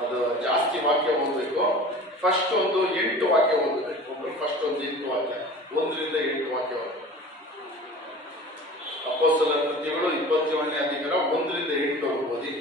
ಅದು ಜಾಸ್ತಿ ವಾಕ್ಯ ಓದಬೇಕು. ಫಸ್ಟ್ ಒಂದು 8 ವಾಕ್ಯ ಓದಬೇಕು. ಒಬ್ಬರು ಫಸ್ಟ್ ಒಂದು 8 ವಾಕ್ಯ, 1ರಿಂದ 8 ವಾಕ್ಯ ಓದಬೇಕು. ಅಪೊಸ್ತಲರ ಕೃತ್ಯಗಳು 27ನೇ ಅಧಿಕಾರ 1ರಿಂದ 8 ಓದಿ.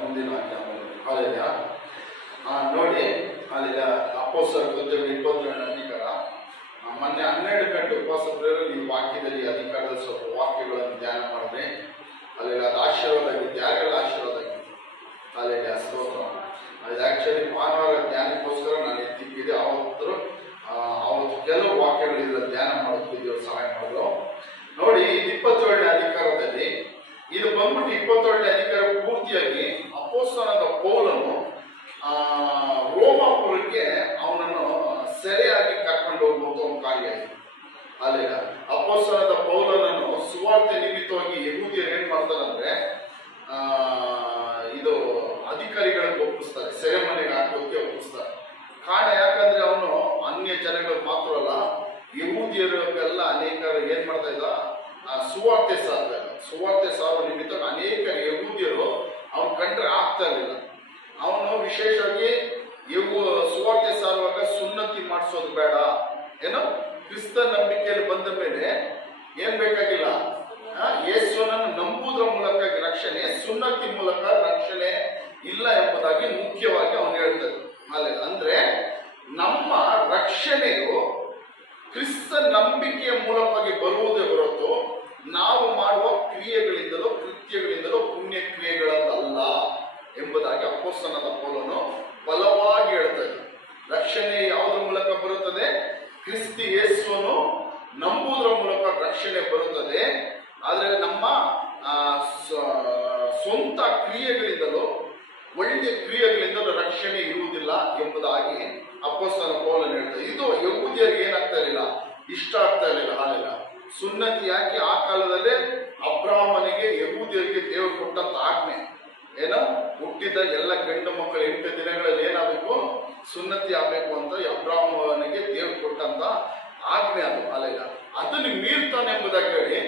ಮುಂದಿನ ನೋಡಿ, ಅಲ್ಲಿ ಅಪೊಸ್ತಲರ ಕೃತ್ಯಗಳು 27ನೇ ಅಧಿಕಾರ. ಮೊನ್ನೆ 12 ಗಂಟೆ ಉಪವಾಸ ಪ್ರೇಯರಲ್ಲಿ ಈ ವಾಕ್ಯದಲ್ಲಿ ಅಧಿಕಾರದ ಸ್ವಲ್ಪ ವಾಕ್ಯಗಳನ್ನು ಧ್ಯಾನ ಮಾಡಿದ್ರೆ ಅಲ್ಲಿ ಅದು ಆಶೀರ್ವಾದ ಆಗಿತ್ತು. ಯಾರಿಗೆಲ್ಲ ಆಶೀರ್ವಾದ ಆಗಿತ್ತು? ಅಲ್ಲಿ ಸ್ತೋತ್ರ. ಅದು ಆಕ್ಚುಲಿ ಭಾನುವಾರ ಧ್ಯಾನಕ್ಕೋಸ್ಕರ ನಾನು ಎತ್ತಿಕ್ಕಿದೆ. ಅವತ್ತು ಕೆಲವು ವಾಕ್ಯಗಳಿದ್ರೆ ಧ್ಯಾನ ಮಾಡೋದಕ್ಕೆ ದೇವರು ಸಹಾಯ ಮಾಡಿದ್ರು. ನೋಡಿ, 27ನೇ ಅಧಿಕಾರದಲ್ಲಿ ಇದು ಬಂದ್ಬಿಟ್ಟು 27ನೇ ಅಧಿಕಾರ ಪೂರ್ತಿಯಾಗಿ ಅಪೊಸ್ತಲನಾದ ಪೌಲನು ರೋಮಾಪುರಕ್ಕೆ ಅವನನ್ನು ಸೆರೆಯಾಗಿ ಕರ್ಕೊಂಡು ಹೋಗುವಂತ ಒಂದು ಕಾರ್ಯ ಇದೆ. ಅಲ್ಲಿ ಅಪೊಸ್ತಲನಾದ ಪೌಲನನ್ನು ಸುವಾರ್ತೆ ನಿಮಿತ್ತವಾಗಿ ಯಹೂದ್ಯರು ಏನ್ ಮಾಡ್ತಾರಂದ್ರೆ ಇದು ಅಧಿಕಾರಿಗಳಿಗೆ ಒಪ್ಪಿಸ್ತಾರೆ, ಸೆರೆಮನೆಗೆ ಹಾಕೋದಕ್ಕೆ ಒಪ್ಪಿಸ್ತಾರೆ. ಕಾರಣ ಯಾಕಂದ್ರೆ ಅವನು ಅನ್ಯ ಜನಗಳು ಮಾತ್ರ ಅಲ್ಲ, ಯಹೂದ್ಯರಿಗೆಲ್ಲ ಅನೇಕರು ಏನ್ ಮಾಡ್ತಾ ಇದ್ದ, ಸುವಾರ್ತೆ ಸಾರುವ ನಿಮಿತ್ತ ಅನೇಕ ಯಹೂದ್ಯರು ಅವನು ಕಂಡ್ರೆ ಆಗ್ತಾ ಇರಲಿಲ್ಲ. ಅವನು ವಿಶೇಷವಾಗಿ ಸುವಾರ್ತೆ ಸಾರುವಾಗ ಸುನ್ನತಿ ಮಾಡಿಸೋದು ಬೇಡ, ಏನೋ ಕ್ರಿಸ್ತ ನಂಬಿಕೆಯಲ್ಲಿ ಬಂದ ಮೇಲೆ ಏನ್ ಬೇಕಾಗಿಲ್ಲ, ಯೇಸುವನ್ನು ನಂಬುವುದರ ಮೂಲಕ ರಕ್ಷಣೆ, ಸುನ್ನತಿ ಮೂಲಕ ರಕ್ಷಣೆ ಇಲ್ಲ ಎಂಬುದಾಗಿ ಮುಖ್ಯವಾಗಿ ಅವನು ಹೇಳ್ತಾರೆ. ಅಂದ್ರೆ ನಮ್ಮ ರಕ್ಷಣೆಯು ಕ್ರಿಸ್ತ ನಂಬಿಕೆಯ ಮೂಲಕವಾಗಿ ಬರುವುದೇ ಹೊರತು ನಾವು ಮಾಡುವ ಕ್ರಿಯೆಗಳಿಂದಲೋ ಕೃತ್ಯಗಳಿಂದಲೋ ಪುಣ್ಯ ಕ್ರಿಯೆಗಳಲ್ಲ ಎಂಬುದಾಗಿ ಅಪೊಸ್ತಲನಾದ ಪೌಲನು ಬಲವಾಗಿ ಹೇಳ್ತಾರೆ. ರಕ್ಷಣೆ ಯಾವುದರ ಮೂಲಕ ಬರುತ್ತದೆ? ಕ್ರಿಸ್ತ ಯೇಸುವನ್ನು ನಂಬುವುದರ ಮೂಲಕ ರಕ್ಷಣೆ ಬರುತ್ತದೆ. ಆದರೆ ನಮ್ಮ ಸ್ವಂತ ಕ್ರಿಯೆಗಳಿಂದಲೋ ಒಳ್ಳೆಯ ಕ್ರಿಯೆಗಳಿಂದಲೂ ರಕ್ಷಣೆ ಇರುವುದಿಲ್ಲ ಎಂಬುದಾಗಿ ಅಪೊಸ್ತಲನಾದ ಪೌಲನು ಹೇಳ್ತಾರೆ. ಇದು ಯಹೂದ್ಯರಿಗೆ ಏನಾಗ್ತಾ ಇರಲಿಲ್ಲ, ಇಷ್ಟ ಆಗ್ತಾ ಇರಲಿಲ್ಲ. ಹಾಲೆಲ್ಲ ಸುನ್ನತಿ ಯಾಕೆ ಆ ಕಾಲದಲ್ಲೇ ಅಬ್ರಾಹ್ಮನಿಗೆ ಯಹೂದ್ಯರಿಗೆ ದೇವರು ಕೊಟ್ಟಂತ ಆಜ್ಞೆ ಏನೋ, ಹುಟ್ಟಿದ ಎಲ್ಲ ಗಂಡು ಮಕ್ಕಳು 8 ದಿನಗಳಲ್ಲಿ ಏನಾಗಬೇಕು, ಸುನ್ನತಿ ಆಗ್ಬೇಕು ಅಂತ ಅಬ್ರಾಹ್ಮನಿಗೆ ದೇವರು ಕೊಟ್ಟಂತ ಆಜ್ಞೆ ಅದು. ಅಲ್ಲ, ಅದನ್ನು ಮೀರ್ತಾನೆ ಎಂಬುದಾಗಿ ಹೇಳಿ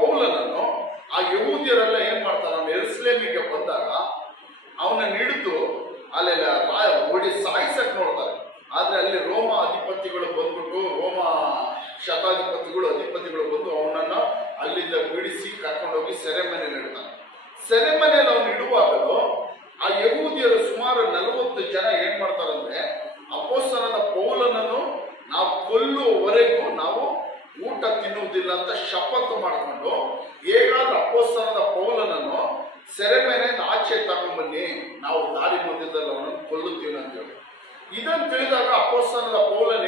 ಪೌಲನನ್ನು ಆ ಯಹೂದ್ಯರೆಲ್ಲ ಏನ್ ಮಾಡ್ತಾರೆ, ಅವನು ಯೆರೂಸಲೇಮಿಗೆ ಬಂದಾಗ ಅವನನ್ನು ಹಿಡಿದು ಅಲ್ಲೆಲ್ಲ ಹೊಡಿ ಸಾಯಿಸಕ್ ನೋಡ್ತಾರೆ. ಆದ್ರೆ ಅಲ್ಲಿ ರೋಮ ಅಧಿಪತಿಗಳು ಬಂದ್ಬಿಟ್ಟು, ರೋಮ ಅಧಿಪತಿಗಳು ಬಂದು ಅವನನ್ನ ಅಲ್ಲಿಂದ ಬಿಡಿಸಿ ಕರ್ಕೊಂಡೋಗಿ ಸೆರೆಮನೆಯಲ್ಲಿ ಇಡ್ತಾನೆ. ಸೆರೆಮನೆಯಲ್ಲಿ ಅವನು ಇಡುವಾಗಲೂ ಆ ಯಹೂದ್ಯರು ಸುಮಾರು 40 ಜನ ಏನ್ ಮಾಡ್ತಾರಂದ್ರೆ, ಅಪೊಸ್ತಲನಾದ ಪೌಲನನ್ನು ನಾವು ಕೊಲ್ಲುವವರೆಗೂ ನಾವು ಊಟ ತಿನ್ನುವುದಿಲ್ಲ ಅಂತ ಶಪಥ ಮಾಡಿಕೊಂಡು, ಹೇಗಾದ್ರೂ ಅಪೊಸ್ತಲನಾದ ಪೌಲನನ್ನು ಸೆರೆಮನೆಯಿಂದ ಆಚೆ ತಗೊಂಡ್ಬನ್ನಿ, ನಾವು ದಾರಿ ಮಧ್ಯದಲ್ಲಿ ಅವನನ್ನು ಕೊಲ್ಲುತ್ತೀವಿ ಅಂತ ಹೇಳಿ. ಇದನ್ನು ತಿಳಿದಾಗ ಅಪೊಸ್ತಲನಾದ ಪೌಲನು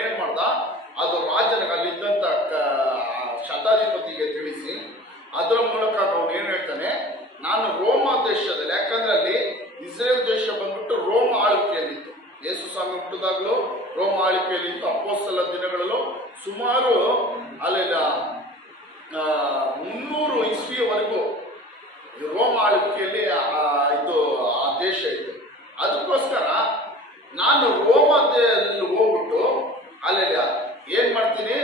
ಅದರ ಮೂಲಕ ಅವನು ಏನ್ ಹೇಳ್ತಾನೆ, ನಾನು ರೋಮ ದೇಶದಲ್ಲಿ, ಯಾಕಂದ್ರೆ ಅಲ್ಲಿ ಇಸ್ರೇಲ್ ದೇಶ ಬಂದ್ಬಿಟ್ಟು ರೋಮ ಆಳ್ವಿಕೆಯಲ್ಲಿತ್ತು. ಯೇಸು ಸ್ವಾಮಿ ಹುಟ್ಟಿದಾಗಲೂ ರೋಮ ಆಳ್ವಿಕೆಯಲ್ಲಿತ್ತು. ಅಪೊಸ್ತಲ ದಿನಗಳಲ್ಲೂ ಸುಮಾರು ಅಲ್ಲೆಲ್ಲ 300 ಇಸ್ವಿಯವರೆಗೂ ರೋಮ ಆಳ್ವಿಕೆಯಲ್ಲಿ ಇದು ಆ ದೇಶ ಇತ್ತು. ಅದಕ್ಕೋಸ್ಕರ ನಾನು ರೋಮದಲ್ಲಿ ಹೋಗ್ಬಿಟ್ಟು ಅಲ್ಲೆಲ್ಲ ಏನ್ ಮಾಡ್ತೀನಿ,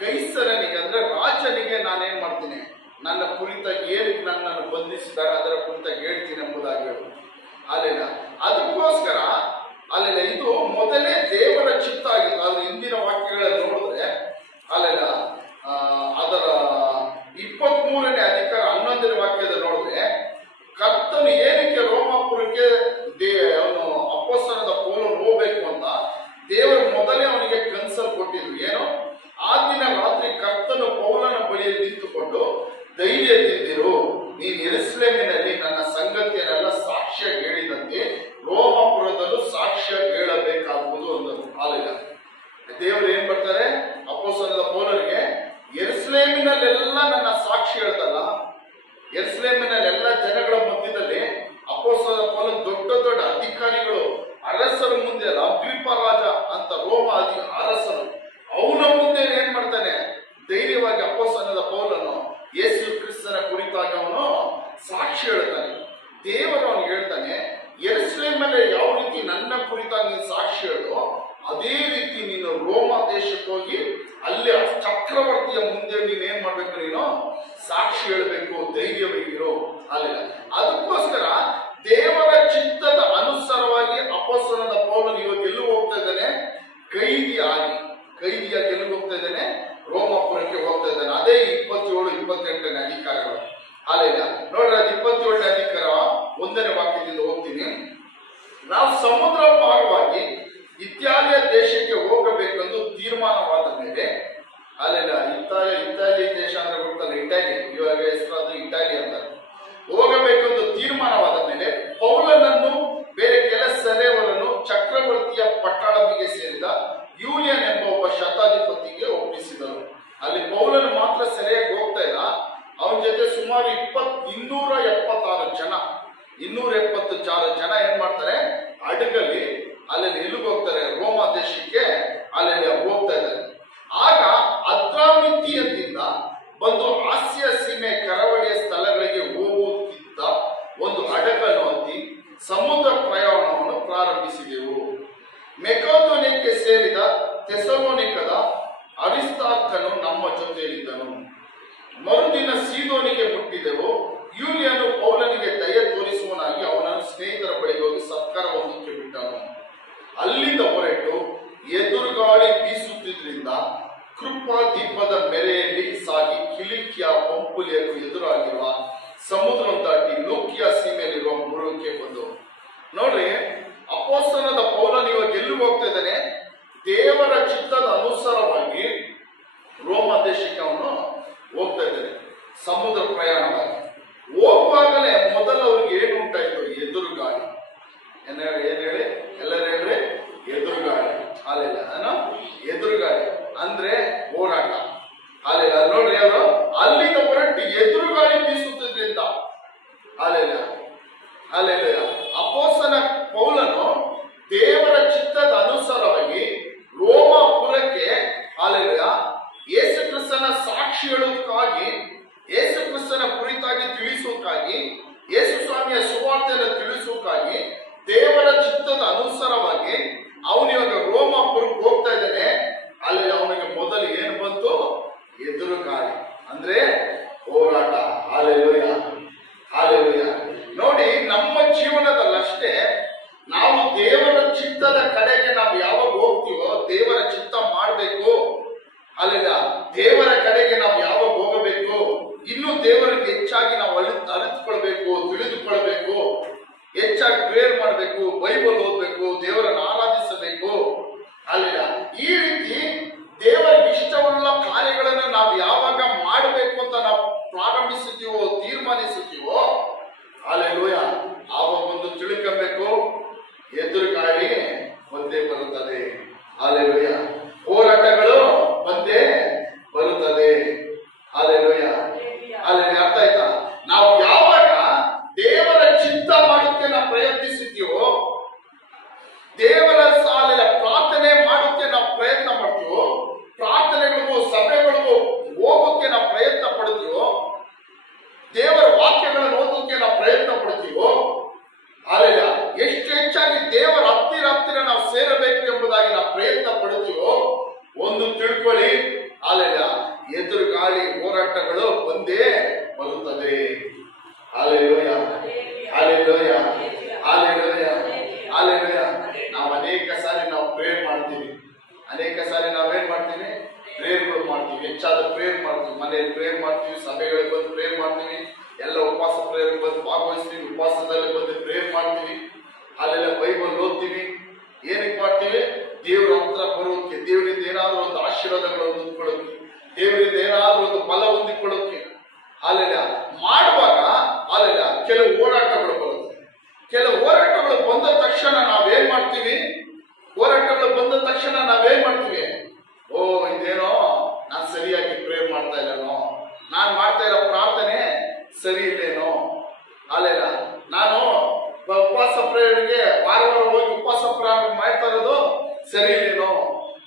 ಕೈಸರನಿಗೆ ಅಂದ್ರೆ ರಾಜನಿಗೆ ನಾನೇನ್ ಮಾಡ್ತೀನಿ, ನನ್ನ ಕುರಿತಾಗಿ ಏನಕ್ಕೆ ನನ್ನನ್ನು ಬಂಧಿಸಿದ್ದಾರೆ ಅದರ ಕುರಿತಾಗಿ ಹೇಳ್ತೀನಿ ಎಂಬುದಾಗಿ ಹೇಳು. ಅಲ್ಲೆಲ್ಲ ಅದಕ್ಕೋಸ್ಕರ ಅಲ್ಲೆಲ್ಲ ಇದು ಮೊದಲೇ ದೇವರ ಚಿತ್ತ ಆಗಿತ್ತು. ಅದ್ರ ಹಿಂದಿನ ವಾಕ್ಯಗಳನ್ನು ನೋಡಿದ್ರೆ ಅಲ್ಲೆಲ್ಲ ಅದರ 23ನೇ ಅಧಿಕಾರ 11ನೇ ವಾಕ್ಯದ ನೋಡಿದ್ರೆ ಕರ್ತನು ಏನಕ್ಕೆ ರೋಮಾಪುರಕ್ಕೆ ಅವನು ಅಪೊಸ್ತಲನಾದ ಪೌಲನು ಹೋಗ್ಬೇಕು ಅಂತ ದೇವರು ಮೊದಲೇ ಅವನಿಗೆ ಕನ್ಸಲ್ ಕೊಟ್ಟಿದ್ರು. ಏನು, ಆ ದಿನ ರಾತ್ರಿ ಕರ್ತನು ಪೌಲನ ಬಳಿಯಲ್ಲಿ ನಿಂತುಕೊಂಡು, ಧೈರ್ಯದಿಂದಿರು, ನೀನು ಯೆರೂಸಲೇಮಿನಲ್ಲಿ ನನ್ನ ಸಂಗತಿಯನ್ನೆಲ್ಲ ಸಾಕ್ಷ್ಯ ಹೇಳಿದಂತೆ ರೋಮಾಪುರದಲ್ಲೂ ಸಾಕ್ಷ್ಯ ಹೇಳಬೇಕಾಗುವುದು ಅಂದರು. ಹಾಲೆಲ್ಲ ದೇವರು ಏನ್ ಬರ್ತಾರೆ ಅಪೊಸ್ತಲನಾದ ಪೌಲನಿಗೆ, ಯೆರೂಸಲೇಮಿನಲ್ಲೆಲ್ಲ ನನ್ನ ಸಾಕ್ಷಿ ಹೇಳ್ದಲ್ಲ, ಯೆರೂಸಲೇಮಿನಲ್ಲೆಲ್ಲ ಜನಗಳ ಮಧ್ಯದಲ್ಲಿ ಅಪೊಸ್ತಲನಾದ ಪೌಲನ ದೊಡ್ಡ ದೊಡ್ಡ ಅಧಿಕಾರಿಗಳು, ಅರಸರ ಮುಂದೆ ಅಗ್ರಿಪ್ಪ ರಾಜ ಅಂತ ರೋಮ ಅರಸರು, ಅವನ ಮುಂದೆ ಏನ್ ಮಾಡ್ತಾನೆ, ಧೈರ್ಯವಾಗಿ ಅಪೊಸ್ತಲನಾದ ಪೌಲನು ಯೇಸು ಕ್ರಿಸ್ತನ ಕುರಿತಾಗಿ ಅವನು ಸಾಕ್ಷಿ ಹೇಳ್ತಾನೆ. ದೇವರು ಅವನಿಗೆ ಹೇಳ್ತಾನೆ, ಯೆರೂಸಲೇಮಲ್ಲಿ ಯಾವ ರೀತಿ ನನ್ನ ಕುರಿತಾಗಿ ನೀನು ಸಾಕ್ಷಿ ಹೇಳೋ ಅದೇ ರೀತಿ ನೀನು ರೋಮ ದೇಶಕ್ಕೆ ಹೋಗಿ ಅಲ್ಲಿ ಚಕ್ರವರ್ತಿಯ ಮುಂದೆ ನೀನ್ ಏನ್ ಮಾಡ್ಬೇಕು, ನೀನು ಸಾಕ್ಷಿ ಹೇಳ್ಬೇಕು, ಧೈರ್ಯವಾಗಿರೋ. ಅಲ್ಲಿಲ್ಲ ಅದಕ್ಕೋಸ್ಕರ ದೇವರ ಚಿತ್ತದ ಅನುಸಾರವಾಗಿ ಅಪೊಸ್ತಲನಾದ ಪೌಲನು ಇವಾಗ ಎಲ್ಲೂ ಹೋಗ್ತಾ ಇದ್ದಾನೆ, ಕೈದಿಯಾಗಿ ಎಲ್ಲಿಗೆ ಹೋಗ್ತಾ ಇದ್ದಾನೆ, ರೋಮಾಪುರಕ್ಕೆ ಹೋಗ್ತಾ ಇದ್ದಾನೆ. ಅದೇ 27, 28ನೇ ಅಧಿಕಾರಗಳು. ಅಲ್ಲಿಲ್ಲ ನೋಡ್ರಿ, ಅದು 27ನೇ ಅಧಿಕಾರ 1ನೇ ವಾಕ್ಯದಿಂದ ಹೋಗ್ತೀನಿ. ನಾವು ಸಮುದ್ರ ಮಾರ್ಗವಾಗಿ ಇತಾಲಿಯ ದೇಶಕ್ಕೆ ಹೋಗಬೇಕೆಂದು ತೀರ್ಮಾನವಾದ ಮೇಲೆ, ಅಲ್ಲೆಲ್ಲ ಇತಾಲಿ ದೇಶ ಅಂದ್ರೆ ಗೊತ್ತಲ್ಲ, ಇಟಾಲಿ, ಇವಾಗ ಹೆಸರಾದ್ರು ಇಟಾಲಿ ಅಂತಾರೆ. ಹೋಗಬೇಕೆಂದು ತೀರ್ಮಾನವಾದ ಮೇಲೆ ಪೌಲನನ್ನು ಬೇರೆ ಕೆಲ ಸೆರೆಯವರನ್ನು ಚಕ್ರವರ್ತಿಯ ಪಟ್ಟಣವಿಗೆ ಸೇರಿದ ಯೂಲಿಯನ್ ಎಂಬ ಒಬ್ಬ ಶತಾಧಿಪತಿಗೆ ಒಪ್ಪಿಸಿದರು. ಅಲ್ಲಿ ಪೌಲನು ಮಾತ್ರ ಸೆರೆಯಾಗಿ ಹೋಗ್ತಾ ಇಲ್ಲ, ಅವನ ಜೊತೆ ಸುಮಾರು 276 ಜನ ಏನ್ ಮಾಡ್ತಾರೆ, ಹಡಗಲ್ಲಿ ಅಲ್ಲೆಲ್ಲಿ ಎಲ್ಲಿಗೆ ಹೋಗ್ತಾರೆ, ರೋಮ ದೇಶಕ್ಕೆ ಅಲ್ಲೆಲ್ಲಿ ಹೋಗ್ತಾ ಇದ್ದಾರೆ. ಆಗ ಅದ್ರಾಮಿತಿಯದಿಂದ ಬಂದು ಆಸಿಯಾ ಸೀಮೆ ಕರಾವಳಿಯ ಸ್ಥಳಗಳಿಗೆ ಹೋಗುತ್ತಿದ್ದ ಒಂದು ಹಡಗನ್ನು ಹತ್ತಿ ಸಮುದ್ರ ಪ್ರಯಾಣವನ್ನು ಪ್ರಾರಂಭಿಸಿದೆವು. ಮೆಕೋದೋನ್ಯಕ್ಕೆ ಸೇರಿದ ಥೆಸಲೋನಿಕದ ಅರಿಸ್ತಾರ್ಕನು ನಮ್ಮ ಜೊತೆಯಲ್ಲಿದ್ದನು. ಮರುದಿನ ಸೀದೋನಿಗೆ ಮುಟ್ಟಿದೆವು. ಯೂಲಿಯನು ಪೌಲನಿಗೆ ದಯ ತೋರಿಸುವನಾಗಿ ಅವನನ್ನು ಸ್ನೇಹಿತರ ಬಳಿಗೆ ಹೋಗಿ ಸತ್ಕಾರ ಹೊಂದಕ್ಕೆ ಬಿಟ್ಟನು. ಅಲ್ಲಿಂದ ಹೊರಟು ಎದುರುಗಾಳಿ ಬೀಸುತ್ತಿದ್ರಿಂದ ಕೃಪಾ ದೀಪದ ಮೇರೆಯಲ್ಲಿ ಸಾಗಿ ಕಿಲಿಕಿಯ ಪಂಪುಲಿಯಕ್ಕೂ ಎದುರಾಗಿರುವ ಸಮುದ್ರ ದಾಟಿ ಲೂಕಿಯ ಸೀಮೆಯಲ್ಲಿರುವ ಮುರುಗಕ್ಕೆ ಬಂದು. ನೋಡ್ರಿ, ಅಪೊಸ್ತಲನಾದ ಪೌಲನು ಇವಾಗ ಎಲ್ಲಿ ಹೋಗ್ತಾ ಇದ್ದಾನೆ, ದೇವರ ಚಿತ್ತದ ಅನುಸಾರವಾಗಿ ರೋಮ ದೇಶಕ್ಕೆ ಅವನು ಹೋಗ್ತಾ ಇದ್ದಾನೆ ಸಮುದ್ರ ಪ್ರಯಾಣವಾಗಿ. ಹೋಗುವಾಗಲೇ ಮೊದಲು ಅವ್ರಿಗೆ ಏನು ಉಂಟಾಯ್ತು, ಎದುರುಗಾಳಿ. ಏನ್ ಹೇಳಿ, ಎಲ್ಲರೂ ಹೇಳ್ರಿ, ಎದುರುಗಾಳಿ. ಅಲ್ಲೆಲ್ಲ ಎದುರುಗಾಳಿ ಅಂದ್ರೆ ಹೋರಾಟ. ಅಲ್ಲೆಲ್ಲ ನೋಡ್ರಿ, ಅವರು ಅಲ್ಲಿಂದ ಹೊರಟು ಎದುರುಗಾಳಿ ಬೀಸುತ್ತಿದ್ರಿಂದ ಅಲ್ಲೆಲ್ಲ ಅಪೊಸ್ತಲನ ಪೌಲನು ದೇವರ ಚಿತ್ತದ ಅನುಸಾರವಾಗಿ ರೋಮಾಪುರಕ್ಕೆ ಯೇಸು ಕ್ರಿಸ್ತನ ಸಾಕ್ಷಿ ಹೇಳುವುದಕ್ಕಾಗಿ, ಯೇಸು ಕ್ರಿಸ್ತನ ಕುರಿತಾಗಿ ತಿಳಿಸುವುದಕ್ಕಾಗಿ, ಯೇಸು ಸ್ವಾಮಿಯ ಸುವಾರ್ತೆಯನ್ನು ತಿಳಿಸುವುದಕ್ಕಾಗಿ ದೇವರ ಚಿತ್ತದ ಅನುಸಾರವಾಗಿ ಅವನಿವಾಗ ರೋಮಾಪುರಕ್ಕೆ ಹೋಗ್ತಾ ಇದ್ದಾನೆ. ಅಲ್ಲಿ ಅವನಿಗೆ ಮೊದಲು ಏನು ಬಂತು, ಎದುರುಗಾಳಿ ಅಂದ್ರೆ ಹೋರಾಟ. Hallelujah, hallelujah. ನೋಡಿ, ನಮ್ಮ ಜೀವನದಲ್ಲಷ್ಟೇ ನಾವು ದೇವರ ಚಿತ್ತದ ಕಡೆಗೆ ನಾವು ಯಾವಾಗ ಹೋಗ್ತೀವೋ, ದೇವರ ಚಿತ್ತ ಮಾಡಬೇಕು, ಅಲ್ಲಿಲ್ಲ ದೇವರ ಕಡೆಗೆ ನಾವು ಯಾವಾಗ ಹೋಗಬೇಕು, ಇನ್ನು ದೇವರಿಗೆ ಹೆಚ್ಚಾಗಿ ನಾವು ಅರಿತುಕೊಳ್ಬೇಕು, ತಿಳಿದುಕೊಳ್ಬೇಕು, ಹೆಚ್ಚಾಗಿ ಪ್ರೇಯರ್ ಮಾಡಬೇಕು, ಬೈಬಲ್ ಓದಬೇಕು, ದೇವರನ್ನು ಆರಾಧಿಸಬೇಕು. ಅಲ್ಲಿಲ್ಲ ಈ ರೀತಿ ದೇವರಿಗೆ ಇಷ್ಟವುಳ್ಳ ಕಾರ್ಯಗಳನ್ನು ನಾವು ಯಾವಾಗ ಮಾಡಬೇಕು ಅಂತ ನಾವು ಪ್ರಾರಂಭಿಸುತ್ತೀವೋ, ತೀರ್ಮಾನಿಸುತ್ತೀವೋ, ಅಲ್ಲೆಲೂಯಾ, ಆವಾಗ ಒಂದು ತಿಳ್ಕೊಬೇಕು, ಎದುರುಗಾಳಿ ಬಂದೇ ಬರುತ್ತದೆ. ಅಲ್ಲೆಲೂಯಾ, ಹೋರಾಟಗಳು ಬಂದೇ ಬರುತ್ತದೆ. ಅಲ್ಲೆಲೂಯಾ, ಅರ್ಥ ಆಯ್ತಾ? ಅನೇಕ ಸಾರಿ ನಾವೇನ್ ಮಾಡ್ತೀವಿ, ಪ್ರೇಯರ್ಗಳು ಮಾಡ್ತೀವಿ, ಹೆಚ್ಚಾದ ಪ್ರೇಯರ್ ಮಾಡ್ತೀವಿ, ಮನೆಯಲ್ಲಿ ಪ್ರೇಯರ್ ಮಾಡ್ತೀವಿ, ಸಭೆಗಳಿಗೆ ಬಂದು ಪ್ರೇಯರ್ ಮಾಡ್ತೀವಿ, ಎಲ್ಲ ಉಪವಾಸ ಪ್ರೇಯರ್ ಬಂದು ಭಾಗವಹಿಸ್ತೀವಿ, ಉಪವಾಸದಲ್ಲಿ ಬಂದು ಪ್ರೇಯರ್ ಮಾಡ್ತೀವಿ, ಅಲ್ಲೆಲ್ಲ ಬೈಬಲ್ ಓದ್ತೀವಿ. ಏನಕ್ಕೆ ಮಾಡ್ತೀವಿ? ದೇವರ ಹತ್ರ ಬರೋದಕ್ಕೆ, ದೇವರಿಂದ ಏನಾದ್ರೂ ಒಂದು ಆಶೀರ್ವಾದಗಳನ್ನು ಹೊಂದ್ಕೊಳ್ಳೋಕೆ, ದೇವರಿಂದ ಏನಾದ್ರೂ ಒಂದು ಫಲ ಹೊಂದಿಕೊಳ್ಳೋಕೆ. ಅಲ್ಲೆಲ್ಲ ಮಾಡುವಾಗ ಅಲ್ಲೆಲ್ಲ ಕೆಲವು ಹೋರಾಟಗಳು ಬರುತ್ತದೆ. ಕೆಲವು ಹೋರಾಟಗಳು ಬಂದ ತಕ್ಷಣ ನಾವೇನ್ ಮಾಡ್ತೀವಿ? ಹೋರಾಟಗಳು ಬಂದ ತಕ್ಷಣ ನಾವೇನ್ ಮಾಡ್ತೀವಿ? ಓ, ಇದೇನೋ ನಾನು ಸರಿಯಾಗಿ ಪ್ರೇಯರ್ ಮಾಡ್ತಾ ಇಲ್ಲನೋ, ನಾನು ಮಾಡ್ತಾ ಇರೋ ಪ್ರಾರ್ಥನೆ ಸರಿ ಇಲ್ಲೇನೋ, ಅಲ್ಲೆಲ್ಲ ನಾನು ಉಪವಾಸ ಪ್ರೇಯರ್ಗೆ ವಾರ ಹೋಗಿ ಉಪವಾಸ ಪ್ರಾರಂಭ ಮಾಡ್ತಾ ಇರೋದು ಸರಿ ಇಲ್ಲೇನೋ,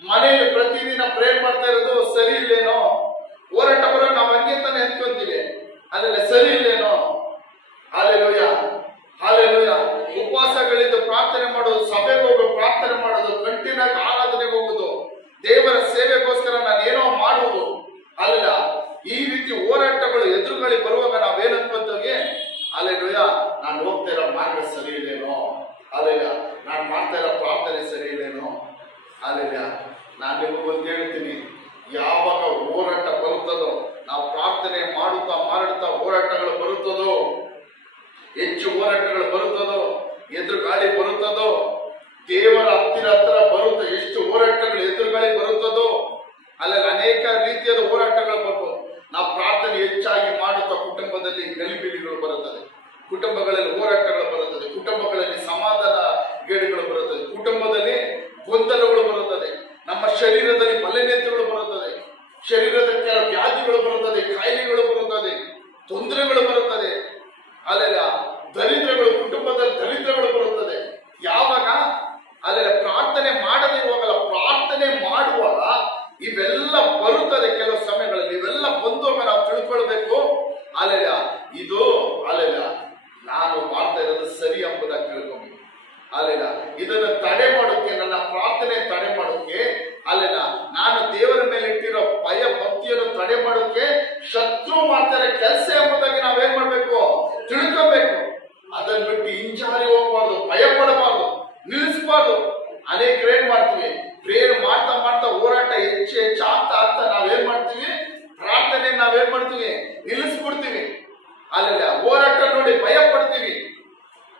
ಮನೆಯಲ್ಲಿ ಪ್ರತಿದಿನ ಪ್ರೇಯರ್ ಮಾಡ್ತಾ ಇರೋದು ಸರಿ ಇಲ್ಲೇನೋ, ಹೋರಾಟ ಬರೋ ನಾವು ಹಂಗೆ ತಾನೆ ಅಂದ್ಕೊಂತೀವಿ, ಅಲ್ಲೆಲ್ಲ ಸರಿ ಇಲ್ಲೇನೋ. Hallelujah, hallelujah. ಉಪವಾಸಗಳಿಂದ ಪ್ರಾರ್ಥನೆ ಮಾಡೋದು, ಸಭೆಗೆ ಹೋಗೋ ಪ್ರಾರ್ಥನೆ ಮಾಡೋದು, ಕಂಟಿನ್ಯೂ ಆರಾಧನೆಗೆ ಹೋಗುದು, ದೇವರ ಸೇವೆಗೋಸ್ಕರ ನಾನು ಏನೋ ಮಾಡುವುದು, ಅಲ್ಲ ಈ ರೀತಿ ಹೋರಾಟಗಳು ಎದುರುಗಳಿ ಬರುವಾಗ ನಾವೇನ್ ಅನ್ಕೊಂತೀವಿ? ಅಲ್ಲೆಲೂಯ, ನಾನು ಹೋಗ್ತಾ ಇರೋ ಮಾರ್ಗ ಸರಿ ಇಲ್ಲೇನೋ, ಅಲ್ಲೆಲ್ಲ ನಾನು ಮಾಡ್ತಾ ಇರೋ ಪ್ರಾರ್ಥನೆ ಸರಿ ಇಲ್ಲೇನೋ. ಅಲ್ಲೆಲ್ಲ ನಾನು ನಿಮಗೊಂದು ಹೇಳ್ತೀನಿ, ಯಾವಾಗ ಹೋರಾಟ ಬರುತ್ತದೋ, ನಾವು ಪ್ರಾರ್ಥನೆ ಮಾಡುತ್ತಾ ಮಾಡುತ್ತಾ ಹೋರಾಟಗಳು ಬರುತ್ತದೋ, ಹೆಚ್ಚು ಹೋರಾಟಗಳು ಬರುತ್ತದೋ, ಎದುರುಗಾಳಿ ಬರುತ್ತದೋ, ದೇವರ ಹತ್ರ ಬರುತ್ತೆ, ಎಷ್ಟು ಹೋರಾಟಗಳು ಎದುರುಗಾಳಿ ಬರುತ್ತದೋ, ಅಲ್ಲೆಲ್ಲ ಅನೇಕ ರೀತಿಯಾದ ಹೋರಾಟಗಳು ಬರ್ಬೋದು. ನಾವು ಪ್ರಾರ್ಥನೆ ಹೆಚ್ಚಾಗಿ ಮಾಡುತ್ತಾ ಕುಟುಂಬದಲ್ಲಿ ಗಲಿಬಿಲಿಗಳು ಬರುತ್ತದೆ, ಕುಟುಂಬಗಳಲ್ಲಿ ಹೋರಾಟಗಳು ಬರುತ್ತದೆ, ಕುಟುಂಬಗಳಲ್ಲಿ ಸಮಾಧಾನ ಗೇಡುಗಳು ಬರುತ್ತದೆ, ಕುಟುಂಬದಲ್ಲಿ ಗೊಂದಲಗಳು ಬರುತ್ತದೆ, ನಮ್ಮ ಶರೀರದಲ್ಲಿ ಬಲಹೀನತೆಗಳು ಬರುತ್ತದೆ, ಶರೀರದ ಕೆಲವು ವ್ಯಾಧಿಗಳು ಬರುತ್ತದೆ, ಕಾಯಿಲೆಗಳು ಬರುತ್ತದೆ, ತೊಂದರೆಗಳು ಬರುತ್ತದೆ, ಅಲ್ಲೆಲ್ಲ ದರಿದ್ರಗಳು, ಕುಟುಂಬದಲ್ಲಿ ದರಿದ್ರಗಳು ಬರುತ್ತದೆ. ಯಾವಾಗ ಅಲ್ಲೆಲ್ಲ ಪ್ರಾರ್ಥನೆ ಮಾಡದೇ ಹೋಗಲ್ಲ, ಪ್ರಾರ್ಥನೆ ಮಾಡುವಾಗ ಇವೆಲ್ಲ ಬರುತ್ತದೆ. ಕೆಲವು ಸಮಯಗಳಲ್ಲಿ ಇವೆಲ್ಲ ಬಂದಾಗ ನಾವು ತಿಳ್ಕೊಳ್ಬೇಕು, ಅಲ್ಲೆಲ್ಲ ಇದು ಅಲ್ಲೆಲ್ಲ ನಾನು ಮಾಡ್ತಾ ಇರೋದು ಸರಿ ಎಂಬುದಾಗಿ ತಿಳ್ಕೊಬೇಕು. ಅಲ್ಲೆಲ್ಲ ಇದನ್ನು ತಡೆ ಮಾಡೋಕೆ, ನನ್ನ ಪ್ರಾರ್ಥನೆ ತಡೆ ಮಾಡೋಕೆ, ಅಲ್ಲೆಲ್ಲ ನಾನು ದೇವರ ಮೇಲೆ ಇಟ್ಟಿರೋ ಭಯ ಭಕ್ತಿಯನ್ನು ತಡೆ ಮಾಡೋಕೆ ಶತ್ರು ಮಾಡ್ತಾರೆ ಕೆಲಸ ಎಂಬುದಾಗಿ ನಾವೇನ್ ಮಾಡ್ಬೇಕು? ತಿಳ್ಕೋಬೇಕು. ಅದನ್ನ ಬಿಟ್ಟು ಹಿಂಜಾರಿ ಹೋಗ್ಬಾರ್ದು, ಭಯ ಪಡಬಾರ್ದು, ನಿಲ್ಲಿಸಬಾರ್ದು. ಅನೇಕರು ಏನ್ ಮಾಡ್ತೀವಿ? ಪ್ರೇಯರ್ ಮಾಡ್ತಾ ಮಾಡ್ತಾ ಹೋರಾಟ ಹೆಚ್ಚು ಹೆಚ್ಚು ಆಗ್ತಾ ಆಗ್ತಾ ನಾವೇನ್ ಮಾಡ್ತೀವಿ? ಪ್ರಾರ್ಥನೆ ನಾವೇನ್ ಮಾಡ್ತೀವಿ? ನಿಲ್ಲಿಸ್ಬಿಡ್ತೀವಿ. ಅಲ್ಲೆಲ್ಲ ಹೋರಾಟ ನೋಡಿ ಭಯ ಪಡ್ತೀವಿ,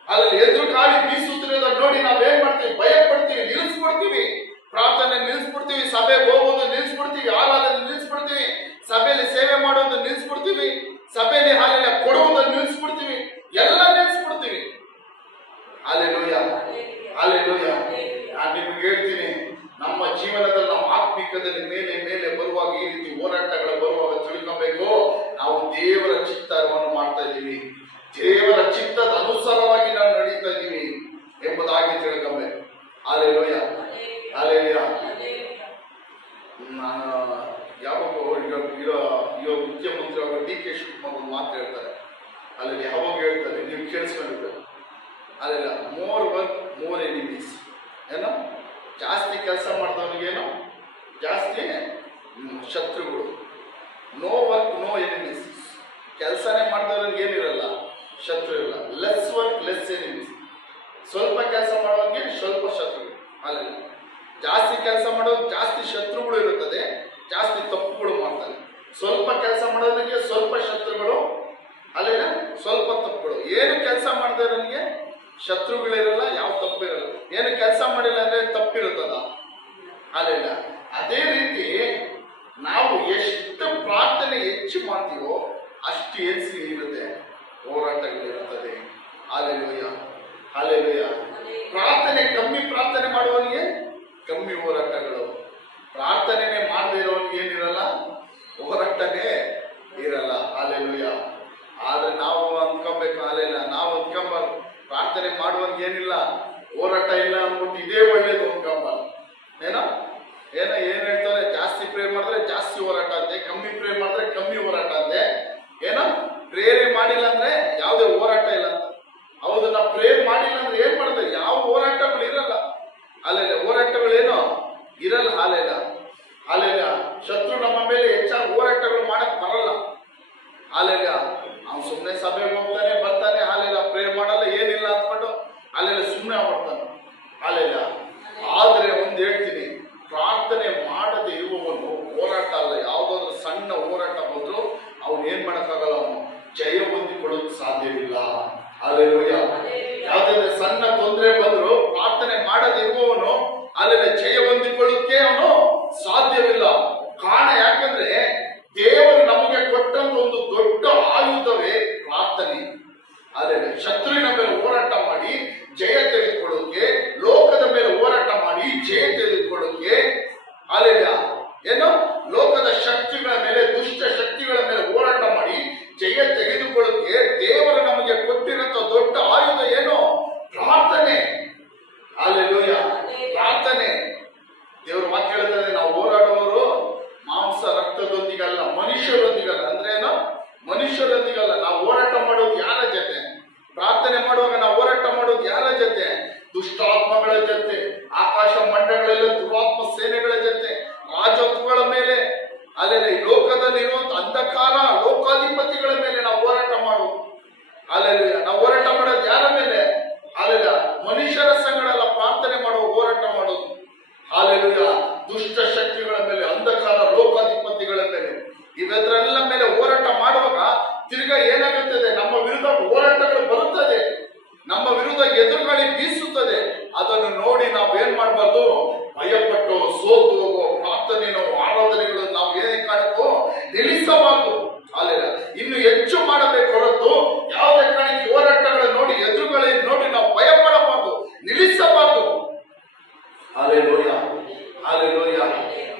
ಅಲ್ಲಿ ಎದುರು ಗಾಳಿ ಬೀಸುತ್ತಿರೋದನ್ನ ನೋಡಿ ನಾವೇನ್ ಮಾಡ್ತೀವಿ? ಭಯ ಪಡ್ತೀವಿ, ನಿಲ್ಲಿಸ್ಬಿಡ್ತೀವಿ, ಪ್ರಾರ್ಥನೆ ನಿಲ್ಲಿಸ್ಬಿಡ್ತೀವಿ, ಸಭೆಗೆ ಹೋಗೋದು ನಿಲ್ಲಿಸ್ಬಿಡ್ತೀವಿ, ಆರಾಧನೆ ನಿಲ್ಲಿಸ್ಬಿಡ್ತೀವಿ, ಸಭೆಯಲ್ಲಿ ಸೇವೆ ಮಾಡೋದು ನಿಲ್ಲಿಸ್ಬಿಡ್ತೀವಿ, ಸಭೆಯಲ್ಲಿ ಹಾಲೆಲ್ಲ ಕೊಡುವುದನ್ನು ನಿಲ್ಲಿಸ್ಬಿಡ್ತೀವಿ, ಎಲ್ಲ ನಿಲ್ಲಿಸ್ಬಿಡ್ತೀವಿ. Hallelujah, hallelujah. ನಾನು ನಿಮ್ಗೆ ಹೇಳ್ತೀನಿ, ನಮ್ಮ ಜೀವನದಲ್ಲಿ ನಾವು ಆತ್ಮಿಕದಲ್ಲಿ ಮೇಲೆ ಮೇಲೆ ಬರುವಾಗ, ಈ ರೀತಿ ಹೋರಾಟಗಳು ಬರುವಾಗ ತಿಳ್ಕೊಬೇಕು, ನಾವು ದೇವರ ಚಿತ್ತವನ್ನು ಮಾಡ್ತಾ ಇದ್ದೀವಿ, ದೇವರ ಚಿತ್ತದ ಅನುಸಾರವಾಗಿ ನಾವು ನಡೀತಾ ಇದ್ದೀವಿ ಎಂಬುದಾಗಿ ತಿಳ್ಕೊಬೇಕು. Hallelujah, hallelujah. ನಾನು ಯಾವಾಗ ಇರೋ ಮುಖ್ಯಮಂತ್ರಿ ಅವರು ಡಿ ಕೆ ಶಿವಕುಮಾರ್ ಮಾತು ಹೇಳ್ತಾರೆ, ಅಲ್ಲಿ ಯಾವಾಗ ಹೇಳ್ತಾರೆ ನೀವು ಕೇಳಿಸ್ಕೊಂಡಿರ್ಬೇಕು, ಅಲ್ಲೆಲ್ಲ ಮೋರ್ ವರ್ಕ್ ಮೋರ್ ಎನಿಮೀಸ್. ಏನೋ ಜಾಸ್ತಿ ಕೆಲಸ ಮಾಡಿದವನಿಗೇನೋ ಜಾಸ್ತಿ ಶತ್ರುಗಳು. No work no enemies. ಕೆಲಸನೇ ಮಾಡಿದವ್ರಿಗೆ ಏನಿರಲ್ಲ, ಶತ್ರು ಇರಲ್ಲ. Less work less enemies. ಸ್ವಲ್ಪ ಕೆಲಸ ಮಾಡೋರಿಗೆ ಸ್ವಲ್ಪ ಶತ್ರುಗಳು. ಅಲ್ಲೆಲ್ಲ ಜಾಸ್ತಿ ಕೆಲಸ ಮಾಡೋದು ಜಾಸ್ತಿ ಶತ್ರುಗಳು ಇರುತ್ತದೆ, ಜಾಸ್ತಿ ತಪ್ಪುಗಳು ಮಾಡ್ತಾರೆ. ಸ್ವಲ್ಪ ಕೆಲಸ ಮಾಡೋದಕ್ಕೆ ಸ್ವಲ್ಪ ಶತ್ರುಗಳು, ಅಲ್ಲೆಲ್ಲ ಸ್ವಲ್ಪ ತಪ್ಪುಗಳು. ಏನು ಕೆಲಸ ಮಾಡಿದ್ರೆ ನನಗೆ ಶತ್ರುಗಳಿರಲ್ಲ, ಯಾವ ತಪ್ಪು ಇರಲ್ಲ. ಏನು ಕೆಲಸ ಮಾಡಿಲ್ಲ ಅಂದ್ರೆ ತಪ್ಪಿರುತ್ತದ? ಅಲ್ಲೆಲ್ಲ ಅದೇ ರೀತಿ ನಾವು ಎಷ್ಟು ಪ್ರಾರ್ಥನೆ ಹೆಚ್ಚು ಮಾಡ್ತೀವೋ ಅಷ್ಟು ಹೆಚ್ಚು ಇರುತ್ತೆ, ಹೋರಾಟಗಳಿರುತ್ತದೆ. Hallelujah, hallelujah. ಪ್ರಾರ್ಥನೆ ಕಮ್ಮಿ ಪ್ರಾರ್ಥನೆ ಮಾಡುವವನಿಗೆ ಕಮ್ಮಿ ಹೋರಾಟಗಳು, ಪ್ರಾರ್ಥನೆನೇ ಮಾಡದೇ ಇರೋವನಿಗೆ ಏನಿರಲ್ಲ, ಹೋರಾಟನೇ ಇರಲ್ಲ. ಹಾಲೆಲೂಯ. ಆದ್ರೆ ನಾವು ಅಂದ್ಕೊಬೇಕು, ಹಾಲೆಲ್ಲ ನಾವು ಅಂದ್ಕೊಂಬಾರ್ದು. ಪ್ರಾರ್ಥನೆ ಮಾಡುವವನಿಗೆ ಏನಿಲ್ಲ, ಹೋರಾಟ ಇಲ್ಲ ಅಂದ್ಬಿಟ್ಟು ಇದೇ ಒಳ್ಳೇದು ಅಂದ್ಕೊಂಬಾರ್ದು. ಏನೋ ಏನೋ ಏನ್ ಹೇಳ್ತಾರೆ, ಜಾಸ್ತಿ ಪ್ರೇ ಮಾಡಿದ್ರೆ ಜಾಸ್ತಿ ಹೋರಾಟ ಅಂತೆ, ಕಮ್ಮಿ ಪ್ರೇ ಮಾಡಿದ್ರೆ ಕಮ್ಮಿ ಹೋರಾಟ ಅಂತೆ. ಏನೋ ಪ್ರೇರೆ ಮಾಡಿಲ್ಲ ಅಂದ್ರೆ ಯಾವುದೇ ಹೋರಾಟ ಇಲ್ಲ ಅಂತ. ಹೌದು, ನಾವು ಪ್ರೇರ್ ಮಾಡಿಲ್ಲ ಅಂದ್ರೆ ಏನ್ ಮಾಡ್ತಾರೆ? ಯಾವ ಹೋರಾಟಗಳು ಇರಲ್ಲ. ಅಲ್ಲೆಲ್ಲ ಹೋರಾಟಗಳೇನೋ ಇರಲ್ಲ. ಹಾಲೆಲ್ಲ, ಹಾಲೆಲ್ಲ ಶತ್ರು ನಮ್ಮ ಮೇಲೆ ಹೆಚ್ಚಾಗಿ ಹೋರಾಟಗಳು ಮಾಡಕ್ ಬರಲ್ಲ. ಹಾಲೆಲ್ಲ ಅವ್ನು ಸುಮ್ಮನೆ ಸಭೆಗೆ ಹೋಗ್ತಾನೆ ಬರ್ತಾನೆ, ಹಾಲೆಲ್ಲ ಪ್ರೇರ್ ಮಾಡಲ್ಲ, ಏನಿಲ್ಲ ಅಂದ್ಕೊಂಡು ಅಲ್ಲೆಲ್ಲ ಸುಮ್ಮನೆ ಮಾಡ್ತಾನೆ. ಹಾಲೆಲ್ಲ. ಆದ್ರೆ ಒಂದ್ ಹೇಳ್ತೀನಿ, ಪ್ರಾರ್ಥನೆ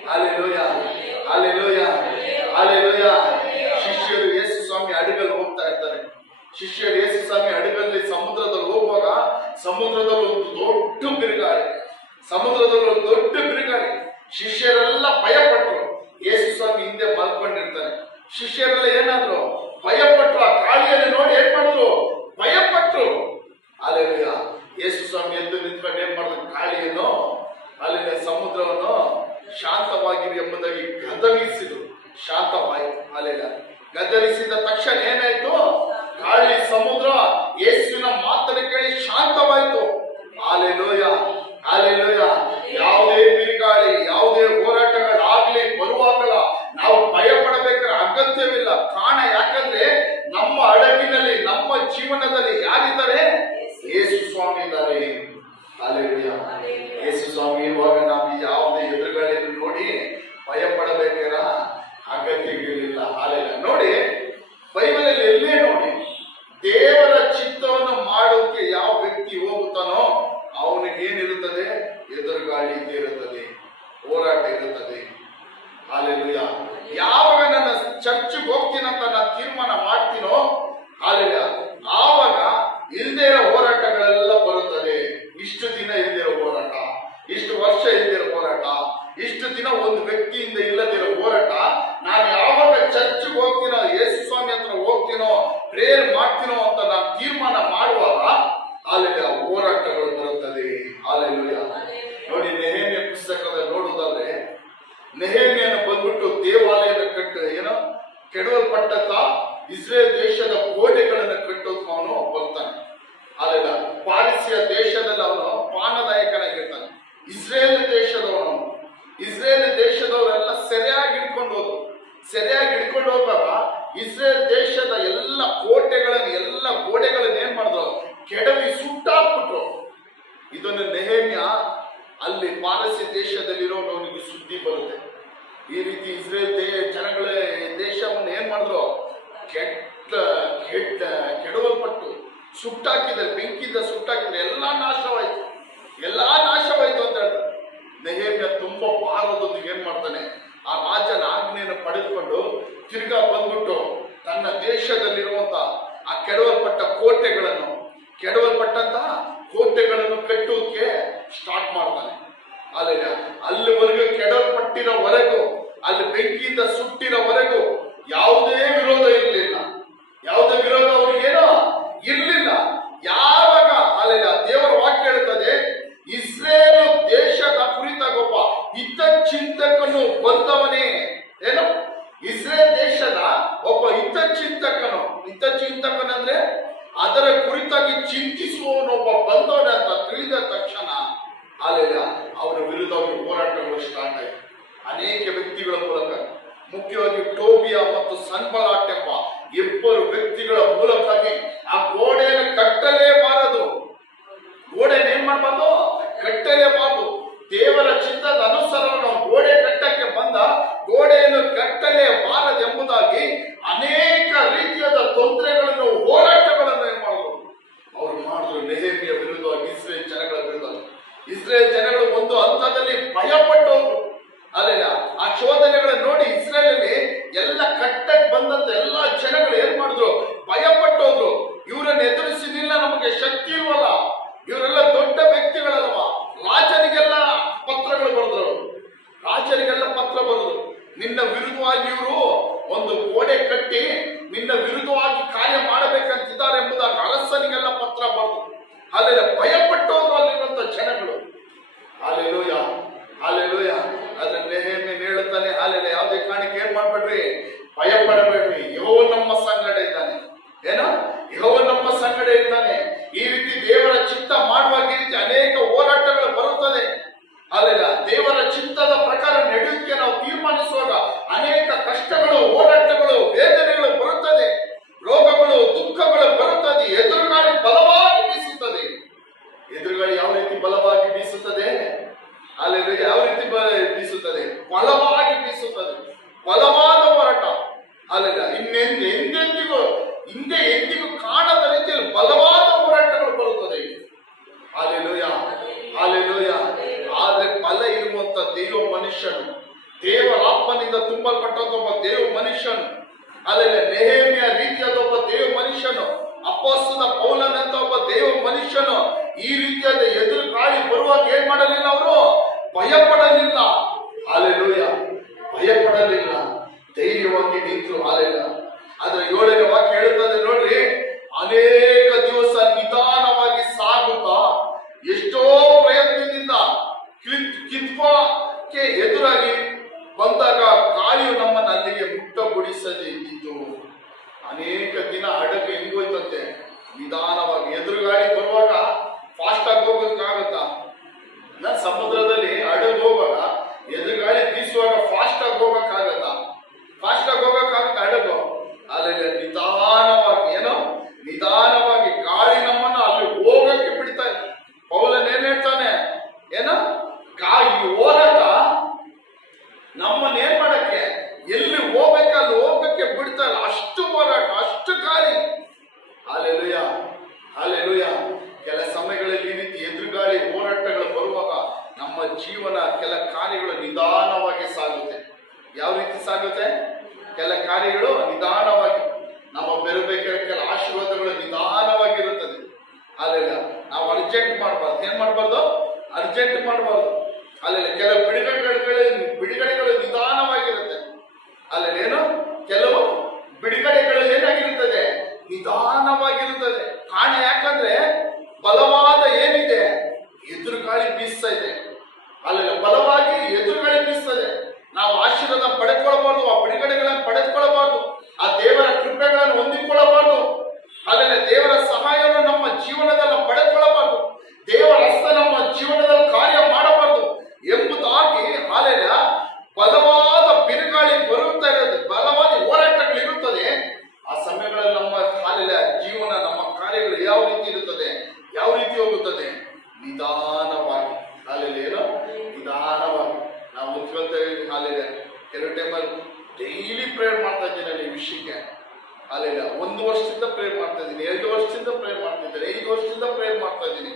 ಹಾಲೆಲೂಯ, ಹಾಲೆಲೂಯ, ಹಾಲೆಲೂಯ. ಶಿಷ್ಯರು ಯೇಸು ಸ್ವಾಮಿ ಹಡಗಲ್ಲಿ ಹೋಗ್ತಾ ಇರ್ತಾರೆ. ಶಿಷ್ಯರು ಯೇಸು ಸ್ವಾಮಿ ಹಡಗಲ್ಲಿ ಸಮುದ್ರದಲ್ಲಿ ಹೋಗುವಾಗ ಸಮುದ್ರದಲ್ಲಿ ಒಂದು ದೊಡ್ಡ ಬಿರುಗಾಳಿ, ಸಮುದ್ರದಲ್ಲಿ ಒಂದು ದೊಡ್ಡ ಬಿರುಗಾಳಿ. ಶಿಷ್ಯರೆಲ್ಲ ಭಯಪಟ್ಟರು. ಯೇಸು ಸ್ವಾಮಿ ಹಿಂದೆ ಮಲ್ಕೊಂಡಿರ್ತಾರೆ. ಶಿಷ್ಯರೆಲ್ಲ ಏನಾದ್ರು ಭಯಪಟ್ಟರು. ಆ ಗಾಳಿಯಲ್ಲಿ ನೋಡಿ ಏನ್ ಮಾಡಿದ್ರು? ಭಯಪಟ್ಟರು. ಹಾಲೆಲೂಯ. ಯೇಸು ಸ್ವಾಮಿ ಎದ್ದು ನಿಂತ್ಕೊಂಡು ಏನ್ ಮಾಡಿದ್ರು? ಗಾಳಿಯನ್ನು, ಅಲ್ಲಿನ ಸಮುದ್ರವನ್ನು ಶಾಂತವಾಗಿರಿ ಎಂಬುದಾಗಿ ಗದರಿಸಿದ್ರು. ಶಾಂತವಾಯಿತು. ಹಾಲೆಲೂಯ. ಗದರಿಸಿದ ತಕ್ಷಣ ಏನಾಯ್ತು? ಗಾಳಿ, ಸಮುದ್ರ ಯೇಸುವಿನ ಮಾತನ್ನು ಕೇಳಿ ಶಾಂತವಾಯಿತು. Hallelujah, hallelujah. ಯಾವುದೇ ಬಿರುಗಾಳಿ, ಯಾವುದೇ ಹೋರಾಟಗಳಾಗ್ಲಿ ಬರುವಾಗಲ ನಾವು ಭಯ ಪಡಬೇಕಾದ ಅಗತ್ಯವಿಲ್ಲ. ಕಾರಣ ಯಾಕಂದ್ರೆ ನಮ್ಮ ಹಡಗಿನಲ್ಲಿ, ನಮ್ಮ ಜೀವನದಲ್ಲಿ ಯಾರಿದ್ದಾರೆ? ಯೇಸು ಸ್ವಾಮಿ ಇದ್ದಾರೆ. ಹಾಲೆಲೂಯ. ಯೇಸು ಸ್ವಾಮಿ ಇರುವಾಗ ನಾವು ಯಾವುದೇ ಎದುರುಗಾಳಿಯನ್ನು ನೋಡಿ ಭಯ ಪಡಬೇಕಾದ ಅಗತ್ಯವಿಲ್ಲ. ಹಾಲೆಲೂಯ. ನೋಡಿ, ಬೈಬಲಲ್ಲಿ ಎಲ್ಲೇ ನೋಡಿ, ದೇವರ ಚಿತ್ತವನ್ನು ಮಾಡೋಕೆ ಯಾವ ವ್ಯಕ್ತಿ ಹೋಗುತ್ತಾನೋ ಅವನಿಗೇನಿರುತ್ತದೆ? ಎದುರುಗಾಳಿ ಇರುತ್ತದೆ, ಹೋರಾಟ ಇರುತ್ತದೆ. ಹಾಲೆಲೂಯ. ಯಾವಾಗ ನನ್ನ ಚರ್ಚ್ಗೆ ಹೋಗ್ತೀನಂತ ನಾನು ತೀರ್ಮಾನ ಮಾಡ್ತೀನೋ, ಹಾಲೆಲೂಯ, ಆವಾಗ ಇಲ್ದೇ ಇರೋ ಹೋರಾಟಗಳೆಲ್ಲ ಬರುತ್ತದೆ. ಇಷ್ಟು ದಿನ ಇಲ್ದಿರೋ ಹೋರಾಟ, ಇಷ್ಟು ವರ್ಷ ಇಲ್ದಿರೋ ಹೋರಾಟ, ಇಷ್ಟು ದಿನ ಒಂದು ವ್ಯಕ್ತಿಯಿಂದ ಇಲ್ಲದಿರೋ ಹೋರಾಟ, ನಾನು ಯಾವಾಗ ಚರ್ಚ್ಗೆ ಹೋಗ್ತೀನೋ, ಯೇಸು ಸ್ವಾಮಿ ಹತ್ರ ಹೋಗ್ತೀನೋ, ಪ್ರೇಯರ್ ಮಾಡ್ತೀನೋ ಅಂತ ನಾನು ತೀರ್ಮಾನ ಮಾಡುವಾಗ ಹಾಲೆಲೂಯ ಹೋರಾಟಗಳು ಬರುತ್ತದೆ. ಹಾಲೆಲೂಯ. ನೋಡಿ, ನೆಹೆಮ್ಯ ಪುಸ್ತಕದಲ್ಲಿ ನೋಡುವುದಾದ್ರೆ, ನೆಹೆಮ್ಯನ ಬಂದ್ಬಿಟ್ಟು ದೇವಾಲಯದ ಏನೋ ಕೆಡವಲ್ಪಟ್ಟಂತ ಇಸ್ರೇಲ್ ದೇಶದ ಗೋಡೆಗಳನ್ನು ಕಟ್ಟೋಕೆ ಅವನು ಬರ್ತಾನೆ. ಹಾಲೆಲೂಯ. ಪಾರಸಿಯ ದೇಶದಲ್ಲಿ ಅವನು ಪಾನದಾಯಕನಾಗಿರ್ತಾನೆ. ಇಸ್ರೇಲ್ ದೇಶದವನು, ಇಸ್ರೇಲ್ ದೇಶದವರೆಲ್ಲ ಸೆರೆಯಾಗಿ ಹಿಡ್ಕೊಂಡು ಹೋದ್ರು. ಸೆರೆಯಾಗಿ ಹಿಡ್ಕೊಂಡು ಹೋಗುವಾಗ ಇಸ್ರೇಲ್ ದೇಶದ ಎಲ್ಲ ಕೋಟೆಗಳನ್ನು, ಎಲ್ಲ ಗೋಡೆಗಳನ್ನ ಏನ್ ಮಾಡಿದ್ರು? ಕೆಡವಿ ಸುಟ್ಟಾಕ್ಬಿಟ್ರು. ಇದನ್ನು ನೆಹೆಮ್ಯ ಅಲ್ಲಿ ಪಾರಸಿ ದೇಶದಲ್ಲಿರೋನಿಗೆ ಸುದ್ದಿ ಬರುತ್ತೆ. ಈ ರೀತಿ ಇಸ್ರೇಲ್ ಜನಗಳ ದೇಶವನ್ನು ಏನ್ ಮಾಡಿದ್ರು? ಕೆಡವಲ್ಪಟ್ಟು ಸುಟ್ಟಾಕಿದ್ರೆ, ಬೆಂಕಿಯಿಂದ ಸುಟ್ಟಾಕಿದ್ರೆ ಎಲ್ಲಾ ನಾಶವಾಯ್ತು, ಎಲ್ಲಾ ನಾಶವಾಯ್ತು ಅಂತ ಹೇಳ್ತಾರೆ. ನೆಹೆಮ್ಯ ತುಂಬಾ ಭಾರದೊಂದಿಗೆ ಏನ್ ಮಾಡ್ತಾನೆ? ಆ ರಾಜನ ಆಜ್ಞೆಯನ್ನು ಪಡೆದುಕೊಂಡು ತಿರ್ಗಾ ಬಂದ್ಬಿಟ್ಟು ತನ್ನ ದೇಶದಲ್ಲಿರುವಂತ ಆ ಕೆಡವಲ್ಪಟ್ಟ ಕೋಟೆಗಳನ್ನು ಕಟ್ಟೋಕೆ ಸ್ಟಾರ್ಟ್ ಮಾಡ್ತಾನೆ. ಅಲ್ಲಿವರೆಗೂ ಕೆಡವಲ್ಪಟ್ಟಿರೋವರೆಗೂ, ಅಲ್ಲಿ ಬೆಂಕಿಯಿಂದ ಸುಟ್ಟಿರೋವರೆಗೂ ಯಾವುದೇ ವಿರೋಧ ಇರಲಿಲ್ಲ. ಯಾವುದೇ ವಿರೋಧ ಅವ್ರಿಗೇನೋ ಇರಲಿಲ್ಲ. ಯಾವಾಗ ದೇವರ ವಾಕ್ಯ ಹೇಳ್ತದೆ, ಇಸ್ರೇಲ್ ದೇಶದ ಕುರಿತಾಗೊಬ್ಬ ಹಿತಚಿಂತಕನು ಬಂದವನೇ. ಏನು? ಇಸ್ರೇಲ್ ದೇಶದ ಒಬ್ಬ ಹಿತಚಿಂತಕನಂದ್ರೆ ಅದರ ಕುರಿತಾಗಿ ಚಿಂತಿಸುವವನೊಬ್ಬ ಬಂದವನೇ ಅಂತ ತಿಳಿದ ತಕ್ಷಣ ಅವರ ವಿರುದ್ಧವಾಗಿ ಹೋರಾಟಗಳು ಸ್ಟಾರ್ಟ್ ಆಯಿತು. ಅನೇಕ ವ್ಯಕ್ತಿಗಳ ಮೂಲಕ, ಮುಖ್ಯವಾಗಿ ಟೋಬಿಯಾ ಮತ್ತು ಸನ್ಬಲಾಟ್ ಎಂಬ ಇಬ್ಬರು ವ್ಯಕ್ತಿಗಳ ಮೂಲಕವಾಗಿ ಆ ಗೋಡೆಯನ್ನು ಕಟ್ಟಲೇಬಾರದು. ಗೋಡೆಯನ್ನು ಏನ್ ಮಾಡಬಾರ್ದು? ಕಟ್ಟಲೇಬಾರದು. ದೇವರ ಚಿತ್ತದ ಅನುಸಾರ ನಾವು ಗೋಡೆ ಕಟ್ಟಕ್ಕೆ ಬಂದ, ಗೋಡೆಯನ್ನು ಕಟ್ಟಲೇಬಾರದೆಂಬುದಾಗಿ ಅನೇಕ ರೀತಿಯಾದ ತೊಂದರೆಗಳನ್ನು, ಹೋರಾಟಗಳನ್ನು ಏನ್ ಮಾಡಿದ್ರು? ಅವರು ಮಾಡಿದ್ರು. ನೆಹೆಮ್ಯ ವಿರುದ್ಧವಾಗಿ, ಇಸ್ರೇಲ್ ಜನಗಳ ವಿರುದ್ಧ. ಇಸ್ರೇಲ್ ಜನಗಳು ಒಂದು ಹಂತದಲ್ಲಿ ಭಯಪಟ್ಟವರು. ಅಲ್ಲ, ಆ ಶೋಧನೆಗಳನ್ನು ನೋಡಿ ಇಸ್ರೇಲಲ್ಲಿ ಎಲ್ಲ ಕಟ್ಟಕ್ಕೆ ಬಂದಂತ ಎಲ್ಲ ಜನಗಳು ಏನ್ ಮಾಡಿದ್ರು? ಭಯಪಟ್ಟೋದ್ರು. ಇವರನ್ನು ಎದುರಿಸಿದಿಲ್ಲ, ನಮಗೆ ಶಕ್ತಿ ಇಲ್ವಲ್ಲ, ಇವರೆಲ್ಲ ದೊಡ್ಡ ವ್ಯಕ್ತಿಗಳಲ್ವ. ರಾಜರಿಗೆಲ್ಲ ಪತ್ರಗಳು ಬರೆದ್ರು, ರಾಜರಿಗೆಲ್ಲ ಪತ್ರ ಬರೆದ್ರು. ನಿನ್ನ ವಿರುದ್ಧವಾಗಿ ಇವರು ಒಂದು ಗೋಡೆ ಕಟ್ಟಿ ನಿನ್ನ ವಿರುದ್ಧವಾಗಿ ಕಾರ್ಯ ಮಾಡಬೇಕಂತಿದ್ದಾರೆ ಎಂಬುದಾಗಿ ಅರಸನಿಗೆಲ್ಲ ಪತ್ರ ಬರೆದ್ರು. ಅಲ್ಲೆಲ್ಲ ಭಯಪಟ್ಟೋದ್ರು ಅಲ್ಲಿರುವಂತ ಜನಗಳು. Hallelujah, hallelujah. ಅದ್ರ ನೆಹೆಮ್ಯ ಹೇಳುತ್ತಾನೆ, ಹಾಲೆಲ್ಲ ಯಾವುದೇ ಕಾರಣಕ್ಕೆ ಏನ್ ಮಾಡ್ಬೇಡ್ರಿ, ಭಯ ಪಡಬೇಡ್ರಿ, ಯೆಹೋವ ನಮ್ಮ ಸಂಗಡ ಇದ್ದಾನೆ. ಏನೋ? ಯೆಹೋವ ನಮ್ಮ ಸಂಗಡ ಇದ್ದಾನೆ. ಈ ರೀತಿ ದೇವರ ಚಿತ್ತ ಮಾಡುವಾಗ ಈ ರೀತಿ ಅನೇಕ ಹೋರಾಟಗಳು ಬರುತ್ತದೆ. ಅಲ್ಲೆಲ್ಲ ದೇವರ ಚಿತ್ತದ ಪ್ರಕಾರ ನಡೆಯೋಕೆ ನಾವು ತೀರ್ಮಾನಿಸುವಾಗ ಅನೇಕ ಕಷ್ಟಗಳು, ಹೋರಾಟಗಳು, ವೇದನೆಗಳು ಬರುತ್ತದೆ, ರೋಗಗಳು, ದುಃಖಗಳು ಬರುತ್ತದೆ. ಎದುರುಗಾಳಿ ಬಲವಾಗಿ ಬೀಸುತ್ತದೆ. ಎದುರುಗಾಳಿ ಯಾವ ರೀತಿ ಬಲವಾಗಿ ಬೀಸುತ್ತದೆ? ಅಲ್ಲೆಲ್ಲ ಯಾವ ರೀತಿ ಬೀಸುತ್ತದೆ? ಬಲವಾಗಿ ಬೀಸುತ್ತದೆ. ಬಲವಾದ ಹೋರಾಟ, ಮನುಷ್ಯನು, ದೇವರ ಆತ್ಮನಿಂದ ತುಂಬಲ್ಪಟ್ಟಂತ ಒಬ್ಬ ದೇವ ಮನುಷ್ಯನು, ಅಲ್ಲಲ್ಲಿ ನೆಹೆಮಿಯ ರೀತಿಯಾದ ಒಬ್ಬ ದೇವ ಮನುಷ್ಯನು, ಅಪೊಸ್ತಲ ಪೌಲನಂತ ಒಬ್ಬ ದೇವ ಮನುಷ್ಯನು ಈ ರೀತಿಯಾದ ಎದುರು ಗಾಳಿ ಬರುವಾಗ ಏನ್ ಮಾಡಲಿಲ್ಲ? ಅವರು ಭಯಪಡಲಿಲ್ಲ. ಹಾಲೆಲೂಯ, ಭಯಪಡಲಿಲ್ಲ, ಧೈರ್ಯವಾಗಿ ನಿಂತು. ಹಾಲೆಲ್ಲ. ಅದರ 7ನೇ ವಾಕ್ಯ ಹೇಳುತ್ತದೆ ನೋಡ್ರಿ, ಅನೇಕ ದಿವಸ ನಿಧಾನವಾಗಿ ಸಾಗುತ್ತಾ ಎಷ್ಟೋ ಪ್ರಯತ್ನದಿಂದ ಕಿತ್ವಕ್ಕೆ ಎದುರಾಗಿ ಬಂದಾಗ ಗಾಳಿಯು ನಮ್ಮನ್ನು ಅಲ್ಲಿಗೆ ಮುಟ್ಟಗೊಡಿಸದೆ ಇದ್ದಿತು. ಅನೇಕ ದಿನ ಹಡಗು ಹಿಂಗೋಯ್ತಂತೆ, ನಿಧಾನವಾಗಿ. ಎದುರು ಗಾಳಿ ಬರುವಾಗ ಫಾಸ್ಟ್ ಆಗಿ ಹೋಗೋದಕ್ಕಾಗತ್ತಾ? ಸಮುದ್ರದಲ್ಲಿ ಹಡಗು ಹೋಗುವಾಗ ಎದುರು ಗಾಳಿ ಬೀಸುವಾಗ ಫಾಸ್ಟ್ ಆಗಿ ಹೋಗಕ್ಕಾಗತ್ತಾ? ಫಾಸ್ಟ್ ಆಗಿ ಹೋಗಕ್ಕಾಗತ್ತ ಹಡಗು? ಅಲ್ಲಿ ನಿಧಾನವಾಗಿ, ಏನೋ ನಿಧಾನವಾಗಿ ಗಾಳಿ ನಮ್ಮನ್ನ ಅಲ್ಲಿ ಹೋಗಕ್ಕೆ ಬಿಡ್ತಾ ಇದೆ. ಪೌಲನ್ ಏನ್ ಹೇಳ್ತಾನೆ? ಏನೋ ಗಾಳಿ ಹೋರಾಟ ನಮ್ಮನ್ನ ಏನ್ ಮಾಡಕ್ಕೆ, ಎಲ್ಲಿ ಹೋಗ್ಬೇಕಲ್ಲಿ ಹೋಗಕ್ಕೆ ಬಿಡ್ತಾ ಇಲ್ಲ. ಅಷ್ಟು ಹೋರಾಟ, ಅಷ್ಟು ಗಾಳಿ. Hallelujah, hallelujah. ಕೆಲ ಸಮಯಗಳಲ್ಲಿ ಈ ರೀತಿ ಎದುರುಗಾಳಿ ಹೋರಾಟಗಳು ಬರುವಾಗ ನಮ್ಮ ಜೀವನ, ಕೆಲ ಕಾರ್ಯಗಳು ನಿಧಾನವಾಗಿ ಸಾಗುತ್ತೆ. ಯಾವ ರೀತಿ ಸಾಗುತ್ತೆ? ಕೆಲ ಕಾರ್ಯಗಳು ನಿಧಾನವಾಗಿ, ನಮ್ಮ ಬೆರಬೇಕಾದ ಕೆಲ ಆಶೀರ್ವಾದಗಳು ನಿಧಾನವಾಗಿರುತ್ತದೆ. ಅಲ್ಲೆಲ್ಲ ನಾವು ಅರ್ಜೆಂಟ್ ಮಾಡಬಾರ್ದು. ಏನ್ ಮಾಡಬಾರ್ದು? ಅರ್ಜೆಂಟ್ ಮಾಡಬಾರ್ದು. ಅಲ್ಲೆಲ್ಲ ಕೆಲವು ಬಿಡುಗಡೆಗಳು ನಿಧಾನವಾಗಿರುತ್ತೆ. ಅಲ್ಲೇನು ಕೆಲವು ಬಿಡುಗಡೆಗಳು ಏನಾಗಿರುತ್ತದೆ? ನಿಧಾನವಾಗಿರುತ್ತದೆ. ಕಾರಣ ಯಾಕಂದ್ರೆ ಬಲವಾದ ಏನಿದೆ? ಎದುರುಗಾಳಿ ಬೀಸ್ತಾ ಇದೆ. ಅಲ್ಲೆಲ್ಲ ಬಲವಾಗಿ ಎದುರುಗಾಳಿ ಬೀಸ್ತದೆ. ನಾವು ಆಶೀರ್ವಾದ ಪಡೆದುಕೊಳ್ಳಬಾರ್ದು, ಆ ಬಿಡುಗಡೆಗಳನ್ನು ಪಡೆದುಕೊಳ್ಳಬಾರ್ದು, ಆ ದೇವರ ಕೃಪೆಗಳನ್ನು ಹೊಂದಿಕೊಳ್ಳಬಾರ್ದು. ಅಲ್ಲೆಲ್ಲ ದೇವರ ಸಹಾಯವನ್ನು ನಮ್ಮ ಜೀವನದಲ್ಲಿ ಪಡೆದುಕೊಳ್ಳಬಾರ್ದು, ದೇವರ ಹಸ್ತ ನಮ್ಮ ಜೀವನದಲ್ಲಿ ಕಾರ್ಯ ಮಾಡಬಾರ್ದು ಎಂಬುದಾಗಿ ಅಲ್ಲೆಲ್ಲ ಬಲವಾದ ಬಿರುಗಾಳಿ ಬರುತ್ತಾ ಇರೋದು, ಬಲವಾದ ಹೋರಾಟಗಳಿರುತ್ತದೆ. ಆ ಸಮಯಗಳಲ್ಲಿ ನಮ್ಮ ಅಲ್ಲೆಲ್ಲ ಜೀವನ, ನಮ್ಮ ಕಾರ್ಯಗಳು ಯಾವ ರೀತಿ ಇರುತ್ತದೆ? ಯಾವ ರೀತಿ ಹೋಗುತ್ತದೆ? ನಿಧಾನವಾಗಿ. ಅಲ್ಲೆಲ್ಲ ಏನೋ ನಿಧಾನವಾಗಿ ನಾವು ಮುಂಚ್ಕೊಳ್ತೇವೆ. ಅಲ್ಲೆಲ್ಲ ಕೆಲವು ಟೈಮಲ್ಲಿ ಡೈಲಿ ಪ್ರೇಯರ್ ಮಾಡ್ತಾ ಇದ್ದೀನಿ ಈ ವಿಷಯಕ್ಕೆ. ಅಲ್ಲೆಲ್ಲ 1 ವರ್ಷದಿಂದ ಪ್ರೇಯರ್ ಮಾಡ್ತಾ ಇದ್ದೀನಿ, 2 ವರ್ಷದಿಂದ ಪ್ರೇಯರ್ ಮಾಡ್ತಾ ಇದ್ದೀನಿ, 5 ವರ್ಷದಿಂದ ಪ್ರೇಯರ್ ಮಾಡ್ತಾ ಇದ್ದೀನಿ.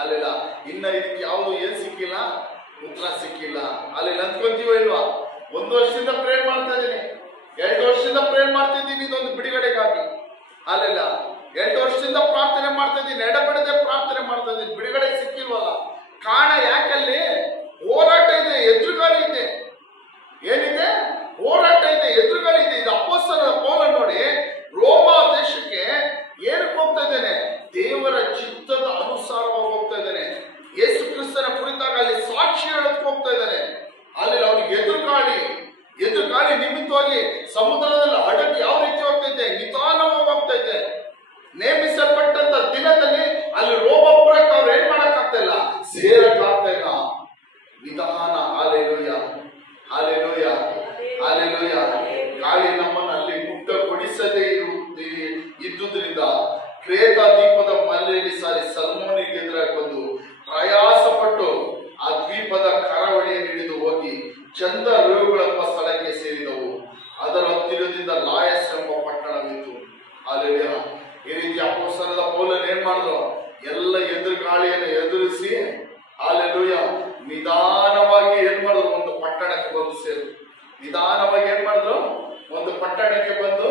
ಅಲ್ಲೆಲ್ಲ ಇನ್ನ ಇದಕ್ಕೆ ಯಾವುದು ಏನ್ ಸಿಕ್ಕಿಲ್ಲ, ಉತ್ತರ ಸಿಕ್ಕಿಲ್ಲ. ಅಲ್ಲೆಲ್ಲ ಅಂದ್ಕೊಂತೀವೋ ಇಲ್ವಾ? 1 ವರ್ಷದಿಂದ ಪ್ರೇಯರ್ ಮಾಡ್ತಾ ಇದ್ದೀನಿ, 2 ವರ್ಷದಿಂದ ಪ್ರೇಯರ್ ಮಾಡ್ತಾ ಇದ್ದೀನಿ ಇದೊಂದು ಬಿಡುಗಡೆಗಾಗಿ. ಅಲ್ಲೆಲ್ಲ 2 ವರ್ಷದಿಂದ ಪ್ರಾರ್ಥನೆ ಮಾಡ್ತಾ ಇದ್ದೀನಿ, ಎಡಬಿಡದೆ ಪ್ರಾರ್ಥನೆ ಮಾಡ್ತಾ ಇದ್ದೀನಿ, ಬಿಡುಗಡೆ ಸಿಕ್ಕಿಲ್ವಲ್ಲ. ಕಾರಣ ಯಾಕಲ್ಲಿ? ಹೋರಾಟ ಇದೆ, ಎದುರುಗಾಳಿ ಇದೆ. ಏನಿದೆ? ಹೋರಾಟ ಇದೆ, ಎದುರುಗಾಳಿ ಇದೆ. ಇದು ಅಪೊಸ್ತಲರ ಪೌಲನ್ ನೋಡಿ ರೋಮ ದೇಶಕ್ಕೆ ಏನಕ್ಕೆ ಹೋಗ್ತಾ ಇದ್ದೇನೆ? ದೇವರ ಚಿತ್ತದ ಅನುಸಾರವಾಗಿ ಹೋಗ್ತಾ ಇದ್ದಾನೆ. ಯೇಸು ಕ್ರಿಸ್ತನ ಕುರಿತಾಗ ಅಲ್ಲಿ ಸಾಕ್ಷಿ ಹೇಳಕ್ಕೆ ಹೋಗ್ತಾ ಇದ್ದಾನೆ. ಅಲ್ಲಿ ಅವನಿಗೆ ಎದುರುಗಾಳಿ ನಿಮಿತ್ತವಾಗಿ ಸಮುದ್ರದಲ್ಲಿ ಹಡಗು ಯಾವ ರೀತಿ ಹೋಗ್ತಾ ಇದೆ? ನಿಧಾನವಾಗಿ ಹೋಗ್ತಾ ಇದೆ. ನೇಮಿಸಲ್ಪಟ್ಟಂತ ದಿನದಲ್ಲಿ ಅಲ್ಲಿ ರೋಮಪುರಕ್ಕೆ ಅವ್ರು ಏನ್ ಮಾಡಕ್ ಆಗ್ತಾ ಇಲ್ಲ, ಸೇರಕ್ ಆಗ್ತಾ ಇಲ್ಲ. ನಿಧಾನ. Hallelujah, hallelujah, hallelujah. ಗಾಳಿ ನಮ್ಮನ್ನು ಅಲ್ಲಿ ಮುಟ್ಟಗೊಡಿಸದೇ ಇದ್ದುದರಿಂದ ಕ್ರೇತ ದ್ವೀಪದ ಮಲೆಯಲ್ಲಿ ಸಾರಿ ಸಲ್ಮೋನಿಗೆ ಎದುರಾಗಿ ಬಂದು ಪ್ರಯಾಸ ಪಟ್ಟು ಆ ದ್ವೀಪದ ಕರಾವಳಿಯನ್ನು ಹಿಡಿದು ಹೋಗಿ ಚಂದ ರೋಗಗಳೆಂಬ ಸ್ಥಳಕ್ಕೆ ಸೇರಿದವು. ಅದರ ಹತ್ತಿರದಿಂದ ಲಾಯಸ್ ಎಂಬ ಪಟ್ಟಣವಿತ್ತು. ಅಲ್ಲೆಲ್ಲ ಈ ರೀತಿ ಅಪೊಸ್ತಲದ ಪೌಲನ್ ಏನ್ ಮಾಡಿದ್ರು? ಎಲ್ಲ ಎದುರುಗಾಳಿಯನ್ನು ಎದುರಿಸಿ ಅಲ್ಲೆಲೂಯ ನಿಧಾನವಾಗಿ ಏನ್ ಮಾಡಿದ್ರು? ಒಂದು ಪಟ್ಟಣಕ್ಕೆ ಬಂದು ಸೇರಿದ್ರು. ನಿಧಾನವಾಗಿ ಏನ್ ಮಾಡಿದ್ರು? ಒಂದು ಪಟ್ಟಣಕ್ಕೆ ಬಂದು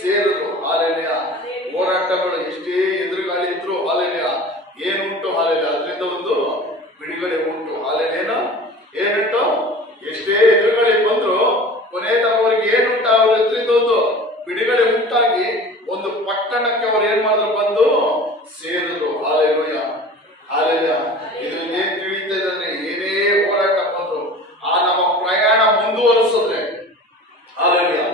ಸೇರಿದ್ರು. ಅಲ್ಲೆಲ್ಲ ಹೋರಾಟಗಳು ಎಷ್ಟೇ ಎದುರುಗಾಳಿ ಇದ್ರು ಅಲ್ಲೆಲ್ಲ ಏನುಂಟು? ಅಲ್ಲೆಲ್ಲ ಅದರಿಂದ ಒಂದು ಬಿಡುಗಡೆ ಉಂಟು. ಅಲ್ಲೆಲ್ಲ ಏನುಂಟು? ಎಷ್ಟೇ ಎದುರುಗಾಳಿ ಬಂದ್ರು ಕೊನೆಯದಾಗ ಅವ್ರಿಗೆ ಏನುಂಟ? ಅವ್ರ ಎದುರಿಂದ ಒಂದು ಬಿಡುಗಡೆ ಉಂಟಾಗಿ ಒಂದು ಪಟ್ಟಣಕ್ಕೆ ಅವ್ರು ಏನ್ ಮಾಡಿದ್ರು? ಬಂದು ಸೇರಿದ್ರು. Hallelujah, hallelujah. ಇದು ಏನ್ ತಿಳಿತಾ ಇದ್ರೆ ಏನೇ ಹೋರಾಟ ಬಂದ್ರು ಆ ನಮ್ಮ ಪ್ರಯಾಣ ಮುಂದುವರಿಸಿದ್ರೆ ಹಾಲೆಲೂಯ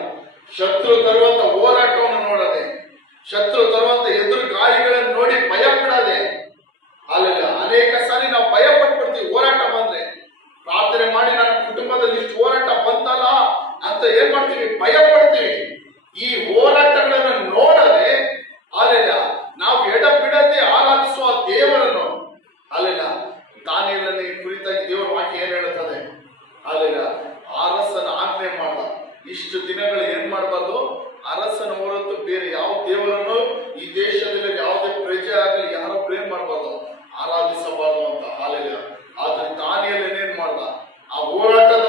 ಶತ್ರು ತರುವಂತ ಹೋರಾಟವನ್ನು ನೋಡದೆ, ಶತ್ರು ತರುವಂತ ಎದುರು ಗಾಳಿಗಳನ್ನು ನೋಡಿ ಭಯ ಬಿಡದೆ. ಹಾಲೆಲೂಯ. ಅನೇಕ ಸಾರಿ ನಾವು ಭಯ ಪಟ್ಬಿಡ್ತೀವಿ ಹೋರಾಟ ಬಂದ್ರೆ. ಪ್ರಾರ್ಥನೆ ಮಾಡಿ ನನ್ನ ಕುಟುಂಬದಲ್ಲಿ ಇಷ್ಟು ಹೋರಾಟ ಬಂತಲ್ಲ ಅಂತ ಏನ್ ಮಾಡ್ತೀವಿ? ಭಯ ಪಡ್ತೀವಿ. ಈ ಹೋರಾಟಗಳನ್ನು ನೋಡದೆ ಅಲ್ಲೆಲ್ಲ ನಾವು ಎಡ ಬಿಡದೆ ಆರಾಧಿಸುವ ದೇವರನ್ನು ಅಲ್ಲೆಲ್ಲ ದಾನಿಯೇಲನ ಕುರಿತಾಗಿ ದೇವರ ವಾಕ್ಯ ಏನ್ ಹೇಳುತ್ತದೆ? ಅಲ್ಲೆಲ್ಲ ಅರಸನ ಆಜ್ಞೆ ಮಾಡ್ದ. ಇಷ್ಟು ದಿನಗಳು ಏನ್ ಮಾಡಬಾರ್ದು? ಅರಸನ ಹೊರತು ಬೇರೆ ಯಾವ ದೇವರನ್ನು ಈ ದೇಶದಲ್ಲಿ ಯಾವುದೇ ಪ್ರಜೆ ಆಗಲಿ ಯಾರೋ ಪ್ರೇಮ್ ಮಾಡಬಾರ್ದು, ಆರಾಧಿಸಬಾರ್ದು ಅಂತ. ಅಲ್ಲೆಲ್ಲ ಆದ್ರೆ ದಾನಿಯೇಲನ ಏನ್ ಮಾಡ್ದ? ಆ ಹೋರಾಟದ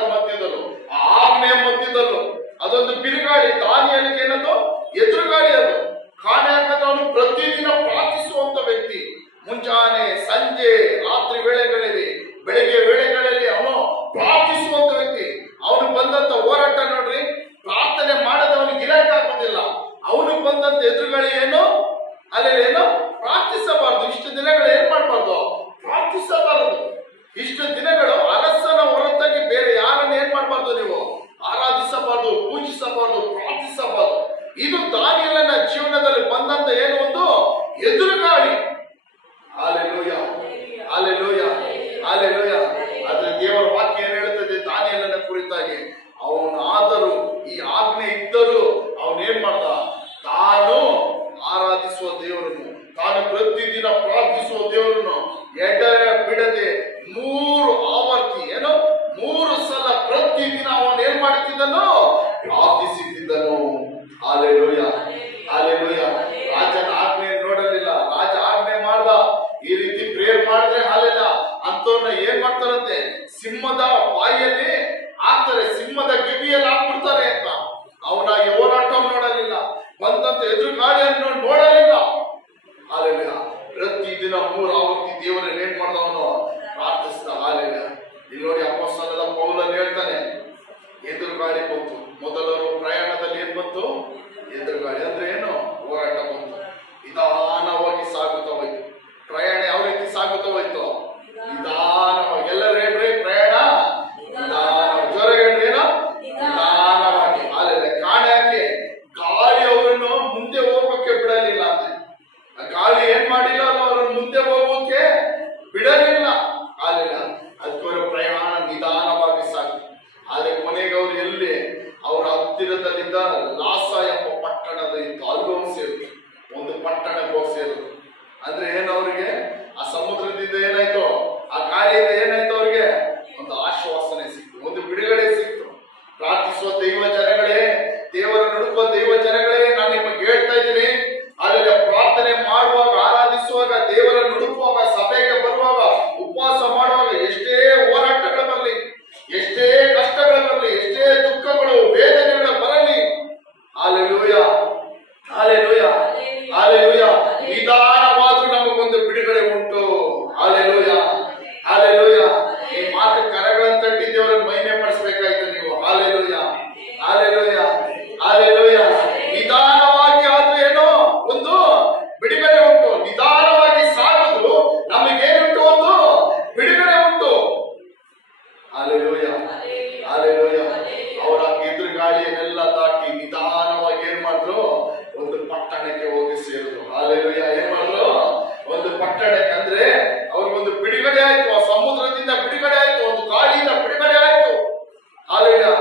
ಹಾಲೆಯ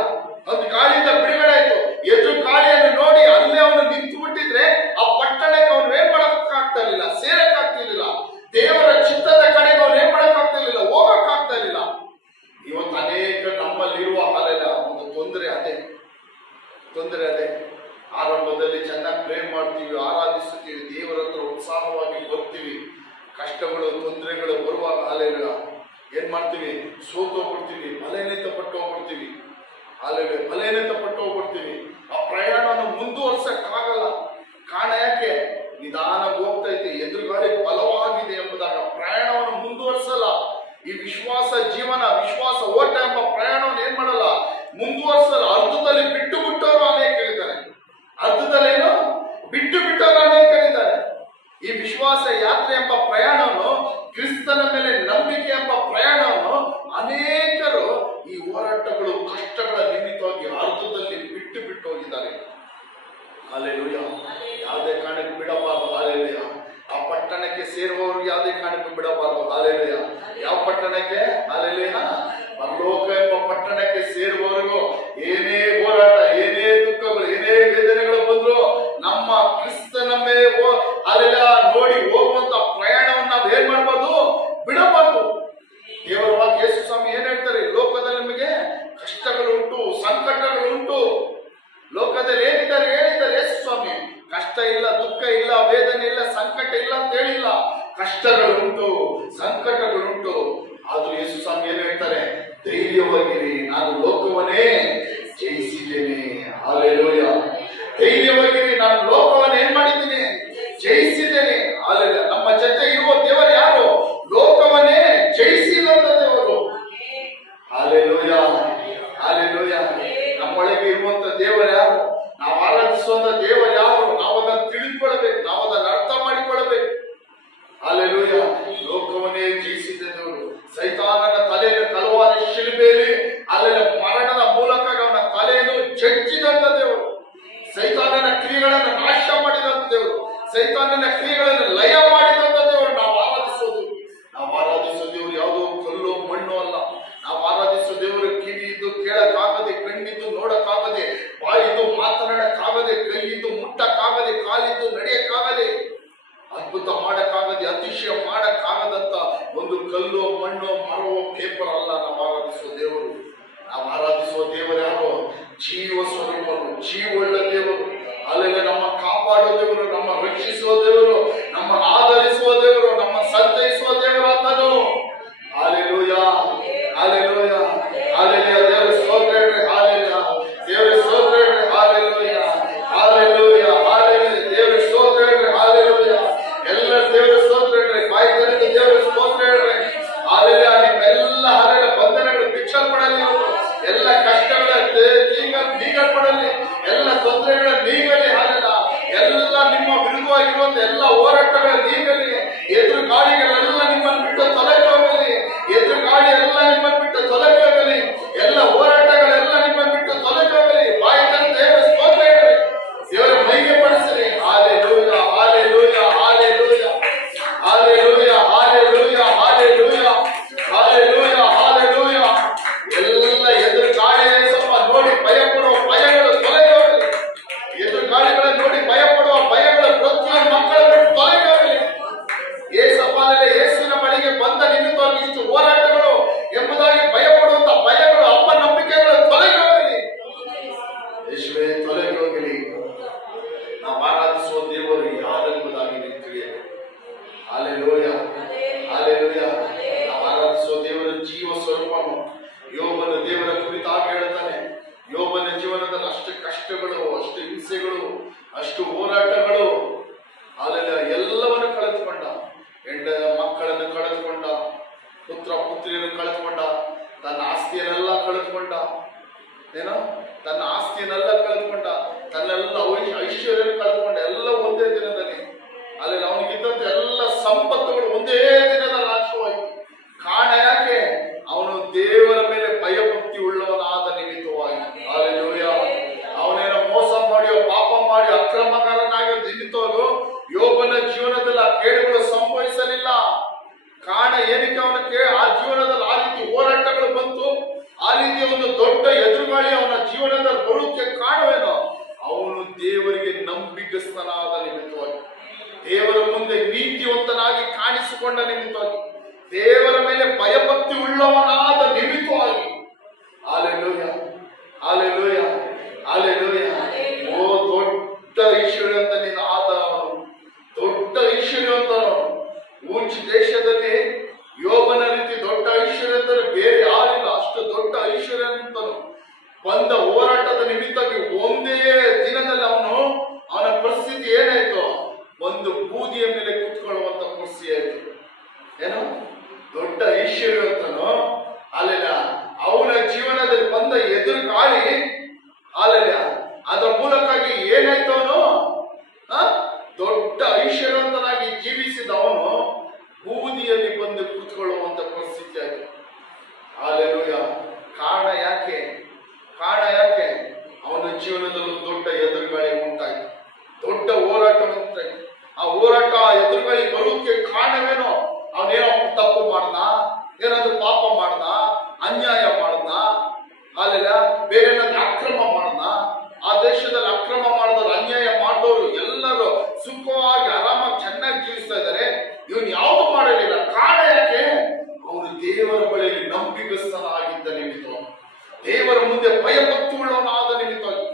ಒಂದು ಗಾಳಿಯಿಂದ ಬಿಡುಗಡೆ ಆಯ್ತು. ಎದುರು ಗಾಳಿಯನ್ನು ನೋಡಿ ಅಲ್ಲೇ ಅವನು ನಿಂತು ಬಿಟ್ಟಿದ್ರೆ ಆ ಪಟ್ಟಣಕ್ಕೆ ಅವನು ಏನ್ ಮಾಡಕ್ಕಾಗ್ತಾ ಇರಲಿಲ್ಲ, ಸೇರಕ್ಕಾಗ್ತಿರ್ಲಿಲ್ಲ. ದೇವರ ಚಿತ್ತದ ಕಡೆಗೆ ಅವನು ಏನ್ ಮಾಡಕ್ಕಾಗ್ತಿರ್ಲಿಲ್ಲ, ಹೋಗಕ್ಕಾಗ್ತಾ ಇರಲಿಲ್ಲ. ಇವತ್ತು ಅನೇಕ ನಮ್ಮಲ್ಲಿರುವ ಹಾಲೆಯ ಒಂದು ತೊಂದರೆ ಅದೇ. ಆರಂಭದಲ್ಲಿ ಚೆನ್ನಾಗಿ ಪ್ರೇ ಮಾಡ್ತೀವಿ, ಆರಾಧಿಸುತ್ತೀವಿ, ದೇವರ ಹತ್ರ ಉತ್ಸಾಹವಾಗಿ ಬರ್ತೀವಿ. ಕಷ್ಟಗಳು ತೊಂದರೆಗಳು ಬರುವಾಗ ಹಾಲೆಯ ಏನ್ ಮಾಡ್ತೀವಿ, ಸೋತೋಗ್ಬಿಡ್ತೀವಿ, ಬಲಹೀನತೆ ಪಟ್ಟು ಹೋಗ್ಬಿಡ್ತೀವಿ. ಬಲಹೀನತೆ ಪಟ್ಟು ಹೋಗ್ಬಿಡ್ತೀವಿ. ಆ ಪ್ರಯಾಣವನ್ನು ಮುಂದುವರ್ಸಕ್ಕಾಗಲ್ಲ. ಕಾರಣ ಯಾಕೆ? ನಿಧಾನಕ್ಕೆ ಹೋಗ್ತಾ ಇದ್ದೆ, ಎದುರುಗಾಳಿ ಬಲವಾಗಿದೆ ಎಂಬುದಾಗ ಪ್ರಯಾಣವನ್ನು ಮುಂದುವರ್ಸಲ್ಲ. ಈ ವಿಶ್ವಾಸ ಜೀವನ, ವಿಶ್ವಾಸ ಓಟ ಎಂಬ ಪ್ರಯಾಣವನ್ನು ಏನ್ ಮಾಡಲ್ಲ, ಮುಂದುವರ್ಸಲ್ಲ. ಅರ್ಧದಲ್ಲಿ ಬಿಟ್ಟು ಬಿಟ್ಟವರು ಅನೇಕರಿದ್ದಾರೆ. ಅರ್ಧದಲ್ಲೇನು ಬಿಟ್ಟು ಬಿಟ್ಟವರು ಅನೇಕರಿದ್ದಾರೆ. ಈ ವಿಶ್ವಾಸ ಯಾತ್ರೆ ಎಂಬ ಪ್ರಯಾಣವನ್ನು, ಕ್ರಿಸ್ತನ ಮೇಲೆ ನಂಬಿಕೆ ಎಂಬ ಪ್ರಯಾಣವನ್ನು ಅನೇಕರು ಈ ಹೋರಾಟಗಳು ಕಷ್ಟಗಳ ನಿಮಿತ್ತವಾಗಿ ಅರ್ಧದಲ್ಲಿ ಬಿಟ್ಟು ಬಿಟ್ಟು ಹೋಗಿದ್ದಾರೆ. ಹಾಲೆಲೂಯ. ಯಾವುದೇ ಕಾರಣಕ್ಕೆ ಬಿಡಬಾರದು. ಹಾಲೆಲೂಯ. ಆ ಪಟ್ಟಣಕ್ಕೆ ಸೇರುವವರು ಯಾವುದೇ ಕಾರಣಕ್ಕೆ ಬಿಡಬಾರದು. ಹಾಲೆಲೂಯ. ಯಾವ ಪಟ್ಟಣಕ್ಕೆ? ಹಾಲೆಲೂಯ. ಪರಲೋಕ ಎಂಬ ಪಟ್ಟಣಕ್ಕೆ ಸೇರುವವರೆಗೂ ಏನೇ ಹೋರಾಟ, ಏನೇ ದುಃಖಗಳು, ಏನೇ ವೇದನೆಗಳು ಬಂದ್ರು ನಮ್ಮ ಕ್ರಿಸ್ತನ ಮೇಲೆ ಹಾಲೆಲೂಯ ನೋಡಿ ಹೋಗುವಂತ ಪ್ರಯಾಣವನ್ನು ನಾವು ಏನ್ ಮಾಡಬಾರ್ದು, ಬಿಡಬಾರ್ದು. ದೇವರ ವಾಕ್ಯ ಯೇಸು ಸ್ವಾಮಿ ಏನ್ ಹೇಳ್ತಾರೆ? ಲೋಕದಲ್ಲಿ ನಿಮಗೆ ಕಷ್ಟಗಳುಂಟು, ಸಂಕಟಗಳುಂಟು. ಲೋಕದಲ್ಲಿ ಏನಿದ್ದಾರೆ ಹೇಳಿದ್ದಾರೆ ಯೇಸು ಸ್ವಾಮಿ. ಕಷ್ಟ ಇಲ್ಲ, ದುಃಖ ಇಲ್ಲ, ವೇದನೆ ಇಲ್ಲ, ಸಂಕಟ ಇಲ್ಲ ಅಂತ ಹೇಳಿಲ್ಲ. ಕಷ್ಟಗಳುಂಟು, ಸಂಕಟಗಳುಂಟು. ಆದ್ರೂ ಯೇಸು ಸ್ವಾಮಿ ಏನ್ ಹೇಳ್ತಾರೆ? ಧೈರ್ಯವಾಗಿರಿ, ನಾನು ಲೋಕವನ್ನೇ ಜಯಿಸಿದ್ದೇನೆ. ಹಾಲೆಲೂಯ. ಧೈರ್ಯವಾಗಿರಿ, ನಾನು ಲೋಕವನ್ನು ಏನ್ ಮಾಡಿದ್ದೀನಿ? ಜಯಿಸಿದ್ದೇನೆ. ಹಾಲೆಲೂಯ. ನಮ್ಮ ಜೊತೆ ಇರುವ ದೇವರು ಯಾರು? ಲೋಕವನ್ನೇ ಜಯಿಸಿದಂತ ದೇವರು. ಹಾಲೆಲೂಯ. ಹಾಲೆಲೂಯ. ನಮ್ಮೊಳಗೆ ಇರುವಂತ ದೇವರು ಯಾರು? ನಾವು ಆರಾಧಿಸುವಂತ ದೇವರು ಯಾರು? ನಾವು ಅದನ್ನು ತಿಳಿದುಕೊಳ್ಳಬೇಕು, ನಾವು ಅದನ್ನು ಅರ್ಥ ಮಾಡಿಕೊಳ್ಳಬೇಕು. ಹಾಲೆಲೂಯ. ಲೋಕವನ್ನೇ ಜಯಿಸಿದ ದೇವರು. ಸೈತಾನನ ತಲೆಯನ್ನು ಕಲವಾರಿ ಶಿಲುಬೆಯಲ್ಲಿ ಅಲ್ಲೆಲ್ಲ ಮರಣದ ಮೂಲಕ ಅವನ ತಲೆಯನ್ನು ಜಜ್ಜಿದಂತ ದೇವರು. ಸೈತಾನನ ಕ್ರಿಯೆಗಳನ್ನು ನಾಶ ಮಾಡಿದಂತ ದೇವರು. ಸೈತಾನನ ಕ್ರಿಯೆಗಳನ್ನು ಲಯ ಮಾಡಿದಂತ ದೇವರು ನಾವು ಆರಾಧಿಸೋದು. ಯಾವುದೋ ಕಲ್ಲು ಮಣ್ಣು ಅಲ್ಲ. ನಾವು ಆರಾಧಿಸೋ ದೇವರು ಕಿವಿ ಇದ್ದು ಕೇಳಕ್ಕಾಗದೆ, ಕಣ್ಣಿದ್ದು ನೋಡಕ್ಕಾಗದೆ, ಬಾಯಿದ್ದು ಮಾತನಾಡಕ್ಕಾಗದೆ, ಕೈಯಿದ್ದು ಮುಟ್ಟಕ್ಕಾಗದೆ, ಕಾಲಿದ್ದು ನಡೆಯಕ್ಕಾಗದೆ, ಅದ್ಭುತ ಮಾಡಕ್ಕಾಗದೆ, ಅತಿಶಯ ಮಾಡಕ್ಕಾಗದಂತ ಒಂದು ಕಲ್ಲು, ಮಣ್ಣು, ಮರವೋ, ಪೇಪರ್ ಅಲ್ಲ ನಾವು ಆರಾಧಿಸುವ ದೇವರು. ನಾವು ಆರಾಧಿಸುವ ದೇವರು ಯಾರು? ಜೀವ ಸ್ವರೂಪರು, ಜೀವವುಳ್ಳ ದೇವರು. ಅಲ್ಲೆಲ್ಲ ನಮ್ಮ ಕಾಪಾಡುವ ದೇವರು, ನಮ್ಮ ರಕ್ಷಿಸುವ ದೇವರು, ನಮ್ಮ ಆಧರಿಸುವ ದೇವರು, ನಮ್ಮ ಸಂತೈಸುವ ದೇವರು ಆತನು. ಹಾಲೆಲೂಯ. ಹಾಲೆಲೂಯ. ಹಾಲೆಲೂಯ. ದೇವರ ಸ್ತೋತ್ರ ಹೇಳ್ರಿ. ಹಾಲೆಲೂಯ. ದೇವರ ಸ್ತೋತ್ರ ಹೇಳ್ರಿ. ಹಾಲೆಲೂಯ. ಹಾಲೆಲೂಯ. ಹಾಲೆಲೂಯ. ದೇವರ ಸ್ತೋತ್ರ ಹೇಳ್ರಿ. ಹಾಲೆಲೂಯ. ಎಲ್ಲ ದೇವರ ಸ್ತೋತ್ರ ಹೇಳ್ರಿ. ಬಾಯಿ ತೆರೆದು ದೇವರ ಸ್ತೋತ್ರ ಹೇಳ್ರಿ. ಹಾಲೆಲೂಯ. ನಿಮ್ಮೆಲ್ಲ ಹಾಲೆಲೂಯ ಬಂಧನಗಳು ಬಿಚ್ಚಲ್ಪಡಲಿ. ಎಲ್ಲ ಕಷ್ಟಗಳ ನೀಗಲ್ಪಡಲಿ. ಎಲ್ಲ ತೊಂದರೆಗಳ ನೀಗಲಿ. ಹಾಲೆಲ್ಲ ಎಲ್ಲ ನಿಮ್ಮ ವಿರುದ್ಧವಾಗಿರುವಂತ ಎಲ್ಲ ಹೋರಾಟಗಳ ನೀಗಲಿ. ಎದುರು ಗಾಳಿಗಳೆಲ್ಲ ನಿಮ್ಮನ್ನು ಬಿಟ್ಟು ತೊಲಗಿ ಹೋಗಲಿ. ಎದುರು ಗಾಳಿ ಎಲ್ಲ ನಿಮ್ಮನ್ನು ಬಿಟ್ಟು ತೊಲಗಿ ಹೋಗಲಿ. ಎಲ್ಲ ಹೋರಾಟಗಳೆಲ್ಲ ನಿಮ್ಮನ್ನು ಬಿಟ್ಟು ತೊಲಗಿ ಹೋಗಲಿ. ಬಾಯಿ ತಂದು ದೇವರ ಸ್ತೋತ್ರ ಹೇಳಿ, ದೇವರ ಮೈಗೆ ಪಡಿಸಿರಿ. Hallelujah. Hallelujah. Hallelujah. Hallelujah. Hallelujah. Hallelujah. Hallelujah. Hallelujah. ಎಲ್ಲ ಎದುರು ಗಾಳಿ ಸ್ವಲ್ಪ ನೋಡಿ ಭಯಪಡುವ ಭಯಗಳು ತೊಲಗಿ ಹೋಗಲಿ. ಎದುರು ಗಾಳಿಗಳನ್ನು ನೋಡಿ ಭಯಪಡುವ ಭಯಗಳು ಪ್ರತಿಯೊಂದು ಮಕ್ಕಳ ಬಿಟ್ಟು ತೊಲಗಿ ಹೋಗಲಿ. ಯೇಸುವಿನ ಬಳಿಗೆ ಬಂದ ನಿಮಿತ್ತವಾಗಿ ಇಷ್ಟು ಹೋರಾಟಗಳು ಎಂಬುದಾಗಿ ಭಯಪಡುವಂತ ಭಯಗಳು, ಅಪನಂಬಿಕೆಗಳು ತೊಲಗಿ ಹೋಗಲಿ. ಯೇಸುವೇ ತೊಲಗಿ ಹೋಗಲಿ. ನಾವು ಆರಾಧಿಸುವ ದೇವರು ಯಾರೆಂಬುದಾಗಿ ನೀವು ತಿಳಿಯಬೇಕು. ಹಾಲೆಲೂಯ. ಹಾಲೆಲೂಯ. ನಾವು ಆರಾಧಿಸುವ ದೇವರ ಜೀವ ಸ್ವರೂಪನು. ಯೋಬನ ದೇವರ ಕುರಿತಾಗಿ ಹೇಳ್ತಾನೆ. ಯೋಬನ ಜೀವನದಲ್ಲಿ ಅಷ್ಟು ಕಷ್ಟಗಳು, ಅಷ್ಟು ಹಿಂಸೆಗಳು, ಅಷ್ಟು ಹೋರಾಟಗಳು. ಹಾಲೆಲೂಯ. ಎಲ್ಲವನ್ನು ಕಳೆದುಕೊಂಡ. ಮಕ್ಕಳನ್ನು ಕಳೆದುಕೊಂಡ, ಪುತ್ರ ಪುತ್ರಿಯನ್ನು ಕಳೆದುಕೊಂಡ, ತನ್ನ ಆಸ್ತಿಯನ್ನೆಲ್ಲ ಕಳೆದುಕೊಂಡ. ತನ್ನ ಆಸ್ತಿಯನ್ನೆಲ್ಲ ಕಳೆದುಕೊಂಡ, ತನ್ನೆಲ್ಲ ಐಶ್ವರ್ಯ ಕಳೆದುಕೊಂಡ. ಎಲ್ಲ ಒಂದೇ ದಿನದಲ್ಲಿ. ಅಲ್ಲಿ ಅವನಿಗಿದ್ದಂತ ಎಲ್ಲ ಸಂಪತ್ತುಗಳು ಒಂದೇ ದಿನದಲ್ಲಿ ನಾಶವಾಯಿತು. ಕಾರಣ ಯಾಕೆ? ಅವನು ದೇವರ ಮೇಲೆ ಭಯಭಕ್ತಿ ಉಳ್ಳವನಾದ ನಿಮಿತ್ತವಾಗಿ. ಹಾಲೆಲೂಯ. ಅವನೇನೋ ಮೋಸ ಮಾಡಿಯೋ, ಪಾಪ ಮಾಡಿ, ಅಕ್ರಮಕಾರನಾಗಿ ನಿಮಿತ್ತವಾಗೋ ಯೋಬನ ಜೀವನದಲ್ಲಿ ಆ ಕೇಡುಗಳು ಸಂಭವಿಸಲಿಲ್ಲ. ಕಾರಣ ಏನಕ್ಕೆ? ಅವನ ಆ ಜೀವನದಲ್ಲಿ ಆ ರೀತಿ ಹೋರಾಟಗಳು ಬಂತು. ಆ ರೀತಿಯ ಒಂದು ದೊಡ್ಡ ಎದುರುಗಾಳಿ ಕಾಣಿಸಿಕೊಂಡ ನಿಮಿತ್ತವಾಗಿ, ದೇವರ ಮೇಲೆ ಭಯಭಕ್ತಿ ಉಳ್ಳವನಾದ ನಿಮಿತ್ತವಾಗಿ. Hallelujah, hallelujah, hallelujah. ಓ ದೊಡ್ಡ ಐಶ್ವರ್ಯವಂತನಿಂದ ಆದ ಅವನು, ದೊಡ್ಡ ಐಶ್ವರ್ಯವಂತನು. ಊಚ್ ದೇಶದಲ್ಲಿ ಯೋಬನ ರೀತಿ ದೊಡ್ಡ ಐಶ್ವರ್ಯವಂತರು ಬೇರೆ ಯಾರಿಲ್ಲ. ಅಷ್ಟು ದೊಡ್ಡ ಐಶ್ವರ್ಯವಂತನು. ಬಂದ ಹೋರಾಟದ ನಿಮಿತ್ತವಾಗಿ ಒಂದೇ ದಿನದಲ್ಲಿ ಅವನ ಪರಿಸ್ಥಿತಿ ಏನಾಯ್ತು? ಒಂದು ಬೂದಿಯ ಮೇಲೆ ಕೂತ್ಕೊಳ್ಳುವಂತ ಪರಿಸ್ಥಿತಿ ಆಯ್ತು. ಏನು ದೊಡ್ಡ ಐಶ್ವರ್ಯವಂತನು. ಅಲ್ಲೆಲ್ಲ ಅವನ ಜೀವನದಲ್ಲಿ ಬಂದ ಎದುರು ಗಾಳಿ, ಅಲ್ಲೆಲ್ಲ ಅದರ ಮೂಲಕವಾಗಿ ಏನಾಯ್ತು? ಅವನು ದೊಡ್ಡ ಐಶ್ವರ್ಯವಂತನಾಗಿ ಜೀವಿಸಿದ ಅವನು ಬೂದಿಯಲ್ಲಿ ಬಂದು ಕೂತ್ಕೊಳ್ಳುವಂತ ಪರಿಸ್ಥಿತಿ ಆಯ್ತು. ಹಾಲೆಲೂಯ. ಕಾರಣ ಯಾಕೆ? ಕಾರಣ ಯಾಕೆ? ಅವನ ಜೀವನದಲ್ಲೂ ದೊಡ್ಡ ಎದುರುಗಾಳಿ ಉಂಟಾಯ್ತು, ದೊಡ್ಡ ಹೋರಾಟ ಉಂಟಾಯ್ತು. ಆ ಹೋರಾಟ ಎದುರುಗಾಳಿ ಬರೋದಕ್ಕೆ ಕಾರಣವೇನೋ? ಅವನೇನೋ ತಪ್ಪು ಮಾಡ್ದ, ಏನಾದ್ರು ಪಾಪ ಮಾಡ್ದ, ಅನ್ಯಾಯ ಮಾಡ್ದ, ಅಲ್ಲೆಲ್ಲ ಬೇರೆ ಏನಾದ್ರು ಅಕ್ರಮ ಮಾಡ್ದ. ಆ ದೇಶದಲ್ಲಿ ಅಕ್ರಮ ಮಾಡಿದವರು, ಅನ್ಯಾಯ ಮಾಡಿದವರು ಎಲ್ಲರೂ ಸುಖವಾಗಿ ಆರಾಮಾಗಿ ಚೆನ್ನಾಗಿ ಜೀವಿಸ್ತಾ ಇದ್ದಾರೆ. ಇವನು ಯಾವುದು ಮಾಡಲಿಲ್ಲ. ಕಾರಣ ಯಾಕೆ? ಅವನು ದೇವರ ಬಳಿಯಲ್ಲಿ ನಂಬಿಕಸ್ಥನಾಗಿದ್ದ ನಿಮಿತ್ತ, ದೇವರ ಮುಂದೆ ಭಯಭಕ್ತಿ ಉಳ್ಳವನಾದ ನಿಮಿತ್ತವಾಗಿ,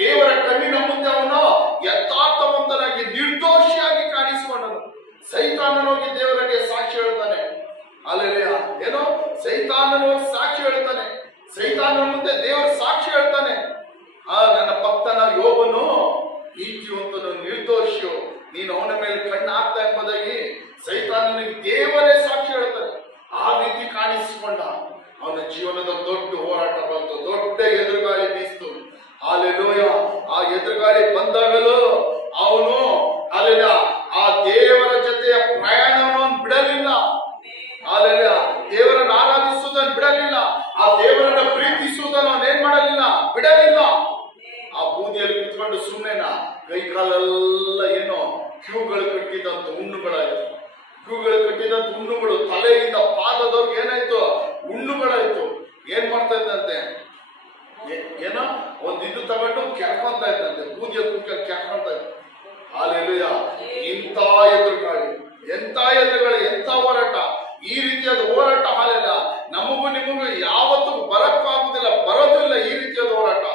ದೇವರ ಕಣ್ಣಿನ ಮುಂದೆ ಅವನು ಯಥಾರ್ಥವಂತನಾಗಿ ನಿರ್ದೋಷಿಯಾಗಿ ಕಾಣಿಸಿಕೊಂಡನು. ಸೈತಾನನೋಗಿ ದೇವರಿಗೆ ಸಾಕ್ಷಿ ಹೇಳ್ತಾನೆ. ಅಲ್ಲೆಲ್ಲ ಏನೋ ಸೈತಾನನು ಸಾಕ್ಷಿ ಹೇಳ್ತಾನೆ. ಸೈತಾನನ ಮುಂದೆ ದೇವರ ಸಾಕ್ಷಿ ಹೇಳ್ತಾನೆ. ನನ್ನ ಭಕ್ತನ ಯೋಬನು ನೀತಿವಂತನು, ನಿರ್ದೋಷಿಯು, ನೀನು ಅವನ ಮೇಲೆ ಕಣ್ಣು ಹಾಕ್ತಾ ಎಂಬುದಾಗಿ ಸೈತಾನನಿಗೆ ದೇವರೇ ಸಾಕ್ಷಿ ಹೇಳ್ತಾರೆ. ಆ ರೀತಿ ಕಾಣಿಸಿಕೊಂಡ. ಅವನ ಜೀವನದ ದೊಡ್ಡ ಹೋರಾಟ ಬಂತು, ದೊಡ್ಡ ಎದುರುಗಾಳಿ ಬೀಸ್ತು. ಹಾಲೆಲೂಯ. ಆ ಎದುರುಗಾಳಿ ಬಂದಾಗಲೂ ಅವನು ಅಲ್ಲೆಲ್ಲ ಆ ದೇವರ ಜೊತೆಯ ಪ್ರಯಾಣವನ್ನು ಬಿಡಲಿಲ್ಲ. ಅಲ್ಲೆಲ್ಲ ದೇವರನ್ನು ಆರಾಧಿಸುವುದನ್ನು ಬಿಡಲಿಲ್ಲ. ಆ ದೇವರನ್ನು ಪ್ರೀತಿಸುವುದನ್ನು ಅವನೇನ್ ಮಾಡಲಿಲ್ಲ, ಬಿಡಲಿಲ್ಲ. ಆ ಬೂದಿಯಲ್ಲಿ ಕುತ್ಕೊಂಡು ಸುಮ್ಮನೆನ ಕೈ ಕಾಲೆಲ್ಲ ಏನೋ ಕ್ಯೂಗಳು ಕಟ್ಟಿದಂತ ಹುಣ್ಣುಗಳಾಯ್ತು. ಕ್ಯೂಗಳು ಕಟ್ಟಿದಂತ ಹುಣ್ಣುಗಳು ತಲೆಯಿಂದ ಪಾದದವ್ರಿಗೆ ಏನಾಯ್ತು? ಹುಣ್ಣುಗಳಾಯ್ತು. ಏನ್ ಮಾಡ್ತಾ ಇದ್ದಂತೆ? ಏನೋ ಒಂದು ಇದು ತಗೊಂಡು ಕೆರ್ಕೊಂತ ಇದ್ದಂತೆ, ಬೂದಿಯ ಕುಕ್ಕಲ್ಲಿ ಕೆರ್ಕೊಂತ ಇದ್ದ. ಹಾಲೆಲೂಯ. ಇಂಥ ಎದುರುಗಾಳಿ, ಎಂಥ ಎದುರುಗಾಳಿ, ಎಂಥ ಹೋರಾಟ. ಈ ರೀತಿಯಾದ ಹೋರಾಟ ಹಾಲೆಲ್ಲ ನಮಗೂ ನಿಮಗೂ ಯಾವತ್ತೂ ಬರಕ್ಕಾಗುದಿಲ್ಲ, ಬರೋದಿಲ್ಲ ಈ ರೀತಿಯಾದ ಹೋರಾಟ.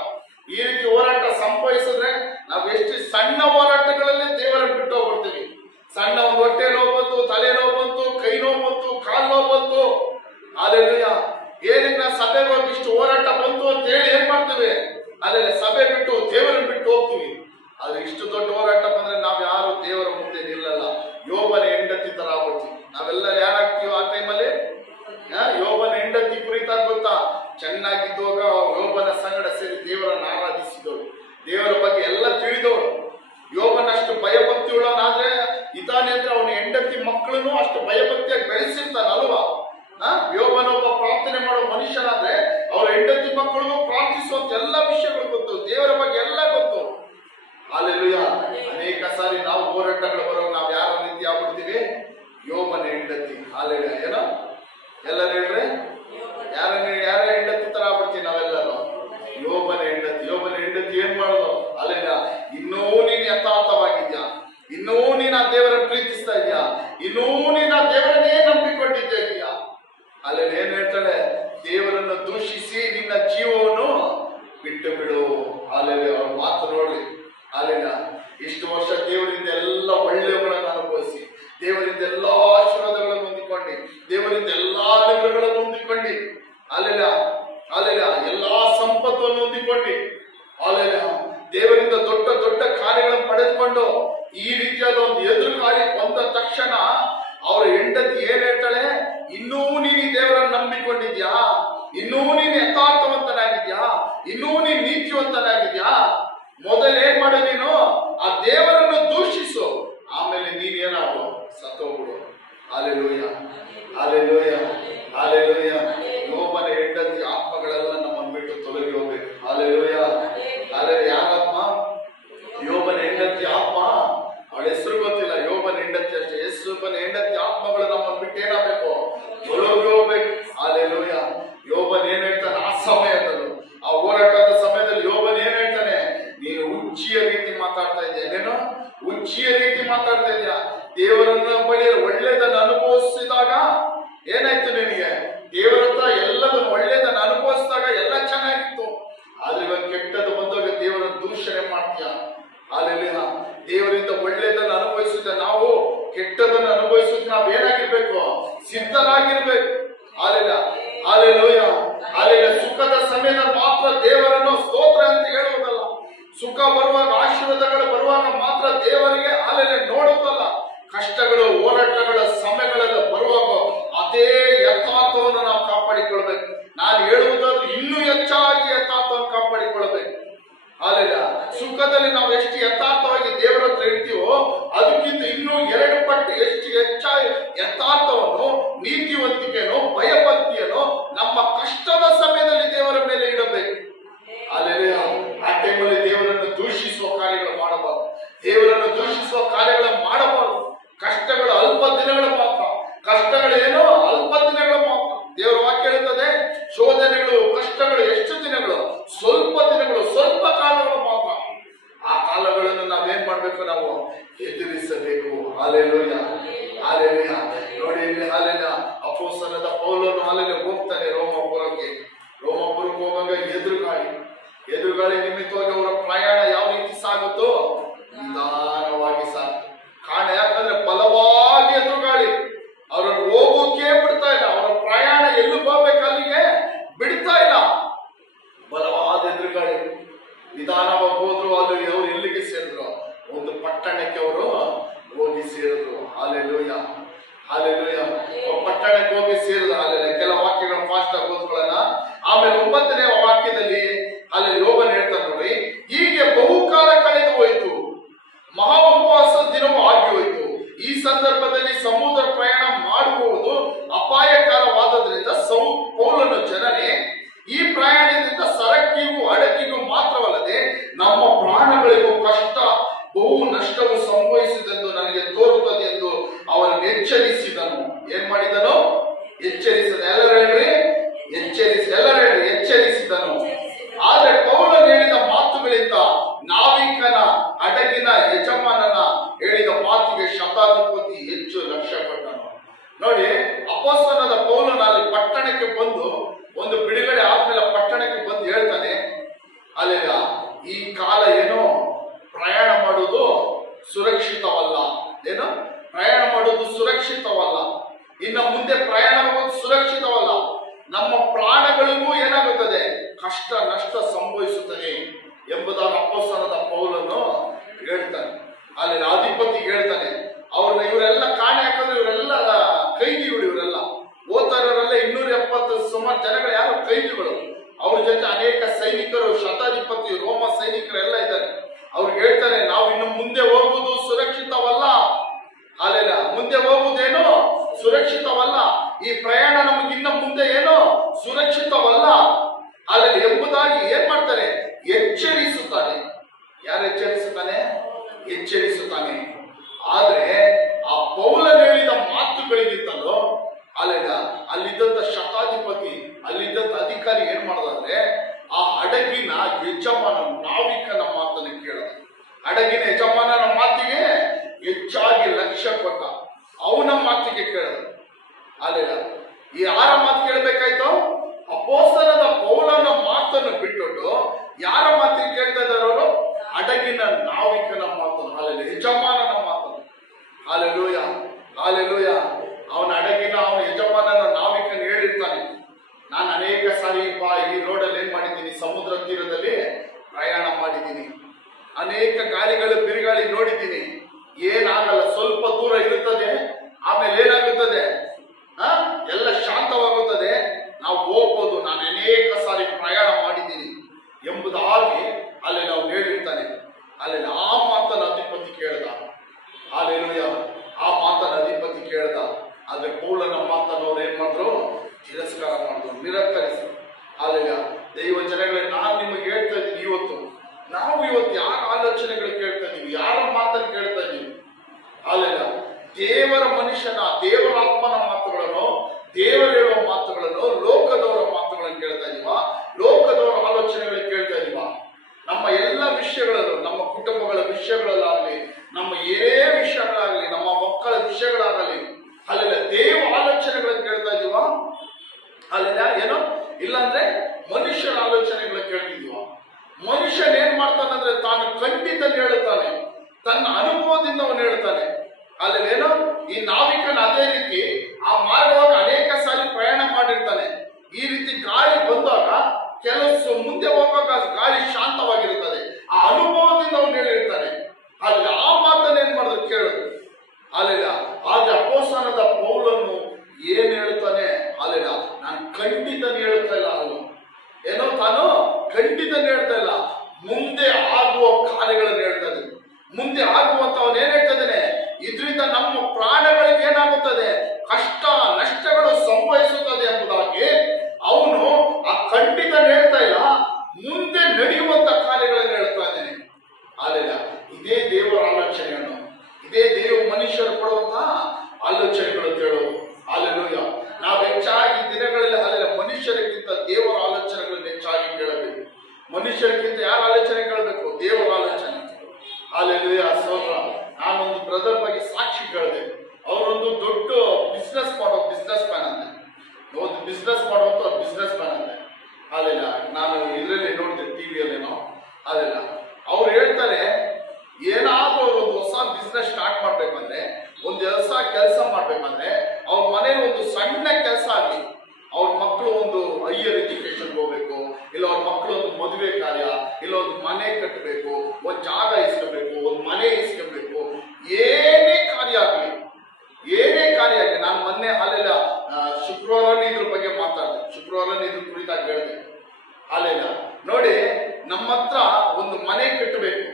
ಈ ರೀತಿ ಹೋರಾಟ ಸಂಭವಿಸಿದ್ರೆ ನಾವು ಎಷ್ಟು ಸಣ್ಣ ಹೋರಾಟಗಳಲ್ಲಿ ದೇವರನ್ನು ಬಿಟ್ಟು ಹೋಗ್ಬಿಡ್ತೀವಿ. ಸಣ್ಣ ಒಂದು ಹೊಟ್ಟೆ ನೋವು ಬಂತು, ತಲೆ ನೋವು ಬಂತು, ಕೈ ನೋವು ಬಂತು, ಕಾಲು ನೋವು ಬಂತು. ಅಲ್ಲೆಲ್ಲ ಏನಕ್ಕೆ ನಾವು ಸಭೆಗೆ ಹೋಗಿ ಇಷ್ಟು ಹೋರಾಟ ಬಂತು ಅಂತ ಹೇಳಿ ಏನ್ ಮಾಡ್ತೀವಿ? ಅಲ್ಲೆಲ್ಲ ಸಭೆ ಬಿಟ್ಟು ದೇವರನ್ನು ಬಿಟ್ಟು ಹೋಗ್ತೀವಿ. ಆದ್ರೆ ಇಷ್ಟು ದೊಡ್ಡ ಹೋರಾಟ ಬಂದ್ರೆ ನಾವ್ ಯಾರು ದೇವರ ಮುಂದೆ ನಿಲ್ಲಲ್ಲ. ಯೋಬನ ಹೆಂಡತಿ ತರ ಆಗ್ಬಿಡ್ತೀವಿ. ನಾವೆಲ್ಲ ಯಾರಾಗ್ತೀವಿ ಆ ಟೈಮಲ್ಲಿ? ಯೋಬನ ಹೆಂಡತಿ ಕುರಿತಾಗ ಗೊತ್ತಾ? ಚೆನ್ನಾಗಿದ್ದಾಗ ಯೋಬನ ಸಂಗಡ ಸೇರಿ ದೇವರನ್ನು ಆರಾಧಿಸಿದವರು, ದೇವರ ಬಗ್ಗೆ ಎಲ್ಲ ತಿಳಿದವರು. ಯೋಬನಷ್ಟು ಭಯಭಕ್ತಿ ಉಳ್ಳವನಾದ್ರೆ ಇದಾನೆ ಅಂದ್ರೆ ಅವನ ಹೆಂಡತಿ ಮಕ್ಕಳನ್ನು ಅಷ್ಟು ಭಯಭಕ್ತಿಯಾಗಿ ಬೆಳೆಸಿರ್ತಾನಲ್ವಾ? ಯೋಬನೊಬ್ಬ ಪ್ರಾರ್ಥನೆ ಮಾಡೋ ಮನುಷ್ಯನಾದ್ರೆ ಅವ್ರ ಹೆಂಡತಿ ಮಕ್ಕಳಿಗೂ ಪ್ರಾರ್ಥಿಸುವಂತ ಎಲ್ಲ ವಿಷಯಗಳು ಗೊತ್ತು, ದೇವರ ಬಗ್ಗೆ ಎಲ್ಲ ಗೊತ್ತು. ಹಾಲೆಲೂಯ. ಅನೇಕ ಸಾರಿ ನಾವು ಹೋರಾಟಗಳು ಬರೋ ನಾವು ಯಾರ ರೀತಿ ಆಗ್ಬಿಡ್ತೀವಿ? ಯೋಬನ ಹೆಂಡತಿ. ಹಾಲೆಲೂಯ. ಏನೋ ಎಲ್ಲರೂ ಹೇಳ್ರೆ ಯಾರ ಹೆಂಡತಿ ತರ ಆಗ್ಬಿಡ್ತೀವಿ ನಾವೆಲ್ಲರೂ? ಯೋಬನ ಹೆಂಡತಿ. ಯೋಬನ ಹೆಂಡತಿ ಏನ್ ಮಾಡೋದು? ಅಲ್ಲೆಲ್ಲ ಇನ್ನೂ ನೀನ್ ಯಥಾರ್ಥವಾಗಿದ್ಯಾ, ಇನ್ನೂ ನೀನ್ ಆ ದೇವರನ್ನು ಪ್ರೀತಿಸ್ತಾ ಇದ್ಯಾ, ಇನ್ನೂ ನೀನ್ ಆ ದೇವರನ್ನೇ ನಂಬಿಕೊಂಡಿದ್ದೀಯಾ. ಅಲ್ಲೆಲ್ಲ ಏನ್ ಹೇಳ್ತಾಳೆ? ದೇವರನ್ನು ದೂಷಿಸಿ ನಿನ್ನ ಜೀವವನ್ನು ಬಿಟ್ಟು ಬಿಡು. ಅಲ್ಲೆಲ್ಲ ಅವ್ರ ಮಾತು ನೋಡ್ರಿ. ಅಲ್ಲೆಲ್ಲ ಇಷ್ಟು ವರ್ಷ ದೇವರಿಂದ ಎಲ್ಲ ಒಳ್ಳೆಯವುಗಳನ್ನು ಅನುಭವಿಸಿ, ದೇವರಿಂದ ಎಲ್ಲಾ ಆಶೀರ್ವಾದಗಳನ್ನು ಹೊಂದಿಕೊಂಡು, ದೇವರಿಂದ ಎಲ್ಲಾ ಅನುಗ್ರಹಗಳನ್ನು ಹೊಂದಿಕೊಂಡು, ಅಲ್ಲೆಲ್ಲ ಅಲ್ಲೆಲ್ಲ ಎಲ್ಲಾ ಸಂಪತ್ತನ್ನು ಹೊಂದಿಕೊಂಡು, ಅಲ್ಲೆಲ್ಲ ದೇವರಿಂದ ದೊಡ್ಡ ದೊಡ್ಡ ಕಾರ್ಯಗಳನ್ನು ಪಡೆದುಕೊಂಡು ಈ ರೀತಿಯಾದ ಒಂದು ಎದುರುಗಾಳಿ ಬಂದ ತಕ್ಷಣ ಅವರ ಹೆಂಡತಿ ಏನ್ ಹೇಳ್ತಾಳೆ? ಇನ್ನೂ ನೀನು ದೇವರನ್ನು ನಂಬಿಕೊಂಡಿದ್ಯಾ, ಇನ್ನೂ ನೀನು ಯಥಾರ್ಥವಂತನಾಗಿದ್ಯಾ, ಇನ್ನೂ ನೀನು ನೀತಿವಂತನಾಗಿದ್ಯಾ. ಮೊದಲು ಏನ್ ಮಾಡು? ನೀನು ಆ ದೇವರನ್ನು ದೂಷಿಸು, ಆಮೇಲೆ ನೀನೇನಾಗು? ಸತ್ತೋಗ್ಬಿಡು. Hallelujah, hallelujah, hallelujah. ಯೋಬನ ಹೆಂಡತಿ ಆತ್ಮಗಳೆಲ್ಲ ನಮ್ಮನ್ನು ಬಿಟ್ಟು ತೊಲಗಿ ಹೋಗ್ಬೇಕು. Hallelujah, hallelujah. ಯಾರಾತ್ಮ? ಯೋಬನ ಹೆಂಡತಿ ಆತ್ಮ. ಅವಳ ಹೆಸರು ಗೊತ್ತಿಲ್ಲ, ಯೋಬನ ಹೆಂಡತಿ ಅಷ್ಟೇ. ಯೋಬನ ಹೆಂಡತಿ ಆತ್ಮಗಳು ನಮ್ಮನ್ನು ಬಿಟ್ಟು ಏನಾಗಬೇಕು? ತೊಲಗಿ ಹೋಗ್ಬೇಕು. ಹಾಲೆಲೂಯ. ಯೋಬನ್ ಏನ್ ಹೇಳ್ತಾನೆ ಆ ಸಮಯದಲ್ಲೂ, ಆ ಹೋರಾಟದ ಸಮಯದಲ್ಲಿ ಯೋಬನ್ ಏನ್ ಹೇಳ್ತಾನೆ? ನೀನು ಹುಚ್ಚಿಯ ರೀತಿ ಮಾತಾಡ್ತಾ ಇದೆಯಾ, ನೀನು ಹುಚ್ಚಿಯ ರೀತಿ ಮಾತಾಡ್ತಾ ಇದೆಯಾ. ದೇವರನ್ನ ಬಳಿ ಒಳ್ಳೆದನ್ನು ಅನುಭವ ಕೆಟ್ಟದ್ದು ಬಂದಾಗ ದೇವರನ್ನು ದೂಷಣೆ ಮಾಡ್ತೀಯ. ಅಲ್ಲೆಲ್ಲ ದೇವರಿಂದ ಒಳ್ಳೆಯದನ್ನು ಅನುಭವಿಸುತ್ತೆ. ನಾವು ಕೆಟ್ಟದನ್ನು ಅನುಭವಿಸುತ್ತೆ. ನಾವ್ ಏನಾಗಿರ್ಬೇಕು? ಸಿದ್ಧರಾಗಿರ್ಬೇಕು. ಅಲ್ಲೆಲ್ಲ ಅಲ್ಲೆಲ್ಲೂಯ ಅಲ್ಲೆಲ್ಲ ಸುಖದ ಸಮಯದಲ್ಲಿ ಮಾತ್ರ ದೇವರನ್ನು ಸ್ತೋತ್ರ ಅಂತ ಹೇಳುವುದಲ್ಲ. ಸುಖ ಬರುವಾಗ, ಆಶೀರ್ವಾದಗಳು ಬರುವಾಗ ಮಾತ್ರ ದೇವರಿಗೆ ಅಲ್ಲೆಲ್ಲ ನೋಡುವುದಲ್ಲ. ಕಷ್ಟಗಳು, ಹೋರಾಟಗಳ ಸಮಯಗಳೆಲ್ಲ ಬರುವಾಗ ಅದೇ ಯಥಾರ್ಥವನ್ನು ನಾವು ಕಾಪಾಡಿಕೊಳ್ಬೇಕು. ನಾನು ಹೇಳುವುದಾದ್ರೆ ಇನ್ನೂ ಹೆಚ್ಚಾಗಿ ಯಥಾರ್ಥವನ್ನು ಕಾಪಾಡಿಕೊಳ್ಬೇಕು. ಅಲ್ಲೆಲ್ಲ ಸುಖದಲ್ಲಿ ನಾವು ಎಷ್ಟು ಯಥಾರ್ಥವಾಗಿ ದೇವರ ಹತ್ರ ಇರ್ತೀವೋ ಅದಕ್ಕಿಂತ ಇನ್ನೂ 2 ಪಟ್ಟು ಎಷ್ಟು ಹೆಚ್ಚಾಗಿ ಯಥಾರ್ಥವನ್ನು, ನೀತಿವಂತಿಕೆಯನ್ನು, ಭಯಭಕ್ತಿಯನ್ನು ನಮ್ಮ ಕಷ್ಟದ ಸಮಯದಲ್ಲಿ ದೇವರ ಮೇಲೆ ಇಡಬೇಕು. ಅಲ್ಲೆಲ್ಲ ಆ ಟೈಮಲ್ಲಿ ದೇವರನ್ನು ದೂಷಿಸುವ ಕಾರ್ಯಗಳು ಮಾಡಬಾರದು. ದೇವರನ್ನು ದೂಷಿಸುವ ಕಾರ್ಯಗಳನ್ನು ಮಾಡಬಾರದು. ಕಷ್ಟಗಳು ಅಲ್ಪ ದಿನಗಳು ಮಾತ್ರ. ಕಷ್ಟಗಳೇನೋ ಅಲ್ಪ ದಿನಗಳು ಮಾತ್ರ. ದೇವರ ವಾಕ್ಯ ಹೇಳುತ್ತದೆ, ಶೋಧನೆಗಳು, ಕಷ್ಟಗಳು ಎಷ್ಟು ದಿನಗಳು? ಸ್ವಲ್ಪ ದಿನಗಳು, ಸ್ವಲ್ಪ ಕಾಲಗಳು ಮಾತ್ರ. ಆ ಕಾಲಗಳನ್ನು ನಾವೇನ್ ಮಾಡ್ಬೇಕು? ನಾವು ಎದುರಿಸಬೇಕು. Hallelujah hallelujah. ನೋಡಿ ಇಲ್ಲಿ ಹಾಲೆಲ್ಲ ಅಪೊಸ್ತಲನಾದ ಪೌಲನು ಹಾಲೆಲ್ಲ ಹೋಗ್ತಾನೆ ರೋಮಾಪುರಕ್ಕೆ ಹೋಗುವಾಗ ಎದುರುಗಾಳಿ ನಿಮಿತ್ತವಾಗಿ ಅವರ ಪ್ರಯಾಣ ಯಾವ ರೀತಿ ಸಾಗುತ್ತೋ ನಿಧಾನವಾಗಿ ಸಾಗುತ್ತೆ. ಕಾರಣ ಯಾಕಂದ್ರೆ ಬಲವಾಗಿ ಎದುರುಗಾಳಿ ಅವರನ್ನು ಹೋಗೋಕೆ ಬಿಡ್ತಾ ಇಲ್ಲ. ಅವರ ಪ್ರಯಾಣ ಎಲ್ಲಿ ಹೋಗ್ಬೇಕು ಅಲ್ಲಿಗೆ ಬಿಡ್ತಾ ಇಲ್ಲ. ಬಲವಾದ ಎದುರುಗಾಳಿ. ನಿಧಾನವಾಗಿ ಹೋದ್ರು. ಅಲ್ಲಿ ಅವರು ಎಲ್ಲಿಗೆ ಸೇರಿದ್ರು? ಒಂದು ಪಟ್ಟಣಕ್ಕೆ ಅವರು ಹೋಗಿ ಸೇರಿದ್ರು. Hallelujah hallelujah. ಪಟ್ಟಣಕ್ಕೆ ಹೋಗಿ ಸೇರಿದ್ರು. ಹಾಲೆಲ್ಲ ಕೆಲ ವಾಕ್ಯಗಳು ಫಾಸ್ಟ್ ಆಗಿ ಓದ್ಕೊಳ್ಳೋಣ. ಆಮೇಲೆ 9ನೇ ವಾಕ್ಯದಲ್ಲಿ ಅಲ್ಲಿ ಯೋಬನು ಹೇಳ್ತಾನೆ ನೋಡಿ, ಹೀಗೆ ಬಹುಕಾಲ ಕಳೆದು ಹೋಯಿತು, ಮಹಾ ಉಪವಾಸ ದಿನವೂ ಆಗಿ ಹೋಯಿತು. ಈ ಸಂದರ್ಭದಲ್ಲಿ ಸಮುದ್ರ ಪ್ರಯಾಣ ಮಾಡುವುದು ಅಪಾಯಕರವಾದದ್ರಿಂದ ಪೌಲನು ಜನನೇ, ಈ ಪ್ರಯಾಣದಿಂದ ಸರಕಿಗೂ ಹಡಗಿಗೂ ಮಾತ್ರವಲ್ಲದೆ ನಮ್ಮ ಪ್ರಾಣಗಳಿಗೂ ಕಷ್ಟ, ಬಹು ನಷ್ಟವು ಸಂಭವಿಸಿದೆಂದು ನನಗೆ ತೋರುತ್ತದೆ ಎಂದು ಅವರನ್ನು ಎಚ್ಚರಿಸಿದನು. ಏನ್ ಮಾಡಿದನು? ಎಚ್ಚರಿಸಿದ. ಎಲ್ಲರೂ ಹೇಳ್ರಿ, ಎಚ್ಚರಿಸಿದನು. ಆದ್ರೆ ಪೌಲನು ಹೇಳಿದ ಮಾತುಗಳಿಂದ ನಾವಿಕನ, ಹಡಗಿನ ಯಜಮಾನನ ಹೇಳಿದ ಮಾತಿಗೆ ಶತಾಧಿಪತಿ ಹೆಚ್ಚು ಲಕ್ಷ್ಯ ಕೊಟ್ಟನು. ನೋಡಿ, ಅಪೊಸ್ತಲನಾದ ಪೌಲನು ಅಲ್ಲಿ ಪಟ್ಟಣಕ್ಕೆ ಬಂದು, ಒಂದು ಬಿಡುಗಡೆ ಆದ್ಮೇಲೆ ಪಟ್ಟಣಕ್ಕೆ ಬಂದು ಹೇಳ್ತಾನೆ, ಅಲ್ಲೆಲ್ಲ ಈ ಕಾಲ ಏನೋ ಪ್ರಯಾಣ ಮಾಡುವುದು ಸುರಕ್ಷಿತವಲ್ಲ. ಏನು? ಪ್ರಯಾಣ ಮಾಡುವುದು ಸುರಕ್ಷಿತವಲ್ಲ. ಇನ್ನು ಮುಂದೆ ಪ್ರಯಾಣ ಮಾಡುವುದು ಸುರಕ್ಷಿತವಲ್ಲ. ನಮ್ಮ ಪ್ರಾಣಗಳಿಗೂ ಏನಾಗುತ್ತದೆ? ಕಷ್ಟ, ನಷ್ಟ ಸಂಭವಿಸುತ್ತದೆ ಎಂಬುದಾಗಿ ಅಪೊಸ್ತಲನಾದ ಪೌಲನು ಹೇಳ್ತಾನೆ. ಅಲ್ಲಿ ಅಧಿಪತಿ ಹೇಳ್ತಾನೆ. ಇವರೆಲ್ಲ ಕಾಣೆ ಹಾಕಿದ್ರೆ ಇವರೆಲ್ಲ ಕೈದಿಗಳು. ಇವರೆಲ್ಲ ಓದ್ತಾ ಇರೋರೆಲ್ಲ 270 ಸುಮಾರು ಜನಗಳು ಯಾರು ಕೈದಿಗಳು. ಅವ್ರ ಜೊತೆ ಅನೇಕ ಸೈನಿಕರು, ಶತಾಧಿಪತಿ, ರೋಮ ಸೈನಿಕರೆಲ್ಲ ಇದ್ದಾರೆ. ಅವ್ರಿಗೆ ಹೇಳ್ತಾರೆ, ನಾವು ಇನ್ನು ಮುಂದೆ ಹೋಗುವುದು ಸುರಕ್ಷಿತವಲ್ಲ. ಅಲ್ಲೆಲ್ಲ ಮುಂದೆ ಹೋಗುವುದೇನೋ ಸುರಕ್ಷಿತವಲ್ಲ. ಈ ಪ್ರಯಾಣ ನಮಗಿನ್ನ ಮುಂದೆ ಏನೋ ಸುರಕ್ಷಿತವಲ್ಲ ಅಲ್ಲೆಲ್ಲ ಎಂಬುದಾಗಿ ಏನ್ ಮಾಡ್ತಾರೆ? ಎಚ್ಚರಿಸುತ್ತಾನೆ. ಯಾರು ಎಚ್ಚರಿಸುತ್ತಾನೆ? ಎಚ್ಚರಿಸುತ್ತಾನೆ. ಆದ್ರೆ ಆ ಪೌಲನು ಹೇಳಿದ ಮಾತುಗಳಿಗಿಂತಲೂ ಅಲ್ಲಿದ್ದಂತ ಶತಾಧಿಪತಿ, ಅಲ್ಲಿದ್ದಂತ ಅಧಿಕಾರಿ ಏನ್ ಮಾಡ್ದಂದ್ರೆ ಆ ಹಡಗಿನ ಯಜಮಾನ, ನಾವಿಕನ ಮಾತನ್ನು ಕೇಳಿದ. ಹಡಗಿನ ಯಜಮಾನನ ಮಾತಿಗೆ ಹೆಚ್ಚಾಗಿ ಲಕ್ಷ್ಯ ಕೊಟ್ಟ. ಅವನ ಮಾತಿಗೆ ಕೇಳಿದ. ಅಲ್ಲೆಲ್ಲ ಈ ಯಾರ ಮಾತು ಕೇಳಬೇಕಾಯ್ತು? ಅಪೊಸ್ತಲನಾದ ಪೌಲನ ಮಾತನ್ನು ಬಿಟ್ಟು ಯಾರ ಮಾತಿಗೆ ಕೇಳ್ತಾ ಇದ್ದಾರೆ ಅವರು? ಹಡಗಿನ ನಾವಿಕನ ಮಾತನ್ನು, ಅಲ್ಲೆಲ್ಲ ಯಜಮಾನನ ಮಾತನ್ನು. Hallelujah hallelujah. ಅವನ ಹಡಗಿನ, ಅವನ ಯಜಮಾನನ ನಾವಿಕನ ಹೇಳಿರ್ತಾನೆ, ನಾನು ಅನೇಕ ಸಾರಿ ಈ ರೋಡಲ್ಲಿ ಏನ್ ಮಾಡಿದ್ದೀನಿ? ಸಮುದ್ರ ತೀರದಲ್ಲಿ ಪ್ರಯಾಣ ಮಾಡಿದ್ದೀನಿ. ಅನೇಕ ಗಾಳಿಗಳು, ಬಿರುಗಾಳಿ ನೋಡಿದ್ದೀನಿ. ಏನಾಗಲ್ಲ, ಸ್ವಲ್ಪ ದೂರ ಇರುತ್ತದೆ, ಆಮೇಲೆ ಏನಾಗುತ್ತದೆ? ಎಲ್ಲ ಶಾಂತವಾಗುತ್ತದೆ, ನಾವು ಹೋಗ್ಬೋದು. ನಾನು ಅನೇಕ ಸಾರಿ ಪ್ರಯಾಣ ಮಾಡಿದ್ದೀನಿ ಎಂಬುದಾಗಿ ಅಲ್ಲಿ ನಾವು ಹೇಳಿರ್ತಾನೆ. ಅಲ್ಲಿ ಆ ಮಾತನ್ನು ಅಧಿಪತಿ ಕೇಳ್ದ. ಹಾಲೆಲೂಯ. ಆ ಮಾತನ್ನು ಅಧಿಪತಿ ಕೇಳ್ದ. ಆದ್ರೆ ಪೌಲನ ಮಾತನ್ನು ಅವ್ರು ಏನ್ ಮಾಡಿದ್ರು? ತಿರಸ್ಕಾರ ಮಾಡಿದ್ರು, ನಿರಾಕರಿಸಿದ್ರು. ಹಾಲೆಲೂಯ. ದೈವ ಜನಗಳೇ, ನಾನು ನಿಮಗೆ ಹೇಳ್ತಾ ಇದ್ದೀನಿ, ನಾವು ಇವತ್ತು ಯಾರ ಆಲೋಚನೆಗಳು ಕೇಳ್ತಾ ಇದೀವಿ? ಯಾರ ಮಾತನ್ನು ಕೇಳ್ತಾ ಇದೀವಿ? ಹಾಲೆಲೂಯ. ದೇವರ ಮನುಷ್ಯನ, ದೇವರ ಆತ್ಮನ ಮಾತುಗಳನ್ನು, ದೇವರು ಹೇಳುವ ಮಾತುಗಳನ್ನು, ಲೋಕದವರ ಮಾತುಗಳನ್ನು ಕೇಳ್ತಾ ಇದೀವ? ಲೋಕದವರ ಆಲೋಚನೆಗಳನ್ನು ಕೇಳ್ತಾ ಇದೀವ? ನಮ್ಮ ಎಲ್ಲ ವಿಷಯಗಳಲ್ಲೂ, ನಮ್ಮ ಕುಟುಂಬಗಳ ವಿಷಯಗಳಲ್ಲಾಗಲಿ, ನಮ್ಮ ಏನೇ ವಿಷಯಗಳಾಗಲಿ, ನಮ್ಮ ಮಕ್ಕಳ ವಿಷಯಗಳಾಗಲಿ, ಅಲ್ಲೆಲ್ಲ ದೇವ ಆಲೋಚನೆಗಳನ್ನು ಕೇಳ್ತಾ ಇದೀವ? ಅಲ್ಲೆಲ್ಲ ಏನೋ ಇಲ್ಲಾಂದ್ರೆ ಮನುಷ್ಯರ ಆಲೋಚನೆಗಳನ್ನ ಕೇಳ್ತಿದೀವ? ಮನುಷ್ಯನ್ ಏನ್ ಮಾಡ್ತಾನಂದ್ರೆ ತಾನು ಖಂಡಿತಲ್ಲಿ ಹೇಳುತ್ತಾನೆ, ತನ್ನ ಅನುಭವದಿಂದ ಅವನು ಹೇಳ್ತಾನೆ. ಅಲ್ಲೇನೋ ಈ ನಾವಿಕನ ಅದೇ ರೀತಿ ಆ ಮಾರ್ಗವಾಗಿ ಅನೇಕ ಸಾರಿ ಪ್ರಯಾಣ ಮಾಡಿರ್ತಾನೆ. ಈ ರೀತಿ ಗಾಳಿ ಬಂದಾಗ ಕೆಲವು ಮುಂದೆ ಹೋಗುವಾಗ ಗಾಳಿ ಶಾಂತವಾಗಿರುತ್ತದೆ. ಆ ಅನುಭವದಿಂದ ಅವನು ಹೇಳಿರ್ತಾನೆ. ಅಲ್ಲಿ ಆ ಮಾತನ್ನ ಏನ್ ಮಾಡಿದ್ರು ಕೇಳಿದ್ರು. ಅಲ್ಲಿಲ್ಲ ಆಗ ಅಪೊಸ್ತಲನಾದ ಪೌಲನು ಏನ್ ಹೇಳ್ತಾನೆ, ಅಲ್ಲಿಲ್ಲ ನಾನು ಖಂಡಿತ ಹೇಳ್ತಾ ಇಲ್ಲ, ಅವನು ಏನೋ ತಾನು ಖಂಡಿತ ಹೇಳ್ತಾ ಇಲ್ಲ, ಮುಂದೆ ಆಗುವ ಕಾರ್ಯಗಳನ್ನು ಹೇಳ್ತಾ ಇದ್ದಾನೆ. ಮುಂದೆ ಆಗುವಂತ ಅವನು ಏನ್ ಹೇಳ್ತಾ ಇದ್ದಾನೆ, ಇದರಿಂದ ನಮ್ಮ ಪ್ರಾಣಗಳಿಗೆ ಏನಾಗುತ್ತದೆ, ಕಷ್ಟ ನಷ್ಟಗಳು ಸಂಭವಿಸುತ್ತದೆ ಎಂಬುದಾಗಿ ಅವನು ಆ ಖಂಡಿತ ಹೇಳ್ತಾ ಇಲ್ಲ, ಮುಂದೆ ನಡೆಯುವಂತ ಕಾರ್ಯಗಳನ್ನು ಹೇಳ್ತಾ ಇದ್ದಾನೆ. ಅಲ್ಲಿಲ್ಲ ಇದೇ ದೇವರ ಆಲೋಚನೆಯನ್ನು, ಇದೇ ದೇವ ಮನುಷ್ಯರು ಕೊಡುವಂತ ಆಲೋಚನೆಗಳು ಕೇಳೋದು. ಅಲ್ಲೆಲ್ಲೂಯ. ನಾವು ಹೆಚ್ಚಾಗಿ ದಿನಗಳಲ್ಲಿ ಅಲ್ಲೆಲ್ಲ ಮನುಷ್ಯರಿಗಿಂತ ದೇವರ ಆಲೋಚನೆಗಳನ್ನು ಹೆಚ್ಚಾಗಿ ಕೇಳಬೇಕು. ಮನುಷ್ಯರಿಗಿಂತ ಯಾರ ಆಲೋಚನೆ ಕೇಳಬೇಕು, ದೇವರ ಆಲೋಚನೆ. ಅಲ್ಲೆಲ್ಲೂಯ. ಸಹೋದರ, ನಾನೊಂದು ಬ್ರದರ್ ಬಗ್ಗೆ ಸಾಕ್ಷಿ ಕೇಳಿದೆ. ಅವರೊಂದು ದೊಡ್ಡ ಬಿಸ್ನೆಸ್ ಮ್ಯಾನ್ ಅಂತೆ, ಒಂದು ಬಿಸ್ನೆಸ್ ಮಾಡುವಂತ ಬಿಸ್ನೆಸ್ ಮ್ಯಾನ್ ಅಂತೆ. ಅಲ್ಲೆಲ್ಲ ನಾನು ಇದರಲ್ಲಿ ನೋಡ್ತೇನೆ, ಟಿವಿಯಲ್ಲೇನೋ. ಅಲ್ಲೆಲ್ಲ ಅವ್ರು ಹೇಳ್ತಾರೆ, ಏನಾದ್ರೂ ಅವ್ರು ಒಂದು ಹೊಸ ಬಿಸ್ನೆಸ್ ಸ್ಟಾರ್ಟ್ ಮಾಡ್ಬೇಕಂದ್ರೆ, ಒಂದು ಹೊಸ ಕೆಲಸ ಮಾಡ್ಬೇಕಂದ್ರೆ, ಅವ್ರ ಮನೇಲಿ ಒಂದು ಸಣ್ಣ ಕೆಲಸ ಆಗಲಿ, ಅವ್ರ ಮಕ್ಕಳು ಒಂದು ಹೈಯರ್ ಎಜುಕೇಶನ್ ಹೋಗ್ಬೇಕು, ಇಲ್ಲ ಅವ್ರ ಮಕ್ಕಳು ಒಂದು ಮದುವೆ ಕಾರ್ಯ, ಇಲ್ಲ ಒಂದು ಮನೆ ಕಟ್ಟಬೇಕು, ಒಂದು ಜಾಗ ಇಸ್ಕೋಬೇಕು, ಒಂದು ಮನೆ ಇಸ್ಕೋಬೇಕು, ಏನೇ ಕಾರ್ಯ ಆಗಲಿ, ಏನೇ ಕಾರ್ಯ ಆಗಲಿ. ನಾನು ಮೊನ್ನೆ ಅಲ್ಲೆಲ್ಲ ಶುಕ್ರವಾರ ಇದ್ರ ಬಗ್ಗೆ ಮಾತಾಡಿದೆ, ಶುಕ್ರವಾರ ಇದ್ರ ಕುರಿತಾಗಿ ಹೇಳಿದೆ. ಅಲ್ಲೆಲ್ಲ ನೋಡಿ, ನಮ್ಮ ಹತ್ರ ಒಂದು ಮನೆ ಕಟ್ಟಬೇಕು,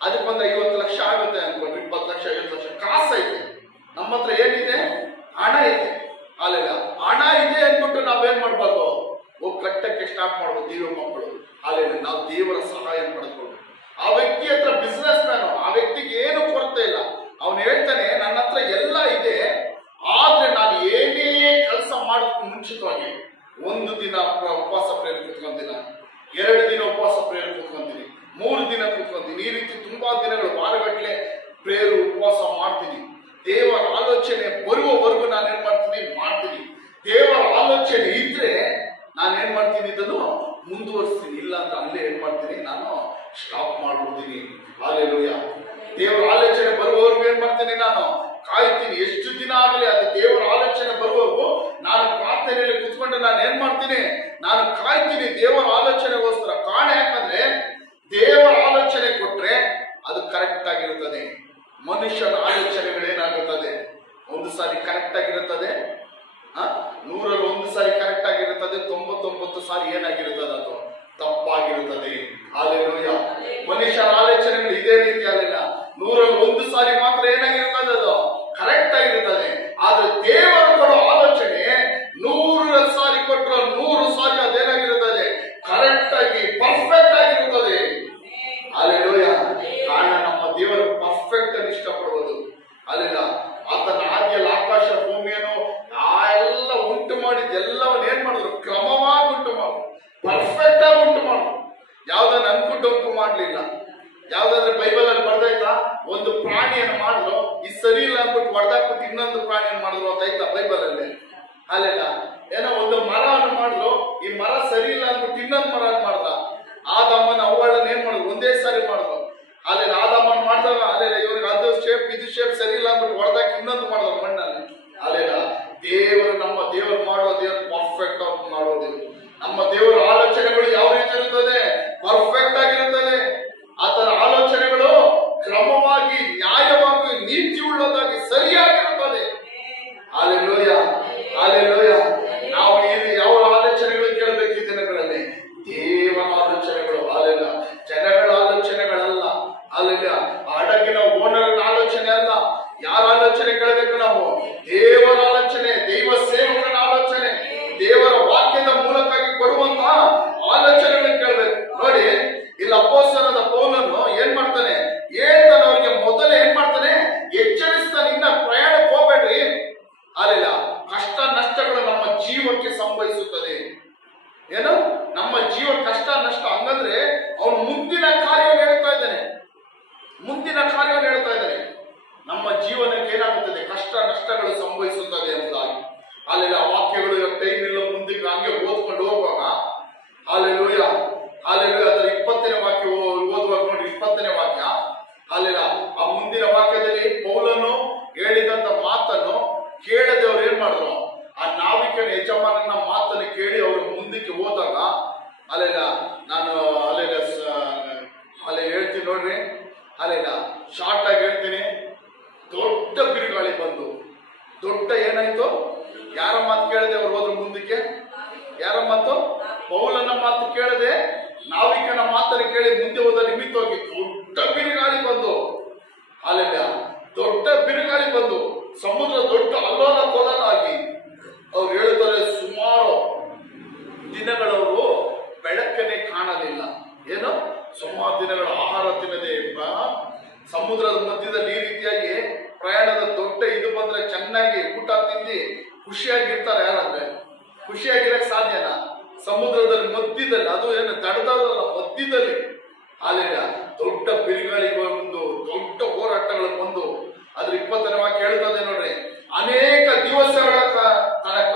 ಅದಕ್ಕೊಂದು 50 ಲಕ್ಷ ಆಗುತ್ತೆ ಅನ್ಕೊಂಡ್ರೆ, 20 ಲಕ್ಷ 50 ಲಕ್ಷ ಕಾಸು ಐತೆ ನಮ್ಮ ಹತ್ರ. ಏನಿದೆ, ಹಣ ಇದೆ. ಅಲ್ಲೆಲ್ಲ ಹಣ ಇದೆ ಅಂದ್ಬಿಟ್ಟು ನಾವೇನ್ ಮಾಡ್ಬಾರ್ದು, ಹೋಗಿ ಕಟ್ಟಕ್ಕೆ ಸ್ಟಾರ್ಟ್ ಮಾಡ್ಬೋದು ದೇವ ಮಕ್ಕಳು. ಅಲ್ಲೆಲ್ಲ ನಾವು ದೇವರ ಸಹಾಯ ಪಡೆದುಕೊಂಡು, ಆ ವ್ಯಕ್ತಿ ಹತ್ರ ಬಿಸ್ನೆಸ್ ಮ್ಯಾನು, ಆ ವ್ಯಕ್ತಿಗೆ ಏನು ಕೊರತೆ ಇಲ್ಲ. ಅವನು ಹೇಳ್ತಾನೆ, ನನ್ನ ಹತ್ರ ಎಲ್ಲ ಇದೆ, ಆದ್ರೆ ನಾನು ಏನೇ ಕೆಲಸ ಮಾಡೋದಕ್ಕೆ ಮುಂಚಿತವಾಗಿ 1 ದಿನ ಉಪವಾಸ ಪ್ರೇಯರ್ ಕುತ್ಕೊಂತೀನಿ, 2 ದಿನ ಉಪವಾಸ ಪ್ರೇಯರ್ ಕುತ್ಕೊಂತೀನಿ, 3 ದಿನ ಕುತ್ಕೊಂತೀನಿ. ಈ ರೀತಿ ತುಂಬಾ ದಿನಗಳು, ವಾರಗಟ್ಟಲೆ ಪ್ರೇಯರ್ ಉಪವಾಸ ಮಾಡ್ತೀನಿ. ದೇವರ ಆಲೋಚನೆ ಬರುವವರೆಗೂ ನಾನು ಏನ್ ಮಾಡ್ತೀನಿ. ದೇವರ ಆಲೋಚನೆ ಇದ್ರೆ ನಾನು ಏನ್ ಮಾಡ್ತೀನಿ, ಇದನ್ನು ಮುಂದುವರಿಸ್ತೀನಿ. ಇಲ್ಲ ಅಂದ್ರೆ ಅಲ್ಲೇ ಏನ್ ಮಾಡ್ತೀನಿ, ನಾನು ಸ್ಟಾಪ್ ಮಾಡ್ಬಿಡ್ತೀನಿ. ಹಲ್ಲೆಲೂಯ. ದೇವರ ಆಲೋಚನೆ ಬರುವವರೆಗೂ ಏನ್ ಮಾಡ್ತೀನಿ, ನಾನು ಕಾಯ್ತೀನಿ. ಎಷ್ಟು ದಿನ ಆಗಲಿ ಅದು ದೇವರ ಆಲೋಚನೆ ಬರುವವರೆಗೂ ನಾನು ಪ್ರಾರ್ಥನೆಯಲ್ಲಿ ಕುತ್ಕೊಂಡು ನಾನು ಏನ್ ಮಾಡ್ತೀನಿ, ನಾನು ಕಾಯ್ತೀನಿ ದೇವರ ಆಲೋಚನೆಗೋಸ್ಕರ. ಕಾರಣ ಯಾಕಂದ್ರೆ ದೇವರ ಆಲೋಚನೆ ಕೊಟ್ರೆ ಅದು ಕರೆಕ್ಟ್ ಆಗಿರುತ್ತದೆ. ಮನುಷ್ಯನ ಆಲೋಚನೆಗಳು ಏನಾಗುತ್ತದೆ, ಒಂದು ಸಾರಿ ಕರೆಕ್ಟ್ ಆಗಿರುತ್ತದೆ, 100ರಲ್ಲಿ 1 ಸಾರಿ ಕರೆಕ್ಟ್ ಆಗಿರುತ್ತದೆ, 99 ಸಾರಿ ಏನಾಗಿರುತ್ತದೆ, ಅದು ತಪ್ಪಾಗಿರುತ್ತದೆ. ಹಲ್ಲೆಲೂಯ. ಮನುಷ್ಯನ ಆಲೋಚನೆಗಳು ಇದೇ ರೀತಿ ಅಲ್ಲ, 100ರಲ್ಲಿ 1 ಸಾರಿ ಮಾತ್ರ ಏನಾಗಿರುತ್ತದೆ, ಅದು ಕರೆಕ್ಟ್ ಆಗಿರುತ್ತದೆ. ಆದ್ರೆ ದೇವರು ಕೊಡೋ ಆಲೋಚನೆ 100 ಸಾರಿ ಕೊಟ್ಟರು 100 ಸಾರಿ ಅದೇನಾಗಿರುತ್ತದೆ, ಕರೆಕ್ಟ್ ಆಗಿ ಪರ್ಫೆಕ್ಟ್ ಆಗಿರುತ್ತದೆ. ಹಲ್ಲೆಲೂಯ. ಕಾರಣ ನಮ್ಮ ದೇವರು ಪರ್ಫೆಕ್ಟ್ ಅನ್ನು ಇಷ್ಟಪಡುವುದು. ಅಲ್ಲಿಲ್ಲ ಆತನ ಆದಿಯಲ್ಲಿ ಆಕಾಶ ಭೂಮಿಯನ್ನು ಎಲ್ಲ ಉಂಟು ಮಾಡಿದ್ದೆಲ್ಲವನ್ನ ಏನ್ ಮಾಡಿದ್ರು, ಕ್ರಮವಾಗಿ ಉಂಟು ಮಾಡು, ಪರ್ಫೆಕ್ಟ್ ಆಗಿ ಉಂಟು ಮಾಡು. ಯಾವ್ದನ್ನ ಅನ್ಕೊಂಡು ಉಂಟು ಮಾಡ್ಲಿಲ್ಲ. ಯಾವ್ದಾದ್ರೆ ಬೈಬಲ್ ಅಲ್ಲಿ ಬರ್ದೈತಾ, ಒಂದು ಪ್ರಾಣಿಯನ್ನು ಮಾಡಿದ್ರು, ಇದು ಸರಿ ಇಲ್ಲ ಅಂದ್ಬಿಟ್ಟು ಹೊಡೆದಾಕ್ಬಿಟ್ಟು ಇನ್ನೊಂದು ಪ್ರಾಣಿಯನ್ನು ಮಾಡಿದ್ರು ಅಂತ ಐತಾ ಬೈಬಲ್ ಅಲ್ಲಿ? ಅಲ್ಲೆಲ್ಲ ಏನೋ ಒಂದು ಮರವನ್ನು ಮಾಡಿದ್ರು, ಈ ಮರ ಸರಿ ಇಲ್ಲ ಅಂದ್ಬಿಟ್ಟು ಇನ್ನೊಂದು ಮರ ಮಾಡಿದ್ರ. ಆದಮ್ಮನ ಅವ್ವಳನ್ನ ಏನ್ ಮಾಡಿದ್ರು, ಒಂದೇ ಸಾರಿ ಮಾಡಿದ್ರು. ಅಲ್ಲೆಲ್ಲ ಆದಮ್ಮನ ಮಾಡಿದಾಗ ಅಲ್ಲೆಲ್ಲ ಇವ್ರಿಗೆ ಅದು ಶೇಪ್ ಇದು ಶೇಪ್ ಸರಿ ಇಲ್ಲ ಅಂದ್ಬಿಟ್ಟು ಹೊಡೆದಾಕಿ ಇನ್ನೊಂದು ಮಾಡಿದ್ರು ಮಣ್ಣಲ್ಲಿ. ಅಲ್ಲೆಲ್ಲ ನಮ್ಮ ದೇವರು ಮಾಡೋ ದೇವರು ಪರ್ಫೆಕ್ಟ್ ಆಗಿ ಮಾಡೋದಿಲ್ಲ. ನಮ್ಮ ದೇವರ ಆಲೋಚನೆಗಳು ಯಾವ ರೀತಿ ಇರುತ್ತದೆ, ಪರ್ಫೆಕ್ಟ್ ಆಗಿರುತ್ತದೆ. ಆತನ ಆಲೋಚನೆಗಳು ಕ್ರಮವಾಗಿ, ನ್ಯಾಯವಾಗಿ, ನೀತಿ ಉಳ್ಳದಾಗಿ, ಸರಿಯಾಗಿರುತ್ತದೆ. ಹಲ್ಲೆಲೂಯ. ಹಲ್ಲೆಲೂಯ. ನಾವು ಯಾವ ಆಲೋಚನೆಗಳು ಕೇಳಬೇಕು ಈ ದಿನಗಳಲ್ಲಿ, ದೇವರ ಆಲೋಚನೆಗಳು. ಅಲ್ಲೆಲ್ಲ ಜನಗಳ ಆಲೋಚನೆಗಳಲ್ಲ. ಅಲ್ಲೆಲ್ಲ ಹಡಗಿನ ಓನರ್ ಆಲೋಚನೆ ಅಲ್ಲ. ಯಾರ ಆಲೋಚನೆ ಕೇಳಬೇಕು ನಾವು, ದೇವರ ಆಲೋಚನೆ, ದೈವ ಸೇವಕನ ಆಲೋಚನೆ, ದೇವರ ವಾಕ್ಯದ ಮೂಲಕವಾಗಿ ಕೊಡುವಂತಹ ಆಲೋಚನೆಗಳನ್ನು ಕೇಳಬೇಕು. ನೋಡಿ, ಇಲ್ಲಿ ಅಪೊಸ್ತಲನಾದ ಪೌಲನು ಏನ್ ಮಾಡ್ತಾನೆ, ಹೇಳ್ತಾನೆ ಅವರಿಗೆ ಮೊದಲೇ ಏನ್ ಮಾಡ್ತಾನೆ, ಎಚ್ಚರಿಸ್ತಾನೆ, ಇನ್ನ ಪ್ರಯಾಣಕ್ಕೆ ಹೋಗ್ಬೇಡ್ರಿ. ಅಲ್ಲಿಲ್ಲ ಕಷ್ಟ ನಷ್ಟಗಳು ನಮ್ಮ ಜೀವಕ್ಕೆ ಸಂಭವಿಸುತ್ತದೆ. ಏನು, ನಮ್ಮ ಜೀವ ಕಷ್ಟ ನಷ್ಟ. ಹಂಗಂದ್ರೆ ಅವನು ಮುಂದಿನ ಕಾರ್ಯವನ್ನು ಹೇಳ್ತಾ ಇದ್ದಾನೆ, ಮುಂದಿನ ಕಾರ್ಯವನ್ನು ಹೇಳ್ತಾ ಇದ್ದಾನೆ. ನಮ್ಮ ಜೀವನಕ್ಕೆ ಏನಾಗುತ್ತದೆ, ಕಷ್ಟ ನಷ್ಟಗಳು ಸಂಭವಿಸುತ್ತದೆ ಎಂಬುದಾಗಿ. ಅಲ್ಲೆಲ್ಲ ವಾಕ್ಯಗಳು ಟೈಮ್ ಇಲ್ಲ, ಮುಂದಕ್ಕೆ ಹಂಗೆ ಓದ್ಕೊಂಡು ಹೋಗುವಾಗ ಅಲ್ಲೆಲ್ಲೂಯ ಅಲ್ಲೆಲ್ಲೂಯ ಅದರ 20ನೇ ಮುಂದೆ ಹೋದ ನಿಮಿತ್ತವಾಗಿ ದೊಡ್ಡ ಬಿರುಗಾಳಿ ಬಂದು ಅಲ್ಲೆಲ್ಲ ದೊಡ್ಡ ಬಿರುಗಾಳಿ ಬಂದು ಸಮುದ್ರ ದೊಡ್ಡ ಅಲ್ಲೋಲ ಕೊಲಲ ಆಗಿ ಅವ್ರು ಹೇಳ್ತಾರೆ ಸುಮಾರು ದಿನಗಳವರು ಬೆಳಕನ್ನೇ ಕಾಣಲಿಲ್ಲ. ಏನು ಸುಮಾರು ದಿನಗಳ ಆಹಾರ ತಿನ್ನದೆ ಸಮುದ್ರದ ಮಧ್ಯದಲ್ಲಿ ಈ ರೀತಿಯಾಗಿ ಪ್ರಯಾಣದ ದೊಡ್ಡ ಇದು ಬಂದ್ರೆ ಚೆನ್ನಾಗಿ ಊಟ ತಿಂದು ಖುಷಿಯಾಗಿರ್ತಾರೆ. ಯಾರಂದ್ರೆ ಖುಷಿಯಾಗಿರಕ್ ಸಾಧ್ಯನಾ? ಸಮುದ್ರದಲ್ಲಿ ಮಧ್ಯದಲ್ಲಿ, ಅದು ಏನು ದಡದಲ್ಲ ಮಧ್ಯದಲ್ಲಿ ಅಲ್ಲಿನ ದೊಡ್ಡ ಬಿರುಗಾಳಿ ಬಂದು ದೊಡ್ಡ ಹೋರಾಟಗಳು ಬಂದು ಅದ್ರ 20ನೇ ವಾಕ್ಯ ಹೇಳ್ತದೆ ನೋಡ್ರಿ, ಅನೇಕ ದಿವಸಗಳ ತನಕ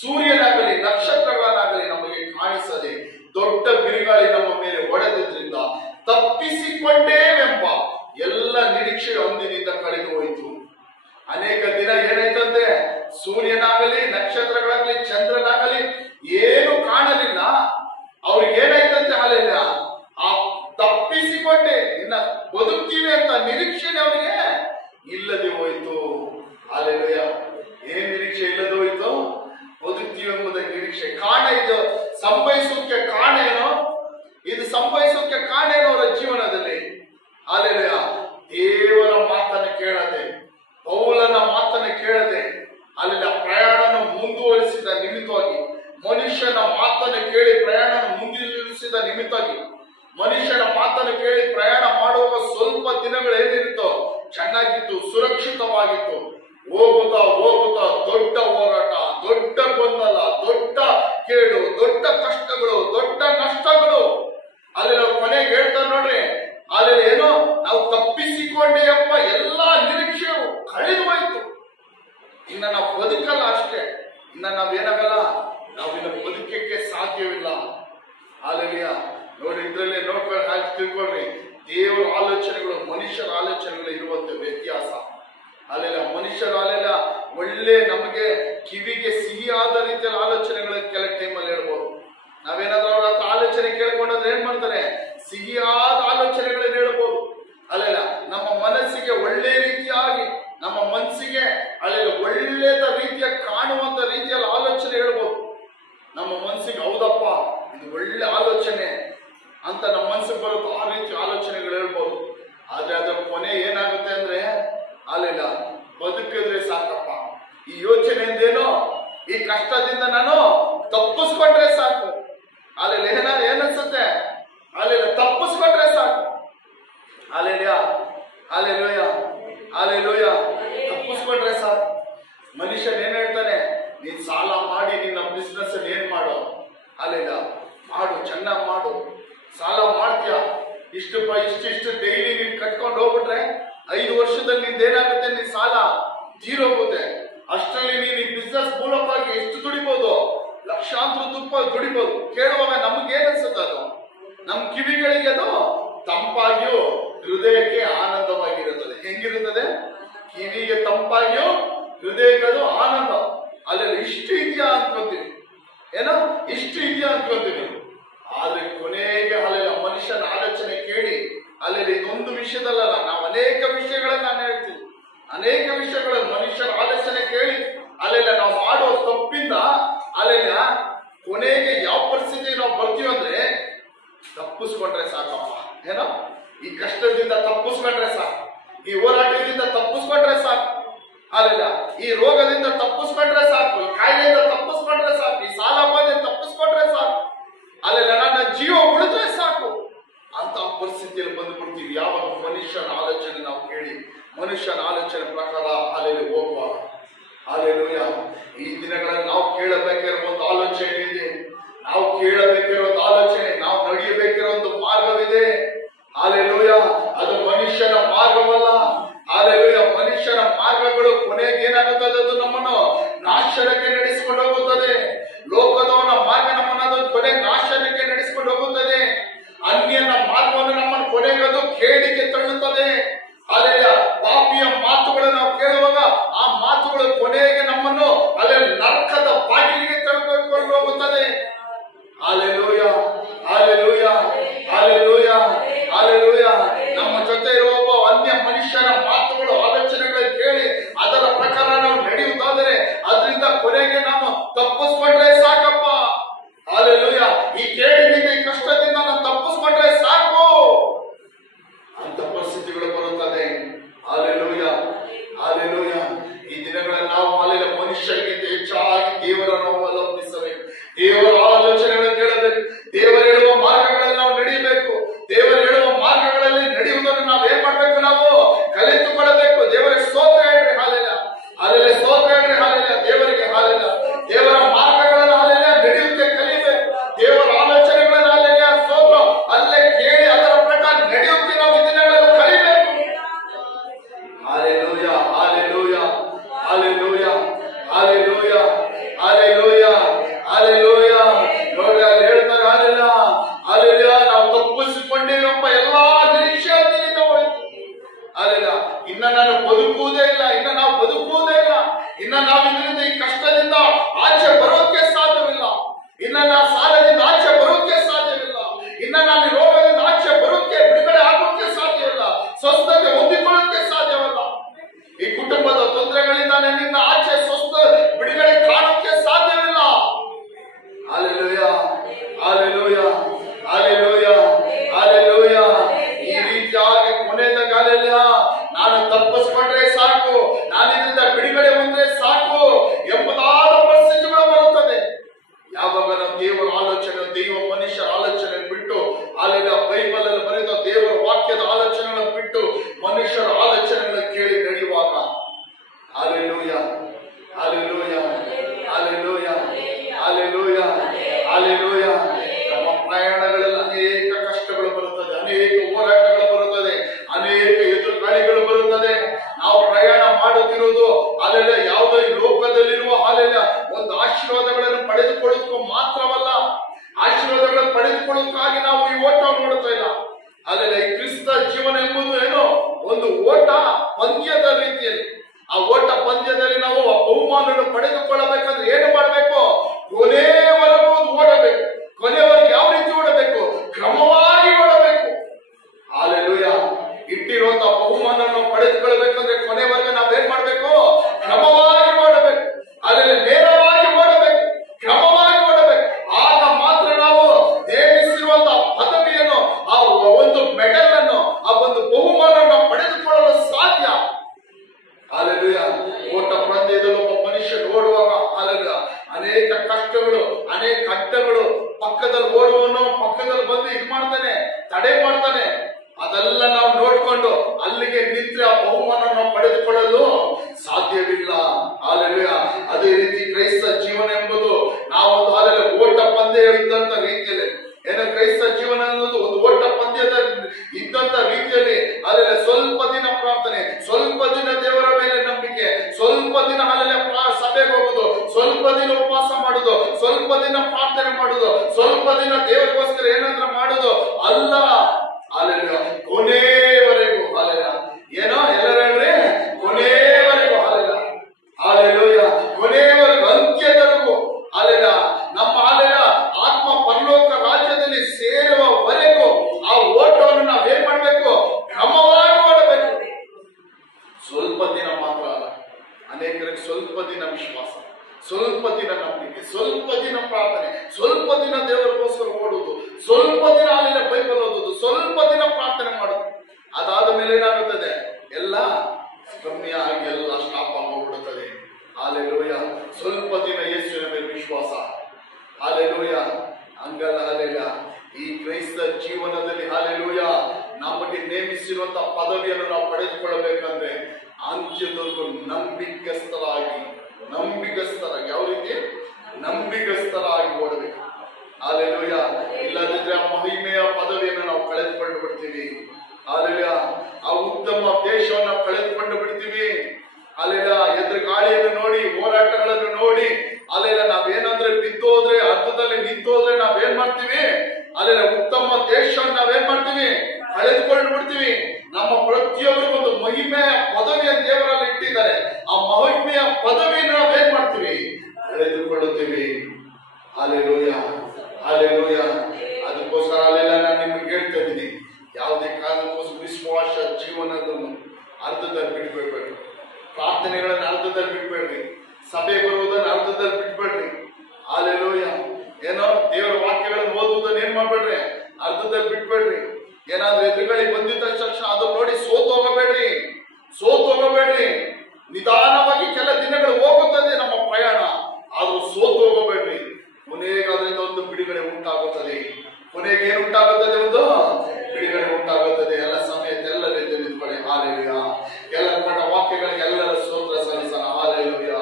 ಸೂರ್ಯನಾಗಲಿ ನಕ್ಷತ್ರಗಳನ್ನಾಗಲಿ ನಮಗೆ ಕಾಣಿಸದೆ ದೊಡ್ಡ ಬಿರುಗಾಳಿ ನಮ್ಮ ಮೇಲೆ ಹೊಡೆದಿದ್ರಿಂದ ತಪ್ಪಿಸಿಕೊಂಡೇವೆಂಬ ಎಲ್ಲ ನಿರೀಕ್ಷೆ ಅಂದಿನಿಂದ ಕಳೆದು ಹೋಯಿತು. ಅನೇಕ ದಿನ ಏನಾಯ್ತಂತೆ, ಸೂರ್ಯನಾಗಲಿ ನಕ್ಷತ್ರಗಳಾಗಲಿ ಚಂದ್ರನಾಗಲಿ ಏನು ಕಾಣಲಿಲ್ಲ. ಅವ್ರಿಗೆ ಏನಾಯ್ತಂತೆ, ಅಲ್ಲೆಲ್ಲ ಆ ತಪ್ಪಿಸಿಕೊಂಡೆ ಇನ್ನ ಬದುಕ್ತೀವಿ ಅಂತ ನಿರೀಕ್ಷೆನೆ ಅವರಿಗೆ ಇಲ್ಲದೆ ಹೋಯ್ತು. ಅಲ್ಲೆಲ್ಲ ಏನ್ ನಿರೀಕ್ಷೆ ಇಲ್ಲದೆ ಹೋಯ್ತು? ಬದುಕ್ತೀವಿ ಎಂಬುದಕ್ಕೆ ನಿರೀಕ್ಷೆ. ಕಾರಣ ಇದು ಸಂಭವಿಸೋಕೆ ಕಾರಣ ಏನೋ, ಇದು ಸಂಭವಿಸೋಕೆ ಕಾರಣ ಏನೋ ಅವರ ಜೀವನದಲ್ಲಿ. ಅಲ್ಲೆಲ್ಲ ದೇವರ ಮಾತನ್ನು ಕೇಳದೆ, ಪೌಲನ ಮಾತನ್ನು ಕೇಳದೆ ಅಲ್ಲೆಲ್ಲ ಪ್ರಯಾಣನ ಮುಂದುವರಿಸಿದ ನಿಮಿತ್ತವಾಗಿ, ಮನುಷ್ಯನ ಮಾತನ್ನು ಕೇಳಿ ಪ್ರಯಾಣ ಮುಂದುವರಿಸಿದ ನಿಮಿತ್ತವಾಗಿ, ಮನುಷ್ಯನ ಮಾತನ್ನು ಕೇಳಿ ಪ್ರಯಾಣ ಮಾಡುವಾಗ ಸ್ವಲ್ಪ ದಿನಗಳು ಏನಿರುತ್ತೋ ಚೆನ್ನಾಗಿತ್ತು, ಸುರಕ್ಷಿತವಾಗಿತ್ತು. ಹೋಗುತ್ತಾ ಹೋಗುತ್ತಾ ದೊಡ್ಡ ಹೋರಾಟ, ದೊಡ್ಡ ಗೊಂದಲ, ದೊಡ್ಡ ಕೇಡು, ದೊಡ್ಡ ಕಷ್ಟಗಳು, ದೊಡ್ಡ ನಷ್ಟಗಳು. ಅಲ್ಲಿ ನಾವು ಕೊನೆಗೆ ಹೇಳ್ತಾರೆ ನೋಡ್ರಿ, ಅಲ್ಲಿ ಏನೋ ನಾವು ತಪ್ಪಿಸಿಕೊಂಡೆ ಎಂಬ ಎಲ್ಲಾ ನಿರೀಕ್ಷೆಯು ಕಳೆದು ಹೋಯ್ತು. ಇನ್ನ ನಾವು ಬದುಕಲ್ಲ ಅಷ್ಟೇ, ಇನ್ನ ನಾವೇನಾಗಲ್ಲ, ನಾವಿನ್ನ ಬದುಕಕ್ಕೆ ಸಾಧ್ಯವಿಲ್ಲ. ಅಲ್ಲಿಯ ನೋಡಿ, ಇದ್ರಲ್ಲೇ ನೋಡ್ಕೊಂಡು ಹಾಗೆ ತಿಳ್ಕೊಳ್ರಿ, ದೇವರ ಆಲೋಚನೆಗಳು ಮನುಷ್ಯರ ಆಲೋಚನೆಗಳು ಇರುವಂತ ವ್ಯತ್ಯಾಸ. ಅಲ್ಲೆಲ್ಲ ಮನುಷ್ಯರ ಅಲ್ಲೆಲ್ಲ ಒಳ್ಳೆ ನಮಗೆ ಕಿವಿಗೆ ಸಿಹಿಯಾದ ರೀತಿಯಲ್ಲಿ ಆಲೋಚನೆಗಳು ಕೆಲ ಟೈಮಲ್ಲಿ ಹೇಳ್ಬೋದು. ನಾವೇನಾದ್ರೂ ಅವ್ರ ಆಲೋಚನೆ ಕೇಳ್ಕೊಂಡ್ರೆ ಏನ್ ಮಾಡ್ತಾರೆ, ಸಿಹಿಯಾದ ಆಲೋಚನೆಗಳನ್ನ ಹೇಳ್ಬೋದು. ಅಲ್ಲೆಲ್ಲ ನಮ್ಮ ಮನಸ್ಸಿಗೆ ಒಳ್ಳೆ ರೀತಿಯಾಗಿ, ನಮ್ಮ ಮನಸ್ಸಿಗೆ ಅಲ್ಲೆಲ್ಲ ಒಳ್ಳೆದ ರೀತಿಯ ಕಾಣುವಂತ ರೀತಿಯಲ್ಲಿ ಆಲೋಚನೆ ಹೇಳ್ಬೋದು. ನಮ್ಮ ಮನಸ್ಸಿಗೆ ಹೌದಪ್ಪ ಇದು ಒಳ್ಳೆ ಆಲೋಚನೆ ಅಂತ ನಮ್ಮ ಮನಸ್ಸಿಗೆ ಬರುತ್ತೆ, ಆ ರೀತಿ ಆಲೋಚನೆಗಳು ಹೇಳ್ಬೋದು. ಆದ್ರೆ ಅದರ ಕೊನೆ ಏನಾಗುತ್ತೆ ಅಂದ್ರೆ, ಅಲ್ಲೆಲ್ಲ ಬದುಕಿದ್ರೆ ಸಾಕಪ್ಪ, ಈ ಯೋಚನೆಯಿಂದೇನೋ ಈ ಕಷ್ಟದಿಂದ ನಾನು ತಪ್ಪಿಸ್ಕೊಂಡ್ರೆ ಸಾಕು. ಅಲ್ಲೆಲ್ಲ ಏನನ್ಸುತ್ತೆ, ಅಲ್ಲೆಲ್ಲ ತಪ್ಪಿಸ್ಕೊಂಡ್ರೆ ಸಾಕು. ಅಲ್ಲೆಲ್ಲ ಅಲ್ಲೆಲ್ಲೋಯ ಅಲ್ಲೆಲ್ಲೋಯ ತಪ್ಪಿಸ್ಕೊಂಡ್ರೆ ಸಾಕು. ಮನುಷ್ಯನ್ ಏನ್ ಹೇಳ್ತಾನೆ, ನೀನ್ ಸಾಲ ಮಾಡಿ ನಿನ್ನ ಬಿಸ್ನೆಸ್ ಏನ್ ಮಾಡೋ, ಅಲ್ಲೆಲ್ಲ ಮಾಡು, ಚೆನ್ನಾಗಿ ಮಾಡು. ಸಾಲ ಮಾಡ್ತೀಯ, ಇಷ್ಟು ಡೈಲಿ ನೀನ್ ಕಟ್ಕೊಂಡು ಹೋಗ್ಬಿಟ್ರೆ 5 ವರ್ಷದಲ್ಲಿ ನಿಂದೇನಾಗುತ್ತೆ, ನಿನ್ ಸಾಲ ತೀರೋಗುತ್ತೆ. ಅಷ್ಟರಲ್ಲಿ ನೀನ್ ಈ ಬಿಸ್ನೆಸ್ ಮೂಲಕವಾಗಿ ಎಷ್ಟು ದುಡಿಬಹುದು, ಲಕ್ಷಾಂತರ ರೂಪಾಯಿ ದುಡಿಬಹುದು. ಕೇಳುವಾಗ ನಮ್ಗೆ ಏನ್ ಅನ್ಸುತ್ತೆ, ಅದು ನಮ್ ಕಿವಿಗಳಿಗೆ ಅದು ತಂಪಾಗಿಯೂ ಹೃದಯಕ್ಕೆ ಆನಂದವಾಗಿರುತ್ತದೆ. ಹೆಂಗಿರುತ್ತದೆ? ಕಿವಿಗೆ ತಂಪಾಗಿಯೂ ಹೃದಯಕ್ಕೆ ಅದು ಆನಂದ. ಅಲ್ಲೆಲ್ಲ ಇಷ್ಟು ಇದೆಯಾ ಅನ್ಕೊಂತೀವಿ, ಏನೋ ಇಷ್ಟು ಇದೆಯಾ ಅನ್ಕೊಂತೀವಿ. ಆದ್ರೆ ಕೊನೆಗೆ ಅಲ್ಲೆಲ್ಲ ಮನುಷ್ಯನ ಆಲೋಚನೆ ಕೇಳಿ, ಅಲ್ಲೆಲ್ಲ ಇದೊಂದು ವಿಷಯದಲ್ಲ, ನಾವು ಅನೇಕ ವಿಷಯಗಳನ್ನ ನಾನು ಹೇಳ್ತೀವಿ, ಅನೇಕ ವಿಷಯಗಳ ಮನುಷ್ಯನ ಆಲೋಚನೆ ಕೇಳಿ ಅಲ್ಲೆಲ್ಲ ನಾವು ಮಾಡುವ ತಪ್ಪಿಂದ ಅಲ್ಲೆಲ್ಲ ಕೊನೆಗೆ ಯಾವ ಪರಿಸ್ಥಿತಿ ನಾವು ಬರ್ತೀವಿ ಅಂದ್ರೆ, ತಪ್ಪಿಸ್ಕೊಂಡ್ರೆ ಸಾಕಪ್ಪ, ಏನೋ ಈ ಕಷ್ಟದಿಂದ ತಪ್ಪಿಸ್ಕೊಂಡ್ರೆ ಸಾಕು, ಈ ಹೋರಾಟದಿಂದ ತಪ್ಪಿಸ್ಕೊಂಡ್ರೆ ಸಾಕು, ಅಲ್ಲೆಲ್ಲ ಈ ರೋಗದಿಂದ ತಪ್ಪಿಸ್ಕೊಂಡ್ರೆ ಸಾಕು, ಈ ಕಾಯಿಲೆಯಿಂದ ತಪ್ಪಿಸ್ಕೊಂಡ್ರೆ ಸಾಕು, ಈ ಸಾಲ ಬಾಧೆ ತಪ್ಪಿಸ್ಕೊಂಡ್ರೆ ಸಾಕು, ಅಲ್ಲೆಲ್ಲ ನನ್ನ ಜೀವ ಉಳಿದ್ರೆ ಸಾಕು ಅಂತ ಪರಿಸ್ಥಿತಿಯಲ್ಲಿ ಬಂದ್ಬಿಡ್ತೀವಿ. ಯಾವಾಗ ಮನುಷ್ಯನ ಆಲೋಚನೆ ನಾವು ಕೇಳಿ ಮನುಷ್ಯನ ಆಲೋಚನೆ ಪ್ರಕಾರ ಅಲ್ಲೆಲ್ಲಿ ಹೋಗುವಾಗ. ಅಲ್ಲೆಲ್ಲೂಯ, ಈ ದಿನಗಳಲ್ಲಿ ನಾವು ಕೇಳಬೇಕಿರೋ ಒಂದು ಆಲೋಚನೆ ಇದೆ, ನಾವು ಕೇಳಬೇಕಿರೋ ಒಂದು ಆಲೋಚನೆ, ನಾವು ನಡೆಯಬೇಕಿರೋ ಒಂದು ಮಾರ್ಗವಿದೆ. ಅಲ್ಲೆಲ್ಲೂಯ, ಅದು ಮನುಷ್ಯನ ಮಾರ್ಗವಲ್ಲ. ಅಲ್ಲೆಲ್ಲೂಯ, ಮನುಷ್ಯನ ಮಾರ್ಗಗಳು ಕೊನೆಗೆ ಏನಾಗುತ್ತದೆ, ಅದು ನಮ್ಮನ್ನು ನಾಶನಕ್ಕೆ ನಡೆಸಿಕೊಂಡು ಹೋಗುತ್ತದೆ. ಲೋಕದವನ ಮಾರ್ಗ ನಮ್ಮನ್ನು ಕೊನೆಗೆ ನಾಶನಕ್ಕೆ ನಡೆಸಿಕೊಂಡು ಹೋಗುತ್ತದೆ. ಅನ್ಯನ ಮಾರ್ಗವನ್ನು ನಮ್ಮನ್ನು ಕೊನೆಗದು ಕೇಳಿಗೆ ತಳ್ಳುತ್ತದೆ. ಅಲ್ಲೆಲ್ಲ ಪಾಪಿಯ ಮಾತುಗಳು ನಾವು ಕೇಳುವಾಗ ಆ ಮಾತುಗಳು ಕೊನೆಗೆ ನಮ್ಮನ್ನು ಅಲ್ಲೆಲ್ಲ ನರಕದ ಬಾಗಿಲಿಗೆ ತಳ್ಕೊಂಡು ಹೋಗುತ್ತದೆ. ಅಲ್ಲೆಲ್ಲೂಯ, ಅಲ್ಲೆಲ್ಲೂಯ, ತಪ್ಪಿಸ್ಕೊಂಡ್ರೆ ಸಾಕು, ನಾನು ಇದರಿಂದ ಬಿಡುಗಡೆ ಹೊಂದ್ರೆ ಸಾಕು ಎಂಬುದಾದ ಪರಿಸ್ಥಿತಿಗಳು ಬರುತ್ತದೆ. ಯಾವಾಗ ನಾವು ದೇವರ ಆಲೋಚನೆ, ದೈವ ಮನುಷ್ಯರ ಆಲೋಚನೆ ಬಿಟ್ಟು, ಅಲ್ಲೆಲ್ಲ ಬೈಬಲ್ ಅಲ್ಲಿ ಬರೆದ ದೇವರ ವಾಕ್ಯದ ಆಲೋಚನೆಗಳನ್ನು ಬಿಟ್ಟು ಮನುಷ್ಯರ ಆಲೋಚನೆಗಳನ್ನು ಕೇಳಿ ನಡೆಯುವಾಗ, hallelujah hallelujah hallelujah hallelujah hallelujah, ನಮ್ಮ ಪ್ರಯಾಣಗಳಲ್ಲಿ ಅನೇಕ ಕಷ್ಟಗಳು ಬರುತ್ತದೆ, ಅನೇಕ ಹೋರಾಟಗಳು ಬರುತ್ತದೆ, ಅನೇಕ ಎದುರುಗಾಳಿಗಳು ಬರುತ್ತದೆ. ನಾವು ಪ್ರಯಾಣ ಮಾಡುತ್ತಿರುವುದು ಅಲ್ಲೆಲ್ಲ ಯಾವುದೋ ಈ ಲೋಕದಲ್ಲಿರುವ ಅಲ್ಲೆಲ್ಲ ಒಂದು ಆಶೀರ್ವಾದಗಳನ್ನು ಪಡೆದುಕೊಳ್ಳೋದಕ್ಕೂ ಮಾತ್ರವಲ್ಲ, ಆಶೀರ್ವಾದಗಳನ್ನು ಪಡೆದುಕೊಳ್ಳೋದಕ್ಕಾಗಿ ನಾವು ಈ ಓಟವನ್ನು ನೋಡುತ್ತಾ ಇಲ್ಲ. ಅಲ್ಲೆಲ್ಲ ಈ ಕ್ರಿಸ್ತ ಜೀವನ ಎಂಬುದು ಏನು, ಒಂದು ಓಟ ಪಂದ್ಯದ ರೀತಿಯಲ್ಲಿ. ಆ ಓಟ ಪಂದ್ಯದಲ್ಲಿ ನಾವು ಆ ಬಹುಮಾನವನ್ನು ಪಡೆದುಕೊಳ್ಳಬೇಕಂದ್ರೆ ಏನು ಮಾಡಬೇಕು? ಕೊನೆಯವರೆಗೂ ಓಡಬೇಕು. ಕೊನೆಯವರೆಗೆ ಯಾವ ರೀತಿ ಓಡಬೇಕು? ಕ್ರಮವಾಗಿ ಓಡಬೇಕು. ಹಲ್ಲೆಲೂಯಾ. ಇಟ್ಟಿರುವಂತಹ ಬಹುಮಾನವನ್ನು ಪಡೆದುಕೊಳ್ಳಬೇಕಂದ್ರೆ ಕೊನೆವರೆಗೆ ನಾವೇನ್ ಮಾಡ್ಬೇಕು? ಕ್ರಮವಾಗಿ ಓಡಬೇಕು. ಅಲ್ಲೆಲ್ಲ ನೇರವಾಗಿ ಓಡಬೇಕು, ಕ್ರಮವಾಗಿ ಓಡಬೇಕು. ಆಗ ಮಾತ್ರ ನಾವು ನೇಮಿಸಿರುವಂತಹ ಪದವಿಯನ್ನು, ಆ ಒಂದು ಮೆಡಲ್ ಅನ್ನು, ಆ ಒಂದು ಬಹುಮಾನವನ್ನು ಪಡೆದುಕೊಳ್ಳಲು ಸಾಧ್ಯ. ಹಲ್ಲೆಲೂಯಾ. ಓಟ ಪಂದ್ಯದಲ್ಲಿ ಒಬ್ಬ ಮನುಷ್ಯನು ಓಡುವಾಗ ಹಲ್ಲೆಲೂಯಾ ಅನೇಕ ಕಷ್ಟಗಳು, ಅನೇಕ ಅಡ್ಡಗಳು, ಪಕ್ಕದಲ್ಲಿ ಓಡುವವನು ಪಕ್ಕದಲ್ಲಿ ಬಂದು ಇದು ಮಾಡ್ತಾನೆ, ತಡೆ ಮಾಡ್ತಾನೆ. ಅದೆಲ್ಲ ನಾವು ನೋಡ್ಕೊಂಡು ಅಲ್ಲಿಗೆ ನಿಂತ್ರೆ ಆ ಬಹುಮಾನವನ್ನು ಪಡೆದುಕೊಳ್ಳಲು ಸಾಧ್ಯವಿಲ್ಲ. ಹಲ್ಲೆಲೂಯಾ. ಅದೇ ರೀತಿ ಕ್ರೈಸ್ತ ಜೀವನ ಎಂಬುದು ನಾವು ಒಂದು ಹಲ್ಲೆಲೂಯಾ ಓಟ ಪಂದ್ಯ ಇದ್ದಂತ ರೀತಿಯಲ್ಲಿ, ಏನೋ ಕ್ರೈಸ್ತ ಜೀವನ ಅನ್ನೋದು ಒಂದು ಓಟ ಪಂದ್ಯದ ಇದ್ದಂತ ರೀತಿಯಲ್ಲಿ ಅಲ್ಲೆಲ್ಲ ಸ್ವಲ್ಪ ದಿನ ಪ್ರಾರ್ಥನೆ, ಸ್ವಲ್ಪ ದಿನ ದೇವರ ಮೇಲೆ ನಂಬಿಕೆ, ಸ್ವಲ್ಪ ದಿನ ಅಲ್ಲೆಲ್ಲ ಸಭೆಗೆ ಹೋಗುದು, ಸ್ವಲ್ಪ ದಿನ ಉಪವಾಸ ಮಾಡುದು, ಸ್ವಲ್ಪ ದಿನ ಪ್ರಾರ್ಥನೆ ಮಾಡುದು, ಸ್ವಲ್ಪ ದಿನ ದೇವರಿಗೋಸ್ಕರ ಏನಾದ್ರೂ ಮಾಡುದು ಅಲ್ಲ. ಅಲ್ಲೆಲ್ಲ ಕೊನೆಯವರೆಗೂ ಅಲ್ಲೆಲ್ಲ ಏನೋ ಎಲ್ಲರೂ ಹೇಳ್ರಿ, ಕೊನೆಯವರೆಗೂ ಅಲ್ಲೆಲ್ಲ ಹಲ್ಲೆಲೂಯಾ, ಕೊನೆಯವರೆಗೂ ಅಂತ್ಯದವರೆಗೂ ಅಲ್ಲೆಲ್ಲ ನಮ್ಮ ಅಲ್ಲೆಲ್ಲ ಆತ್ಮ ಪರಲೋಕ ರಾಜ್ಯದಲ್ಲಿ ಸೇರುವವರೆಗೂ ಆ ಓಟವನ್ನು ನಾವೇನ್ ಮಾಡ್ಬೇಕು? ಕ್ರಮವಾಗಿ ಓಡಬೇಕು. ಸ್ವಲ್ಪ ದಿನ ಮಾತ್ರ ಅಲ್ಲ, ಅನೇಕರಿಗೆ ಸ್ವಲ್ಪ ದಿನ ವಿಶ್ವಾಸ, ಸ್ವಲ್ಪ ದಿನ ನಂಬಿಕೆ, ಸ್ವಲ್ಪ ದಿನ ಪ್ರಾರ್ಥನೆ, ಸ್ವಲ್ಪ ದಿನ ದೇವರಿಗೋಸ್ಕರ ಓಡುವುದು, ಸ್ವಲ್ಪ ದಿನ ಅಲ್ಲಿನ ಬೈಬಲ್ ಓದುದು, ಸ್ವಲ್ಪ ದಿನ ಪ್ರಾರ್ಥನೆ ಮಾಡುದು. ಅದಾದ ಮೇಲೆ ಏನಾಗುತ್ತದೆ? ಎಲ್ಲ ಕಮ್ಮಿ ಆಗಿ ಎಲ್ಲ ಸ್ಟಾಪ್ ಆಗೋಗ್ಬಿಡುತ್ತದೆ. ಹಲ್ಲೆಲೂಯಾ. ಸ್ವಲ್ಪ ದಿನ ಯೇಸುವಿನ ಮೇಲೆ ವಿಶ್ವಾಸ. ಹಲ್ಲೆಲೂಯಾ. ಹಂಗಲ್ಲ ಹಲ್ಲೆಲೂಯಾ. ಈ ಕ್ರೈಸ್ತ ಜೀವನದಲ್ಲಿ ಹಲ್ಲೆಲೂಯಾ ನಮಗೆ ನೇಮಿಸಿರುವಂತಹ ಪದವಿಯನ್ನು ನಾವು ಪಡೆದುಕೊಳ್ಳಬೇಕಂದ್ರೆ ಅಂತ್ಯದವರೆಗೂ ನಂಬಿಕಸ್ಥರಾಗಿ ಯಾವ ರೀತಿ? ನಂಬಿಕಸ್ಥರಾಗಿ ಓಡಬೇಕು. ಹಲ್ಲೆಲೂಯಾ. ಇಲ್ಲದಿದ್ರೆ ಆ ಮಹಿಮೆಯ ಪದವಿಯನ್ನು ನಾವು ಕಳೆದುಕೊಂಡು ಬಿಡ್ತೀವಿ. ಹಲ್ಲೆಲೂಯಾ. ಆ ಉತ್ತಮ ದೇಶವನ್ನು ಕಳೆದುಕೊಂಡು ಬಿಡ್ತೀವಿ. ಅಲ್ಲೆಲ್ಲ ಎದುರು ಗಾಳಿಯನ್ನು ನೋಡಿ, ಹೋರಾಟಗಳನ್ನು ನೋಡಿ ಅಲ್ಲೆಲ್ಲ ನಾವೇನಂದ್ರೆ ಬಿದ್ದೋದ್ರೆ, ಅರ್ಥದಲ್ಲಿ ನಿಂತೋದ್ರೆ ನಾವೇನ್ ಮಾಡ್ತೀವಿ? ಅಲ್ಲೆಲ್ಲ ಉತ್ತಮ ದೇಶವನ್ನು ನಾವೇನ್ ಮಾಡ್ತೀವಿ? ಕಳೆದುಕೊಂಡು ಬಿಡ್ತೀವಿ. ನಮ್ಮ ಪ್ರತಿಯೊಬ್ಬರಿಗೂ ಒಂದು ಮಹಿಮೆಯ ಪದವಿಯನ್ನು ದೇವರಲ್ಲಿ ಇಟ್ಟಿದ್ದಾರೆ. ಆ ಮಹಿಮೆಯ ಪದವಿಯನ್ನು ನಾವೇನ್ ಮಾಡ್ತೀವಿ? ಕಳೆದುಕೊಳ್ಳುತ್ತೀವಿ. Hallelujah hallelujah. ಅದಕ್ಕೋಸ್ಕರ ಅಲ್ಲೆಲ್ಲ ನಾನು ನಿಮ್ಗೆ ಹೇಳ್ತಾ ಇದ್ದೀನಿ, ಯಾವುದೇ ಕಾರಣಕ್ಕೋಸ್ಕರ ವಿಶ್ವಾಸ ಜೀವನವನ್ನು ಅರ್ಧದಲ್ಲಿ ಬಿಟ್ಬಿಡ್ಬೇಡಿ, ಪ್ರಾರ್ಥನೆಗಳನ್ನ ಅರ್ಧದಲ್ಲಿ ಬಿಟ್ಬೇಡ್ರಿ, ಸಭೆ ಬರುವುದನ್ನು ಅರ್ಧದಲ್ಲಿ ಬಿಟ್ಬೇಡ್ರಿ. ಹಲ್ಲೆಲೂಯಾ. ಏನೋ ದೇವರ ವಾಕ್ಯಗಳನ್ನು ಓದುವುದನ್ನು ಏನ್ ಮಾಡ್ಬೇಡ್ರಿ? ಅರ್ಧದಲ್ಲಿ ಬಿಟ್ಬೇಡ್ರಿ. ಏನಾದ್ರೂ ಎದುರುಗಳಿಗೆ ಬಂದಿದ್ದ ತಕ್ಷಣ ಅದನ್ನ ನೋಡಿ ಸೋತು ಹೋಗಬೇಡ್ರಿ. ನಿಧಾನವಾಗಿ ಕೆಲ ದಿನಗಳು ಹೋಗುತ್ತದೆ ನಮ್ಮ ಪ್ರಯಾಣ, ಆದ್ರೂ ಸೋತು ಹೋಗಬೇಡ್ರಿ. ಕೊನೆಗೆ ಅದರಿಂದ ಒಂದು ಬಿಡುಗಡೆ ಉಂಟಾಗುತ್ತದೆ. ಕೊನೆಗೆ ಏನು ಉಂಟಾಗುತ್ತದೆ? ಒಂದು ಬಿಡುಗಡೆ ಉಂಟಾಗುತ್ತದೆ. ಎಲ್ಲ ಸಮೇತ ಎಲ್ಲರ ಎದ್ದು ನಿಂತ್ಕೊಳ್ಳಿ. ಹಲ್ಲೆಲೂಯಾ. ಎಲ್ಲರ ಪಟ್ಟ ವಾಕ್ಯಗಳಿಗೆ ಎಲ್ಲರ ಸ್ತೋತ್ರ ಸಲ್ಲಿಸೋಣ. Hallelujah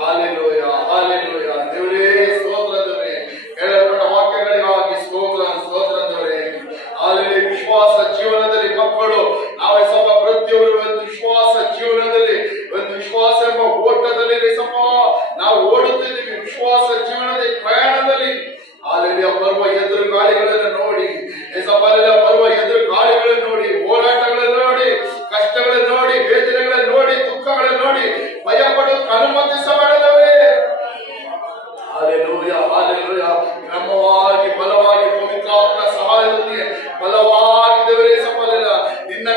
hallelujah hallelujah. ದೇವರೇ ಸ್ತೋತ್ರ ದೇವರೇ, ಎಲ್ಲರ ಪಟ್ಟ ವಾಕ್ಯಗಳಿಗಾಗಿ ಸ್ತೋತ್ರ ದೇವರೇ. ಹಲ್ಲೆಲೂಯಾ. ವಿಶ್ವಾಸ ಜೀವನದಲ್ಲಿ ಮಕ್ಕಳು ನಾವೇ ಸಮ ಪ್ರತಿಯೊಬ್ಬರು ಒಂದು ವಿಶ್ವಾಸ ಜೀವನದಲ್ಲಿ, ಒಂದು ವಿಶ್ವಾಸ ಎಂಬ ಓಟದಲ್ಲಿ ನಾವು ಓಡುತ್ತಿದ್ದೀವಿ. ವಿಶ್ವಾಸ ಜೀವನದ ಪ್ರಯಾಣದಲ್ಲಿ ಹಲ್ಲೆಲೂಯಾ ಬರುವ ಎದುರು ಗಾಳಿಗಳನ್ನು ನೋಡಿ, ಬರುವ ಎದುರು ಗಾಳಿಗಳನ್ನು ನೋಡಿ, ಹೋರಾಟಗಳನ್ನು ನೋಡಿ, ಕಷ್ಟಗಳನ್ನು ನೋಡಿ, ವೇದನೆಗಳನ್ನು ನೋಡಿ, ದುಃಖಗಳನ್ನು ನೋಡಿ ಭಯ ಪಡೋದಕ್ಕೆ ಅನುಮತಿಸಬಾರದವೇ. Hallelujah hallelujah. ಕ್ರಮವಾಗಿ ಬಲವಾಗಿ ಪವಿತ್ರಾತ್ಮನ ಸಹಾಯದೊಂದಿಗೆ ಬಲವಾಗಿದ್ದವರೇ ಸಫಲ ನಿನ್ನ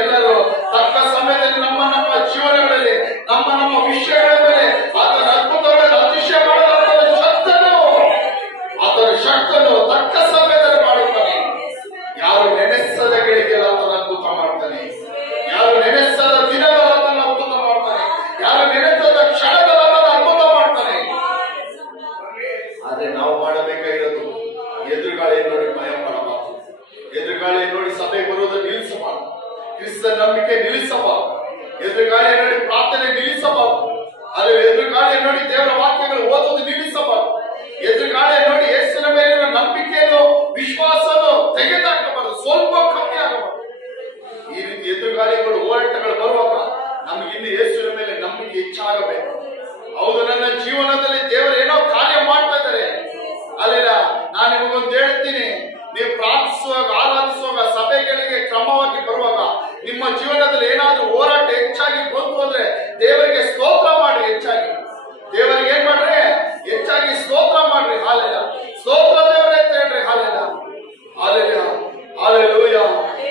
ಎಲ್ಲರೂ ತಕ್ಕ ಸಮಯದಲ್ಲಿ ನಮ್ಮ ಜೀವನಗಳಲ್ಲಿ ನಮ್ಮ ವಿಷಯಗಳ ಮೇಲೆ ಆತನ ಅದ್ಭುತಗಳನ್ನು ಅತಿಶಯ ಮಾಡಲು ಆತನ ಶಕ್ತನು ತಕ್ಕ ಸಮಯದಲ್ಲಿ ಮಾಡುತ್ತಾನೆ. ಯಾರು ನೆನೆಸದ ಗಳಿಗೆ ಆತನ ಅದ್ಭುತ ಮಾಡ್ತಾನೆ. ಯಾರು ನೆನೆಸದ ದಿನಗಳ ಆತನ ಅದ್ಭುತ ಮಾಡ್ತಾನೆ. ಯಾರು ನೆನೆಸದ ಕ್ಷಣಗಳ ಆತನ ಅದ್ಭುತ ಮಾಡ್ತಾನೆ. ಆದ್ರೆ ನಾವು ಮಾಡಬೇಕಾಗಿರೋದು ಎದುರುಗಾಳಿ ನೋಡಿ ಭಯ ಮಾಡಬಾರದು. ಎದುರುಗಾಳಿ ನೋಡಿ ಸಭೆ ಬರುವುದನ್ನು ನಿಲ್ಲಿಸಬಾರದು. ಕ್ರಿಸ್ತನ ನಂಬಿಕೆ ನಿಲ್ಲಿಸಬಾರದು. ಎದುರುಗಾಳಿ ನೋಡಿ ಪ್ರಾರ್ಥನೆ ನಿಲ್ಲಿಸಬಾರದು. ಆದರೆ ಎದುರುಗಾಳಿ ನೋಡಿ ದೇವರ ವಾಕ್ಯಗಳು ಓದುವುದು ನಿಲ್ಲಿಸಬಾರದು. ಎದುರುಗಾಳಿ ನೋಡಿ ಯೇಸುವಿನ ಮೇಲಿನ ನಂಬಿಕೆಯನ್ನು ವಿಶ್ವಾಸವನ್ನು ತೆಗೆದುಹಾಕಬಾರದು. ಸ್ವಲ್ಪ ಕಮ್ಮಿ ಆಗಬಾರದು. ಈ ರೀತಿ ಎದುರುಗಾಳಿಗಳು ಹೋರಾಟಗಳು ಬರುವಾಗ ನಮ್ಗೆ ಇನ್ನು ಯೇಸುವಿನ ಮೇಲೆ ನಂಬಿಕೆ ಹೆಚ್ಚಾಗಬೇಕು. ಹೌದು, ನನ್ನ ಜೀವನದಲ್ಲಿ ದೇವರು ಏನೋ ಕಾರ್ಯ ಮಾಡ್ತಾ ಇದ್ದಾರೆ. ಅಲ್ಲ, ನಾನು ನಿಮಗೊಂದು ಹೇಳ್ತೀನಿ, ನೀವು ಪ್ರಾರ್ಥಿಸುವಾಗ ಆರಾಧಿಸುವಾಗ ಸಭೆಗಳಿಗೆ ಕ್ರಮವಾಗಿ ಬರುವಾಗ ನಿಮ್ಮ ಜೀವನದಲ್ಲಿ ಏನಾದ್ರೂ ಹೋರಾಟ ಹೆಚ್ಚಾಗಿ ಬಂತು ಅಂದ್ರೆ ದೇವರಿಗೆ ಸ್ತೋತ್ರ ಮಾಡ್ರಿ. ಹೆಚ್ಚಾಗಿ ದೇವರಿಗೆ ಏನ್ ಮಾಡ್ರಿ? ಹೆಚ್ಚಾಗಿ ಸ್ತೋತ್ರ ಮಾಡ್ರಿ. ಹಾಲೆಲ್ಲ ಸ್ತೋತ್ರ ದೇವರೇ ಅಂತ ಹೇಳ್ರಿ. ಹಾಲೆಲ್ಲ ಹಾಲೆಲ್ಲ ಹಾಲೆಲೂಯ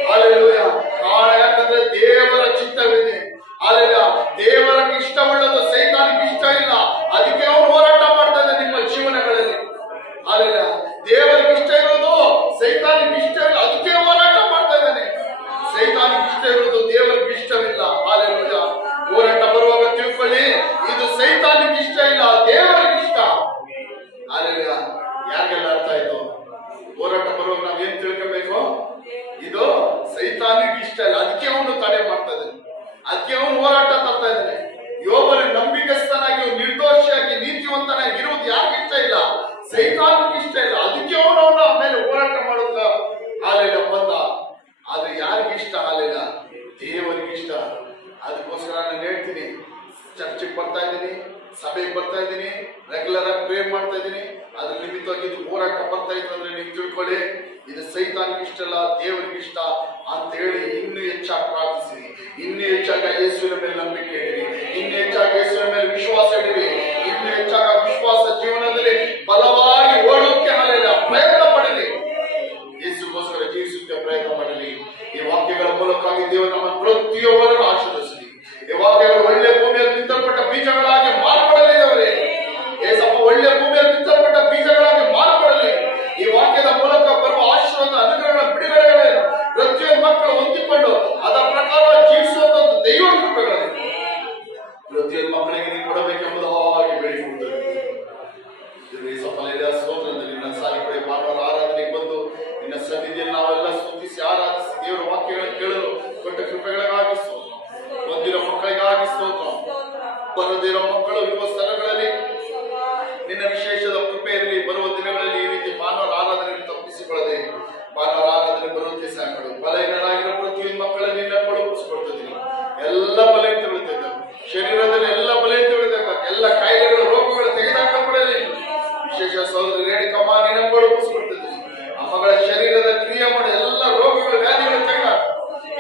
ಹಾಲೆಲೂಯ. ಕಾರಣ ಯಾಕಂದ್ರೆ ದೇವರ ಚಿತ್ತವಿದೆ. ಹಾಲೆಲ್ಲ ದೇವರಿಗೆ ಇಷ್ಟವುಳ್ಳದು ಸೈತಾನಿಗೆ ಇಷ್ಟ ಇಲ್ಲ. ಅದಕ್ಕೆ ಅವನು ಹೋರಾಟ ಮಾಡ್ತಾ ಇದ್ದಾನೆ ನಿಮ್ಮ ಜೀವನಗಳಲ್ಲಿ. ಹಾಲೆಲ್ಲ ದೇವರಿಗೆ ಇಷ್ಟ ಇರೋದು ಸೈತಾನಿಗೆ ಇಷ್ಟ ಇಲ್ಲ. ಅದಕ್ಕೆ ಹೋರಾಟ ಮಾಡ್ತಾ ಇದ್ದಾನೆ. ಸೈತಾನಿಗೆ ಇಷ್ಟ ಇರೋದು ದೇವರಿಗೆ ಇಷ್ಟವಿಲ್ಲ. ಹಾಲೆಲೂಯ. ಹೋರಾಟ ಬರುವಾಗ ತಿಳ್ಕೊಳ್ಳಿ, ಇದು ಸೈತಾನಿಗೆ ಇಷ್ಟ ಇಲ್ಲ, ದೇವರಿಗೆ ಇಷ್ಟ. ಹಾಲೆಲೂಯ. ಯಾರಿಗೆಲ್ಲ ಅರ್ಥ ಆಯ್ತು? ಹೋರಾಟ ಬರುವಾಗ ನಾವ್ ಏನ್ ತಿಳ್ಕೊಬೇಕು? ಇದು ಸೈತಾನಿಗೆ ಇಷ್ಟ ಇಲ್ಲ, ಅದಕ್ಕೆ ಅವನು ತಡೆ ಮಾಡ್ತಾ ಇದ್ದಾನೆ. ಅದಕ್ಕೆ ಅವನು ಹೋರಾಟ ತರ್ತಾ ಇದ್ದಾನೆ. ಯೋಬನ ನಂಬಿಕಸ್ಥನಾಗಿ ನಿರ್ದೋಷಿಯಾಗಿ ನೀತಿವಂತನಾಗಿ ಇರುವುದು ಯಾರಿಗೆ ಇಷ್ಟ ಇಲ್ಲ? ಸೈತಾನಿಗೆ ಇಷ್ಟ ಇಲ್ಲ. ಅದಕ್ಕೆ ಅವನವನ ಮೇಲೆ ಹೋರಾಟ ಮಾಡುತ್ತ ಹಾಲೆಲ್ಲ ಬಂದ. ಆದ್ರೆ ಯಾರಿಗೆ ಇಷ್ಟ? ಹಾಲೆಲ್ಲ ದೇವರಿಗೆ ಇಷ್ಟ. ಅದಕ್ಕೋಸ್ಕರ ನಾನು ಹೇಳ್ತೀನಿ, ಚರ್ಚಿಗೆ ಬರ್ತಾ ಇದ್ದೀನಿ, ಸಭೆಗೆ ಬರ್ತಾ ಇದ್ದೀನಿ, ರೆಗ್ಯುಲರ್ ಆಗಿ ಪ್ರೇ ಮಾಡ್ತಾ ಇದ್ದೀನಿ. ಅದ್ರ ನಿಮಿತ್ತವಾಗಿ ಇದು ಹೋರಾಟ ಬರ್ತಾ ಇತ್ತು ಅಂದ್ರೆ ನೀವು ತಿಳ್ಕೊಳ್ಳಿ, ಇದು ಸೈತಾನಿಗೆ ಇಷ್ಟ ಅಲ್ಲ, ದೇವರಿಗೆ ಇಷ್ಟ ಅಂತ ಹೇಳಿ ಇನ್ನೂ ಹೆಚ್ಚಾಗಿ ಪ್ರಾರ್ಥಿಸಿ, ಇನ್ನೂ ಹೆಚ್ಚಾಗಿ ಯೇಸುವಿನ ಮೇಲೆ ನಂಬಿಕೆ ಇಡಿರಿ, ಇನ್ನೂ ಹೆಚ್ಚಾಗಿ ಯೇಸುವಿನ ಮೇಲೆ ವಿಶ್ವಾಸ ಇಡಿರಿ, ಇನ್ನೂ ಹೆಚ್ಚಾಗಿ ವಿಶ್ವಾಸ ಜೀವನದಲ್ಲಿ ಬಲವಾಗಿ ಓಡೋಕೆ ಹಾಲೆಲ್ಲ ಪ್ರಯತ್ನ ಪಡಿರಿ. ಯೇಸುಗೋಸ್ಕರ ಜೀವಿಸುತ್ತೆ ಪ್ರಯತ್ನ ಮಾಡಲಿ. ಈ ವಾಕ್ಯಗಳ ಮೂಲಕವಾಗಿ ದೇವರು ನಮ್ಮ ಪ್ರತಿಯೊಬ್ಬರನ್ನು ಆಶೀರ್ವದಿಸಲಿ. ಈ ವಾಕ್ಯಗಳು ಒಳ್ಳೆ ಭೂಮಿಯಲ್ಲಿ ಬಿತ್ತಲ್ಪಟ್ಟ ಬೀಜಗಳಾಗಿ ಮಾರ್ಪಡಲಿ. ಅವರೇ ಏಸಪ್ಪ ಒಳ್ಳೆ ಭೂಮಿಯಲ್ಲಿ ಬಿತ್ತಲ್ಪಟ್ಟ ಬೀಜಗಳಾಗಿ ಮಾರ್ಪಡಲಿ. ಈ ವಾಕ್ಯದ ಮೂಲಕ ಬರುವ ಆಶೀರ್ವಾದ ಅನುಗ್ರಹಗಳ ಬಿಡುಗಡೆಗಳನ್ನು ಪ್ರತಿಯೊಂದು ಮಕ್ಕಳು ಹೊಂದಿಕೊಂಡು ಅದರ ಪ್ರಕಾರ ಜೀವಿಸುವಂತ ದೈವ ಕೃಪೆಗಳನ್ನು ಪ್ರತಿಯೊಂದು ಮಕ್ಕಳಿಗೆ ನೀವು ಕೊಡಬೇಕೆಂಬುದು ಹಾಗೆ ಬೇಡಿಕೊಳ್ಳುತ್ತದೆ. ಸ್ತೋತ್ರದಲ್ಲಿ ನಿನ್ನ ಸಾಲಿಪಡೆ ಭಾನುವಾರ ಆರಾಧನೆಗೆ ಬಂದು ನಿನ್ನ ಸನ್ನಿಧಿಯಲ್ಲಿ ನಾವೆಲ್ಲ ಸ್ತುತಿಸಿ ಆರಾಧಿಸಿ ದೇವರ ವಾಕ್ಯಗಳನ್ನು ಕೇಳಲು ಕೊಟ್ಟ ಕೃಪೆಗಳಿಗಾಗಿ ಸ್ತೋತ್ರ. ಬಂದಿರೋ ಮಕ್ಕಳಿಗಾಗಿ ಸ್ತೋತ್ರ. ಬರದಿರೋ ಮಕ್ಕಳು ಇರುವ ಸ್ಥಳಗಳಲ್ಲಿ ನಿನ್ನ ವಿಶೇಷದ ಕೃಪೆ ಇರಲಿ. ಬರುವ ದಿನಗಳಲ್ಲಿ ಈ ರೀತಿ ಭಾನುವಾರ ಆರಾಧನೆಯನ್ನು ತಪ್ಪಿಸಿಕೊಳ್ಳದೆ ಭಾನುವಾರ ಆರಾಧನೆ ಬರುವಂತೆ ಸಾಕಳು. ಬಲಹೀನರಾಗಿರೋ ಪ್ರತಿಯೊಂದು ಮಕ್ಕಳನ್ನು ನಿನ್ನ ಕೊಡುಗಿಸಿಕೊಡ್ತಿದ್ದೀನಿ. ಎಲ್ಲ ಬಲಹೀನತೆ ಶರೀರದಲ್ಲಿ ಎಲ್ಲ ಬಲಹೀನತೆ ಎಲ್ಲ ಕಾಯಿಲೆಗಳು ರೋಗಗಳು ತೆಗೆದುಹಾಕಲ್ಪಡಲಿ. ವಿಶೇಷ ಸಹೋದರಿ ರೇಣುಕಮ್ಮ ನಿನ್ನ ಕೊಡುಗಿಸಿಕೊಡ್ತಿದ್ದೀನಿ. ಆ ಮಗಳ ಶರೀರದ ಕ್ರಿಯೆ ಮಾಡಿ ಎಲ್ಲ ರೋಗಗಳು ವ್ಯಾಧಿಗಳು ತೆಗೆದಾಕ,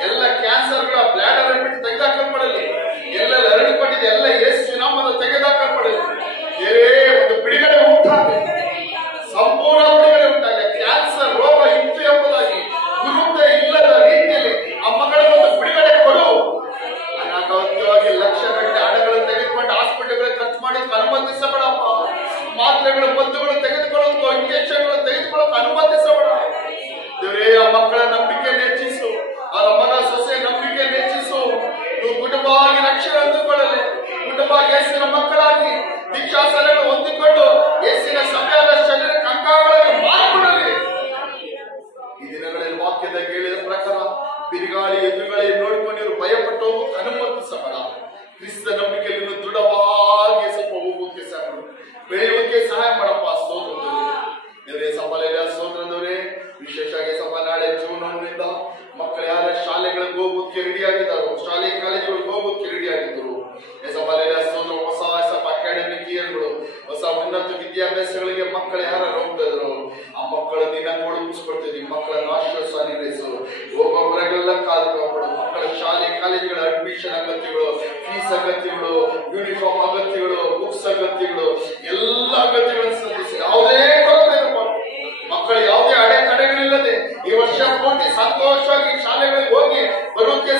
ಎಲ್ಲ ಕ್ಯಾನ್ಸರ್ಗಳ ಬ್ಲಾಡರ್ ಬಿಟ್ಟು ತೆಗೆದುಹಾಕಲ್ಪಡಲಿ. ಎಲ್ಲ ಹರಡಿಕೊಂಡಿದೆ ಎಲ್ಲ ಯೇಸುವಿನ ನಾಮದ ತೆಗೆದುಹಾಕಲ್ಪಡಲಿ. ಒಂದು ಬಿಡುಗಡೆ ಉಂಟಾಗಲಿ, ಸಂಪೂರ್ಣ ಬಿಡುಗಡೆ ಉಂಟಾಗಲಿ. ಕ್ಯಾನ್ಸರ್ ರೋಗ ಇತ್ತು ಎಂಬುದಾಗಿ ಗುರುತೆ ಇಲ್ಲದ ರೀತಿಯಲ್ಲಿ ಆ ಮಗಳ ಒಂದು ಬಿಡುಗಡೆ ಕೊಡು. ಅನಾಗತ್ಯವಾಗಿ ಲಕ್ಷಗಟ್ಟಲೆ ಹಣಗಳನ್ನು ತೆಗೆದುಕೊಂಡು ಹಾಸ್ಪಿಟಲ್ಗಳು ಖರ್ಚು ಮಾಡಿ ಅನುಮತಿಸಬೇಡಪ್ಪ. ಮಾತ್ರೆಗಳು ಮದ್ದುಗಳು ತೆಗೆದುಕೊಳ್ಳೋದು, ಇಂಜೆಕ್ಷನ್ಗಳು ತೆಗೆದುಕೊಳ್ಳೋಕೆ ಅನುಮತಿಸಬೇಡ. ದೇವರೇ, ಆ ಮಕ್ಕಳ ನಂಬಿಕೆ ಹೆಚ್ಚಿಸು, ಆ ಮಗ ಸೊಸೆ ನಂಬಿಕೆ ಹೆಚ್ಚಿಸು. ನೀವು ಕುಟುಂಬವಾಗಿ ರಕ್ಷಣೆ ಹೊಂದಿಕೊಳ್ಳಲಿ. ಕುಟುಂಬ ಯೇಸುವಿನ ಮಕ್ಕಳಾಗಿ ದೀಕ್ಷಾಸನಗಳು ಹೊಂದಿಕೊಂಡು ಯೇಸುವಿನ ಸಭೆಯಾದ ಶರೀರಕ್ಕೆ ಅಂಗಗಳಾಗಿ ಮಾರ್ಪಡಲಿ. ಈ ದಿನಗಳಲ್ಲಿ ವಾಕ್ಯದ ಹೇಳಿದ ಪ್ರಕಾರ ಬಿರುಗಾಳಿ ಎದುರುಗಾಳಿ ನೋಡಿಕೊಂಡಿರು ಭಯಪಟ್ಟು ಅನುಮತಿಸಬೇಡ. ಕ್ರಿಸ್ತ ನಂಬಿಕೆಯನ್ನು ದೃಢವಾಗಿ ಸ್ವಲ್ಪ ಹೋಗೋಕೆ ಸಹಾಯ ಮಾಡು, ಬೆಳೆಯೋಕೆ ಸಹಾಯ ಮಾಡಪ್ಪ. ಸ್ತೋತ್ರದಲ್ಲಿ ದೇವರೇ, ಸಫಲ ಸ್ತೋತ್ರದವರೇ, ವಿಶೇಷವಾಗಿ ಸಫ ನಾಳೆ ಜೂನ್ 1ರಿಂದ ಮಕ್ಕಳು ಯಾರ ಶಾಲೆಗಳಿಗೆ ಹೋಗೋದಕ್ಕೆ ರೆಡಿ ಆಗಿದ್ದಾರೋ, ಶಾಲೆ ಕಾಲೇಜುಗಳಿಗೆ ಹೋಗೋದಕ್ಕೆ ರೆಡಿ ಆಗಿದ್ದರು. ಹೊಸ ಅಕಾಡೆಮಿಕ್ ಇಯರ್ಗಳು, ಹೊಸ ಉನ್ನತ ವಿದ್ಯಾಭ್ಯಾಸಗಳಿಗೆ ಮಕ್ಕಳು ಯಾರು ಹೋಗ್ತಾ ಇದ್ರು ಆ ಮಕ್ಕಳು ದಿನ ಕೊಡುಗಿಸ್ಕೊಡ್ತಿದ್ವಿ. ಮಕ್ಕಳನ್ನು ಆಶ್ವಾಸ ನಿರ್ವಹಿಸು. ಹೋಗೋಬ್ಬರಿಗೆಲ್ಲ ಕಾದುಕೊಡು. ಮಕ್ಕಳ ಶಾಲೆ ಕಾಲೇಜುಗಳ ಅಡ್ಮಿಷನ್ ಅಗತ್ಯಗಳು, ಫೀಸ್ ಅಗತ್ಯಗಳು, ಯೂನಿಫಾರ್ಮ್ ಅಗತ್ಯಗಳು, ಬುಕ್ಸ್ ಅಗತ್ಯಗಳು, ಎಲ್ಲ ಅಗತ್ಯಗಳನ್ನು ಸಂಧಿಸಿ. ಯಾವುದೇ ಕೊರತೆ ಮಕ್ಕಳು ಯಾವುದೇ ಅಡೆತಡೆಗಳಿಲ್ಲದೆ ಈ ವರ್ಷ ಪೂರ್ತಿ ಸಂತೋಷವಾಗಿ ಶಾಲೆಗಳಿಗೆ ಹೋಗಿ ಬರೋಕೆ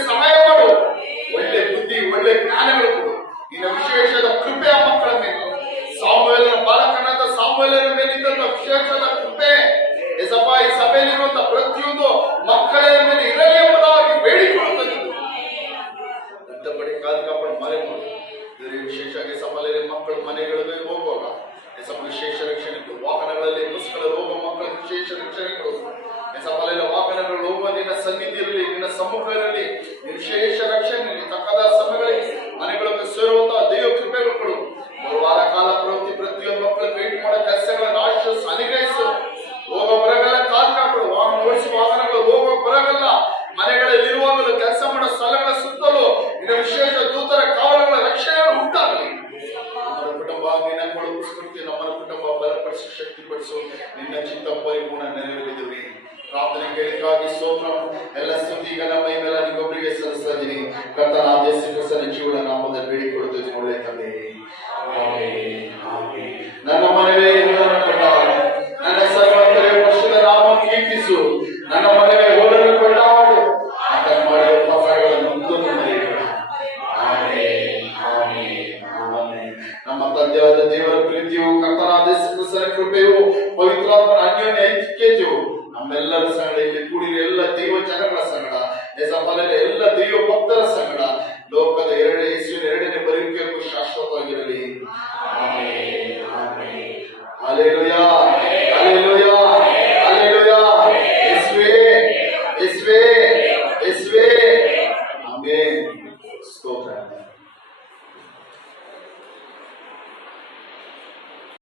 ಸಮ್ಮುಖದಲ್ಲಿ ವಿಶೇಷ ರಕ್ಷಣೆಯಲ್ಲಿ ತಕ್ಕದ ಸಮಯಗಳಿಗೆ ಮನೆಗಳಿಗೆ ಸೇರುವಂತಹ ದೈವ ಕೃಪೆಗಳು ಒಂದು ವಾರ ಕಾಲ ಪ್ರತಿಯೊಂದು ಮಕ್ಕಳು ಭೇಟಿ ಮಾಡೋ ಕೆಲಸಗಳನ್ನು ಆಶೀರ್ವದಿಸು, ಅನುಗ್ರಹಿಸು. ಹೋಗೋ ಬರಗಲ್ಲ ಕಾಲ್ಕಾಪಡು, ವಾಹನ ಓಡಿಸುವ ವಾಹನಗಳು ಹೋಗೋ ಬರಗಲ್ಲ, ಮನೆಗಳಲ್ಲಿರುವಾಗಲೂ ಕೆಲಸ ಮಾಡೋ ಸ್ಥಳಗಳ ಸುತ್ತಲೂ ಇನ್ನು ವಿಶೇಷ ದೂತರ ಕಾವಲುಗಳ ರಕ್ಷಣೆ ಉಂಟಾಗಲಿ. ನಮ್ಮ ಕುಟುಂಬ ನಿನ್ನ ಕೊಡುಗಿಸ್ಕೊಡ್ತೀವಿ, ನಮ್ಮ ಕುಟುಂಬ ಬಲಪಡಿಸು, ಶಕ್ತಿಪಡಿಸು, ನಿನ್ನ ಚಿತ್ತ ಪರಿಪೂರ್ಣ ನೆರವೇರಿದುವಿ. ಪ್ರಾರ್ಥನೆ ಕೇಳಿಗಾಗಿ ಸ್ತೋತ್ರ. ಎಲ್ಲ ಸ್ತುತಿ ಈಗ ನಮ್ಮ ಮೈಮೇಲೆ ನಿಗೊಬ್ಬರಿಗೆ ಸಲ್ಲಿಸ್ತಾ ಇದ್ದೀನಿ. ಕರ್ತನ ಆದೇಶ ಜೀವನ ನಾಮದಲ್ಲಿ ಬೇಡಿಕೊಡುತ್ತೀವಿ, ಒಳ್ಳೆ ತಂದೆ. ನನ್ನ ಮನೆಯೇ ನನ್ನ ಸರ್ವಂತರೇ ವರ್ಷದ ನಾಮ ಕೀರ್ತಿಸು. ನನ್ನ ಮನೆಗೆ ಹೋಲನ್ನು ಕೊಂಡಾಡು, ಆತನ ಮಾಡಿದ ಉಪಕಾರಗಳನ್ನು ಮುಂದೊಂದು ಮರೆಯಬೇಡ. ನಮ್ಮ ತಂದೆಯಾದ ದೇವರ ಪ್ರೀತಿಯು, ಕರ್ತನಾದ ಯೇಸುಕ್ರಿಸ್ತನ ಕೃಪೆಯು, ಪವಿತ್ರಾತ್ಮನ ಅನ್ಯೋನ್ಯ ಐಕ್ಯತೆಯು ನಮ್ಮೆಲ್ಲರ ಸಂಗಡ, ಇಲ್ಲಿ ಕೂಡಿರುವ ಎಲ್ಲ ದೈವ ಜನಗಳ ಸಂಗಡ, ಎಲ್ಲ ದೈವ